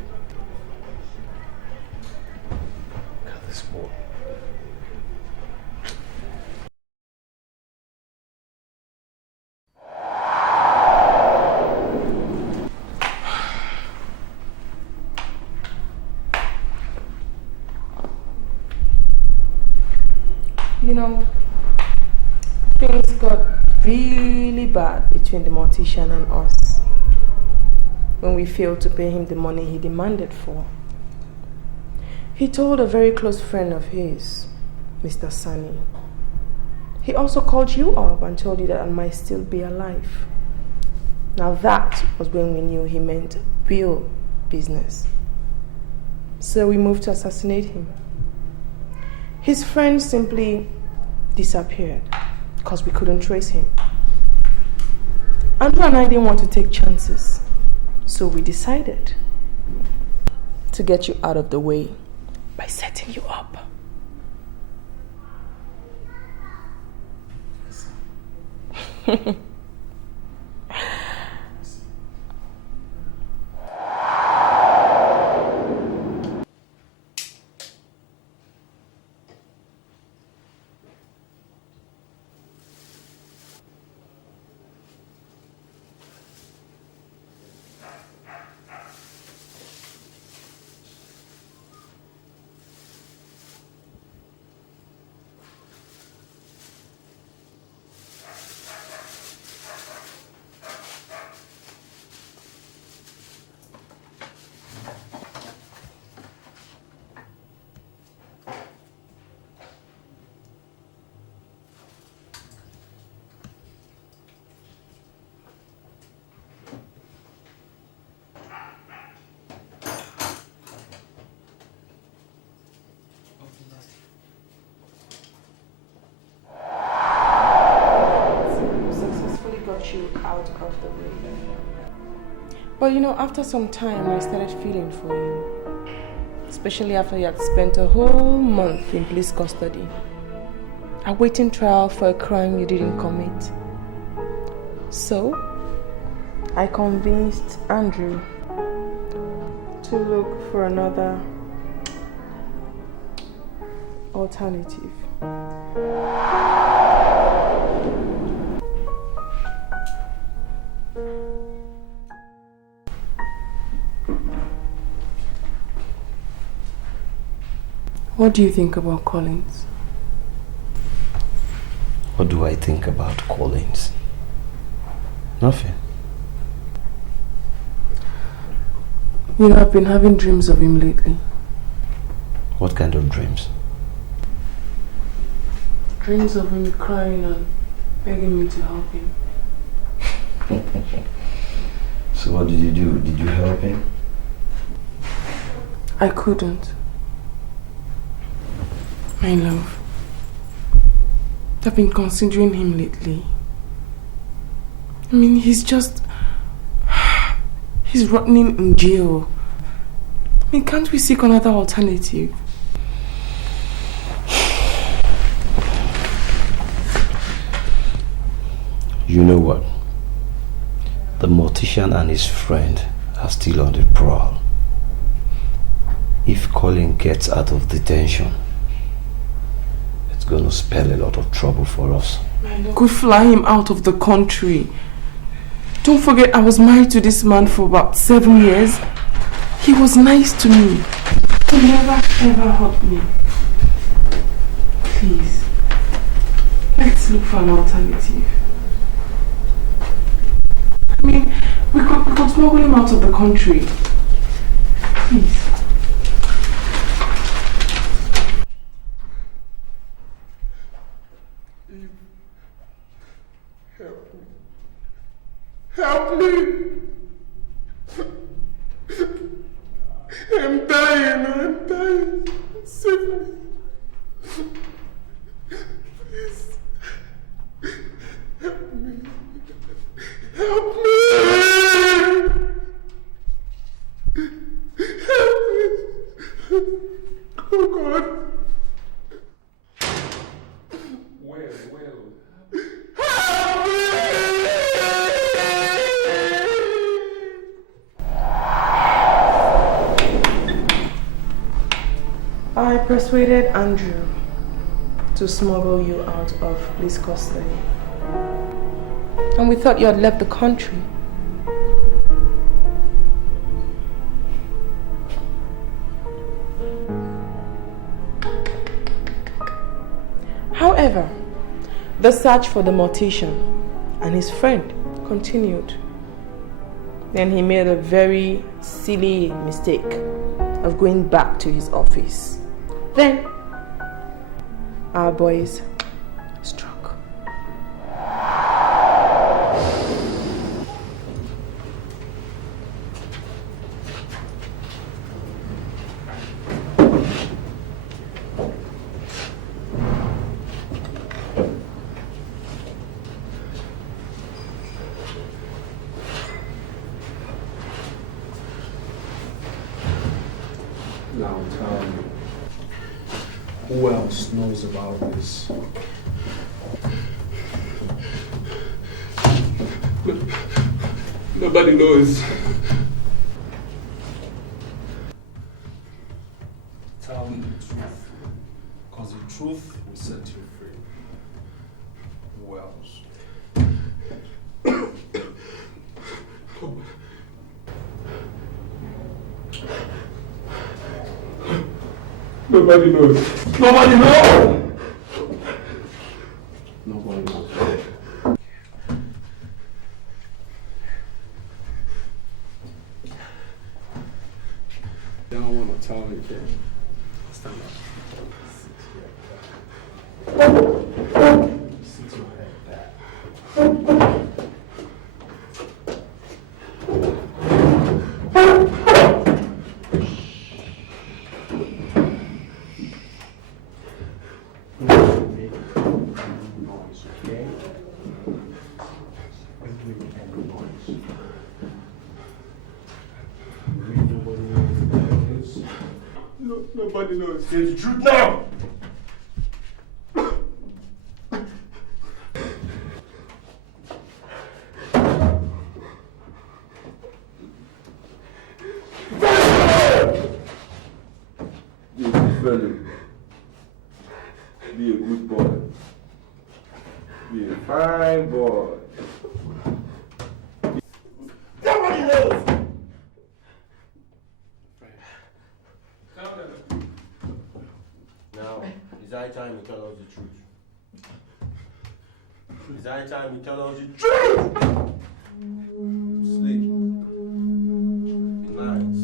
Look at this boy. You know, things got really bad between the mortician and us when we failed to pay him the money he demanded for. He told a very close friend of his, Mr. Sani. He also called you up and told you that I might still be alive. Now that was when we knew he meant real business. So we moved to assassinate him. His friend simply disappeared because we couldn't trace him. Andrew and I didn't want to take chances, so we decided to get you out of the way by setting you up. out of the way. But you know, after some time, I started feeling for you. Especially after you had spent a whole month in police custody, awaiting trial for a crime you didn't commit. So, I convinced Andrew to look for another alternative. What do you think about Collins? What do I think about Collins? Nothing. You know, I've been having dreams of him lately. What kind of dreams? Dreams of him crying and begging me to help him. So what did you do? Did you help him? I couldn't. My love, I've been considering him lately. I mean, he's rotting in jail. I mean, can't we seek another alternative? You know what? The mortician and his friend are still on the prowl. If Colin gets out of detention, it's going to spell a lot of trouble for us. Could fly him out of the country. Don't forget, I was married to this man for about 7 years. He was nice to me. He never ever hurt me. Please, let's look for an alternative. I mean, we could smuggle him out of the country. Please. Help me! I'm dying. Save me. Please. Help me. Help me! Help me! Oh God. Well. Help me! I persuaded Andrew to smuggle you out of police custody. And we thought you had left the country. However, the search for the mortician and his friend continued. Then he made a very silly mistake of going back to his office. Then, our boys struck. Now tell me, who else knows about this? Nobody knows. Tell me the truth, because the truth will set you free. Who else? Nobody knows. Nobody knows! Nobody knows. They don't want to tell me, kid. Stand up. Sit your head back. Nobody knows. Say the truth now! Be a good fellow. Be a good boy. Be a fine boy. Nobody knows! Now, it's high time you tell us the truth. It's high time you tell us the truth! Sleep. Be nice.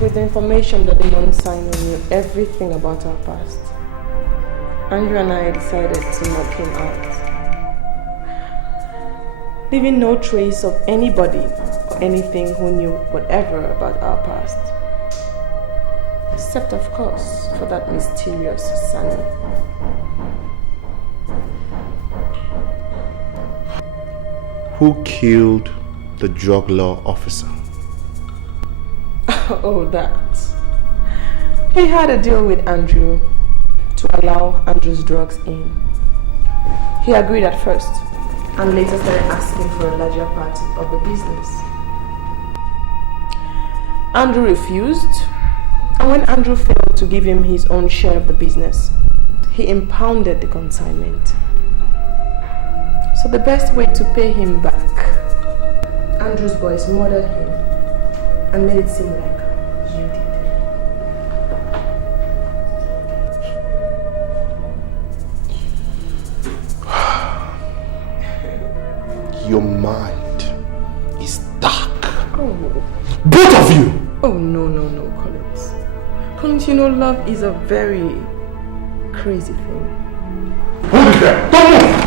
With the information that the Nonso knew everything about our past, Andrew and I decided to knock him out, leaving no trace of anybody or anything who knew whatever about our past, except of course for that mysterious Sunny. Who killed the drug law officer? Oh, that. He had a deal with Andrew to allow Andrew's drugs in. He agreed at first and later started asking for a larger part of the business. Andrew refused, and when Andrew failed to give him his own share of the business, he impounded the consignment. So the best way to pay him back, Andrew's boys murdered him and made it seem like you did. Your mind is dark. Oh. Both of you! Oh, no, Collins. Collins, you know, love is a very crazy thing. Hold it there! Don't move!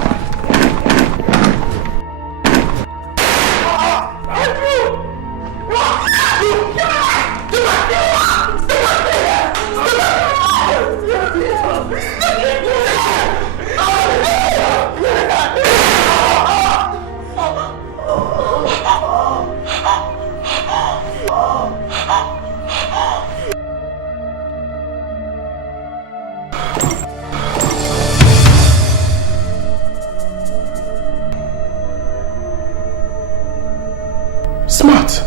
Smart.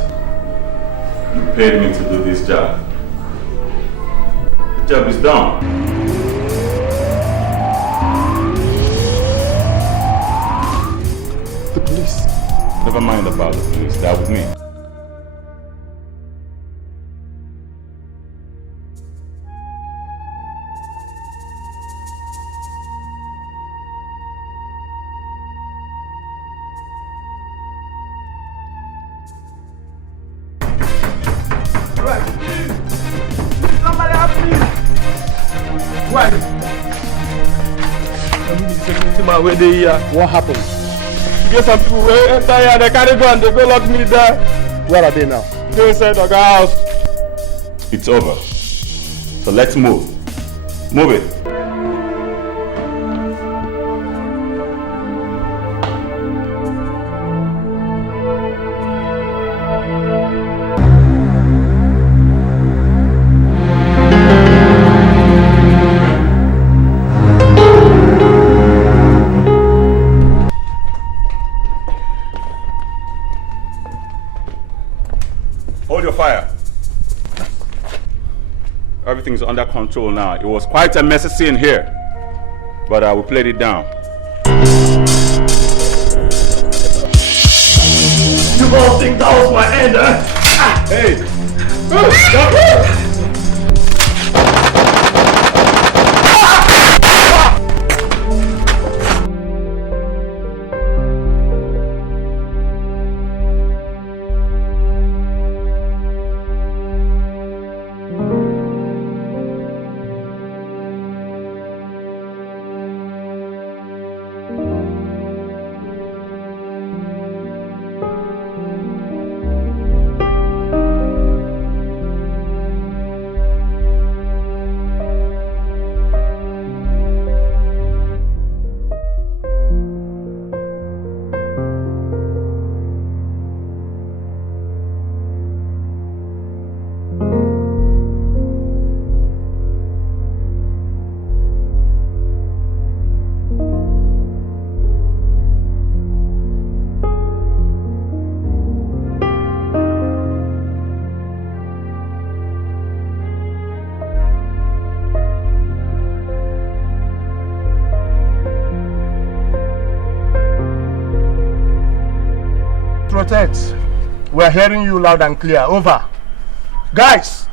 You paid me to do this job. The job is done. The police. Never mind about the police. They're with me. What happened? You get some people who enter here, they carry gun, they go lock me there. Where are they now? They inside the house. It's over. So let's move. Move it. Hold your fire. Everything's under control now. It was quite a messy scene here, but we played it down. You all think that was my end, huh? Ah. Hey! Stop! Protect. We're hearing you loud and clear. Over. Guys,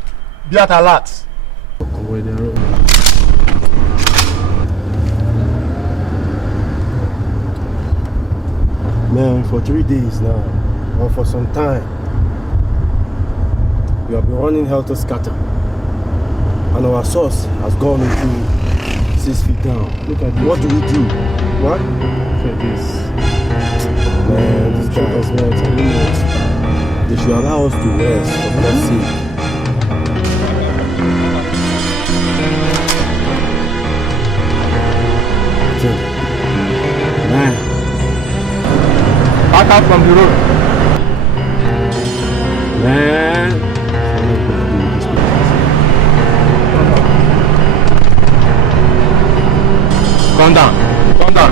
be at alert. Man, for 3 days now, or for some time, we have been running helter scatter, and our source has gone into 6 feet down. Look at this. What do we do? What? Look at this. Man, these guys, man, they should allow us to rest, for God's sake. Man, back out from the road. Man, come down, come down,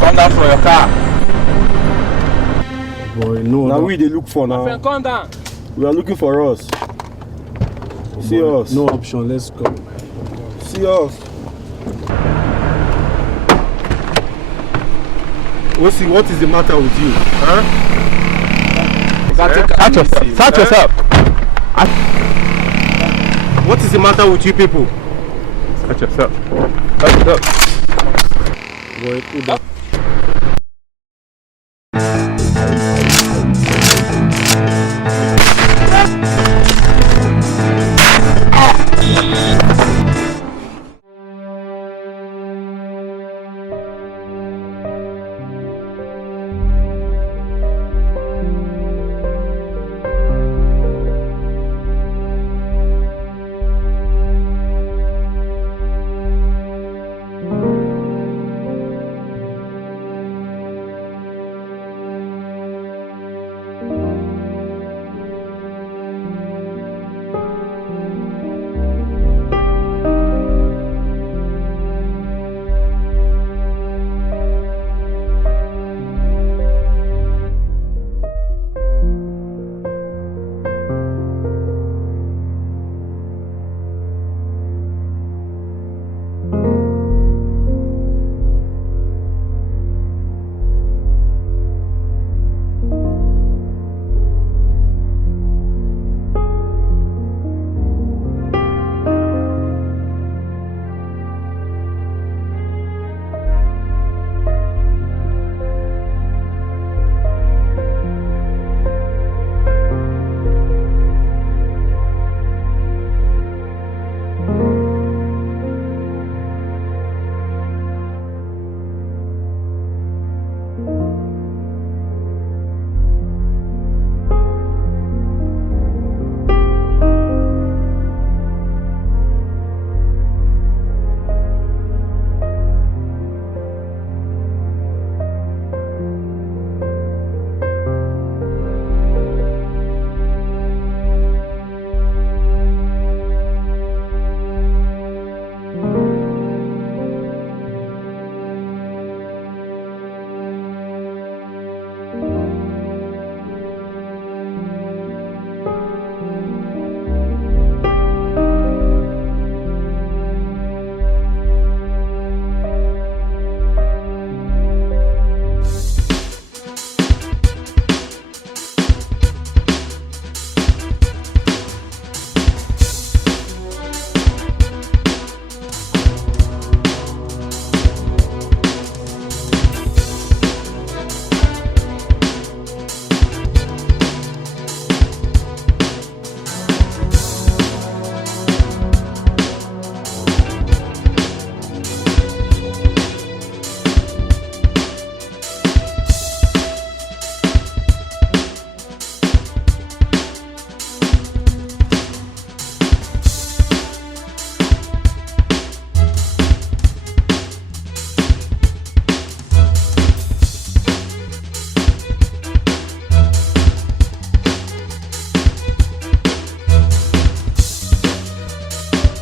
come down from your car. Boy, no. Now we they look for now. Friend, come down. We are looking for us. See Boy, us. no option. Let's go. See us. What is the matter with you? Huh? Search yourself. Search yourself. What is the matter with you people? Search yourself. Search yourself. Boy,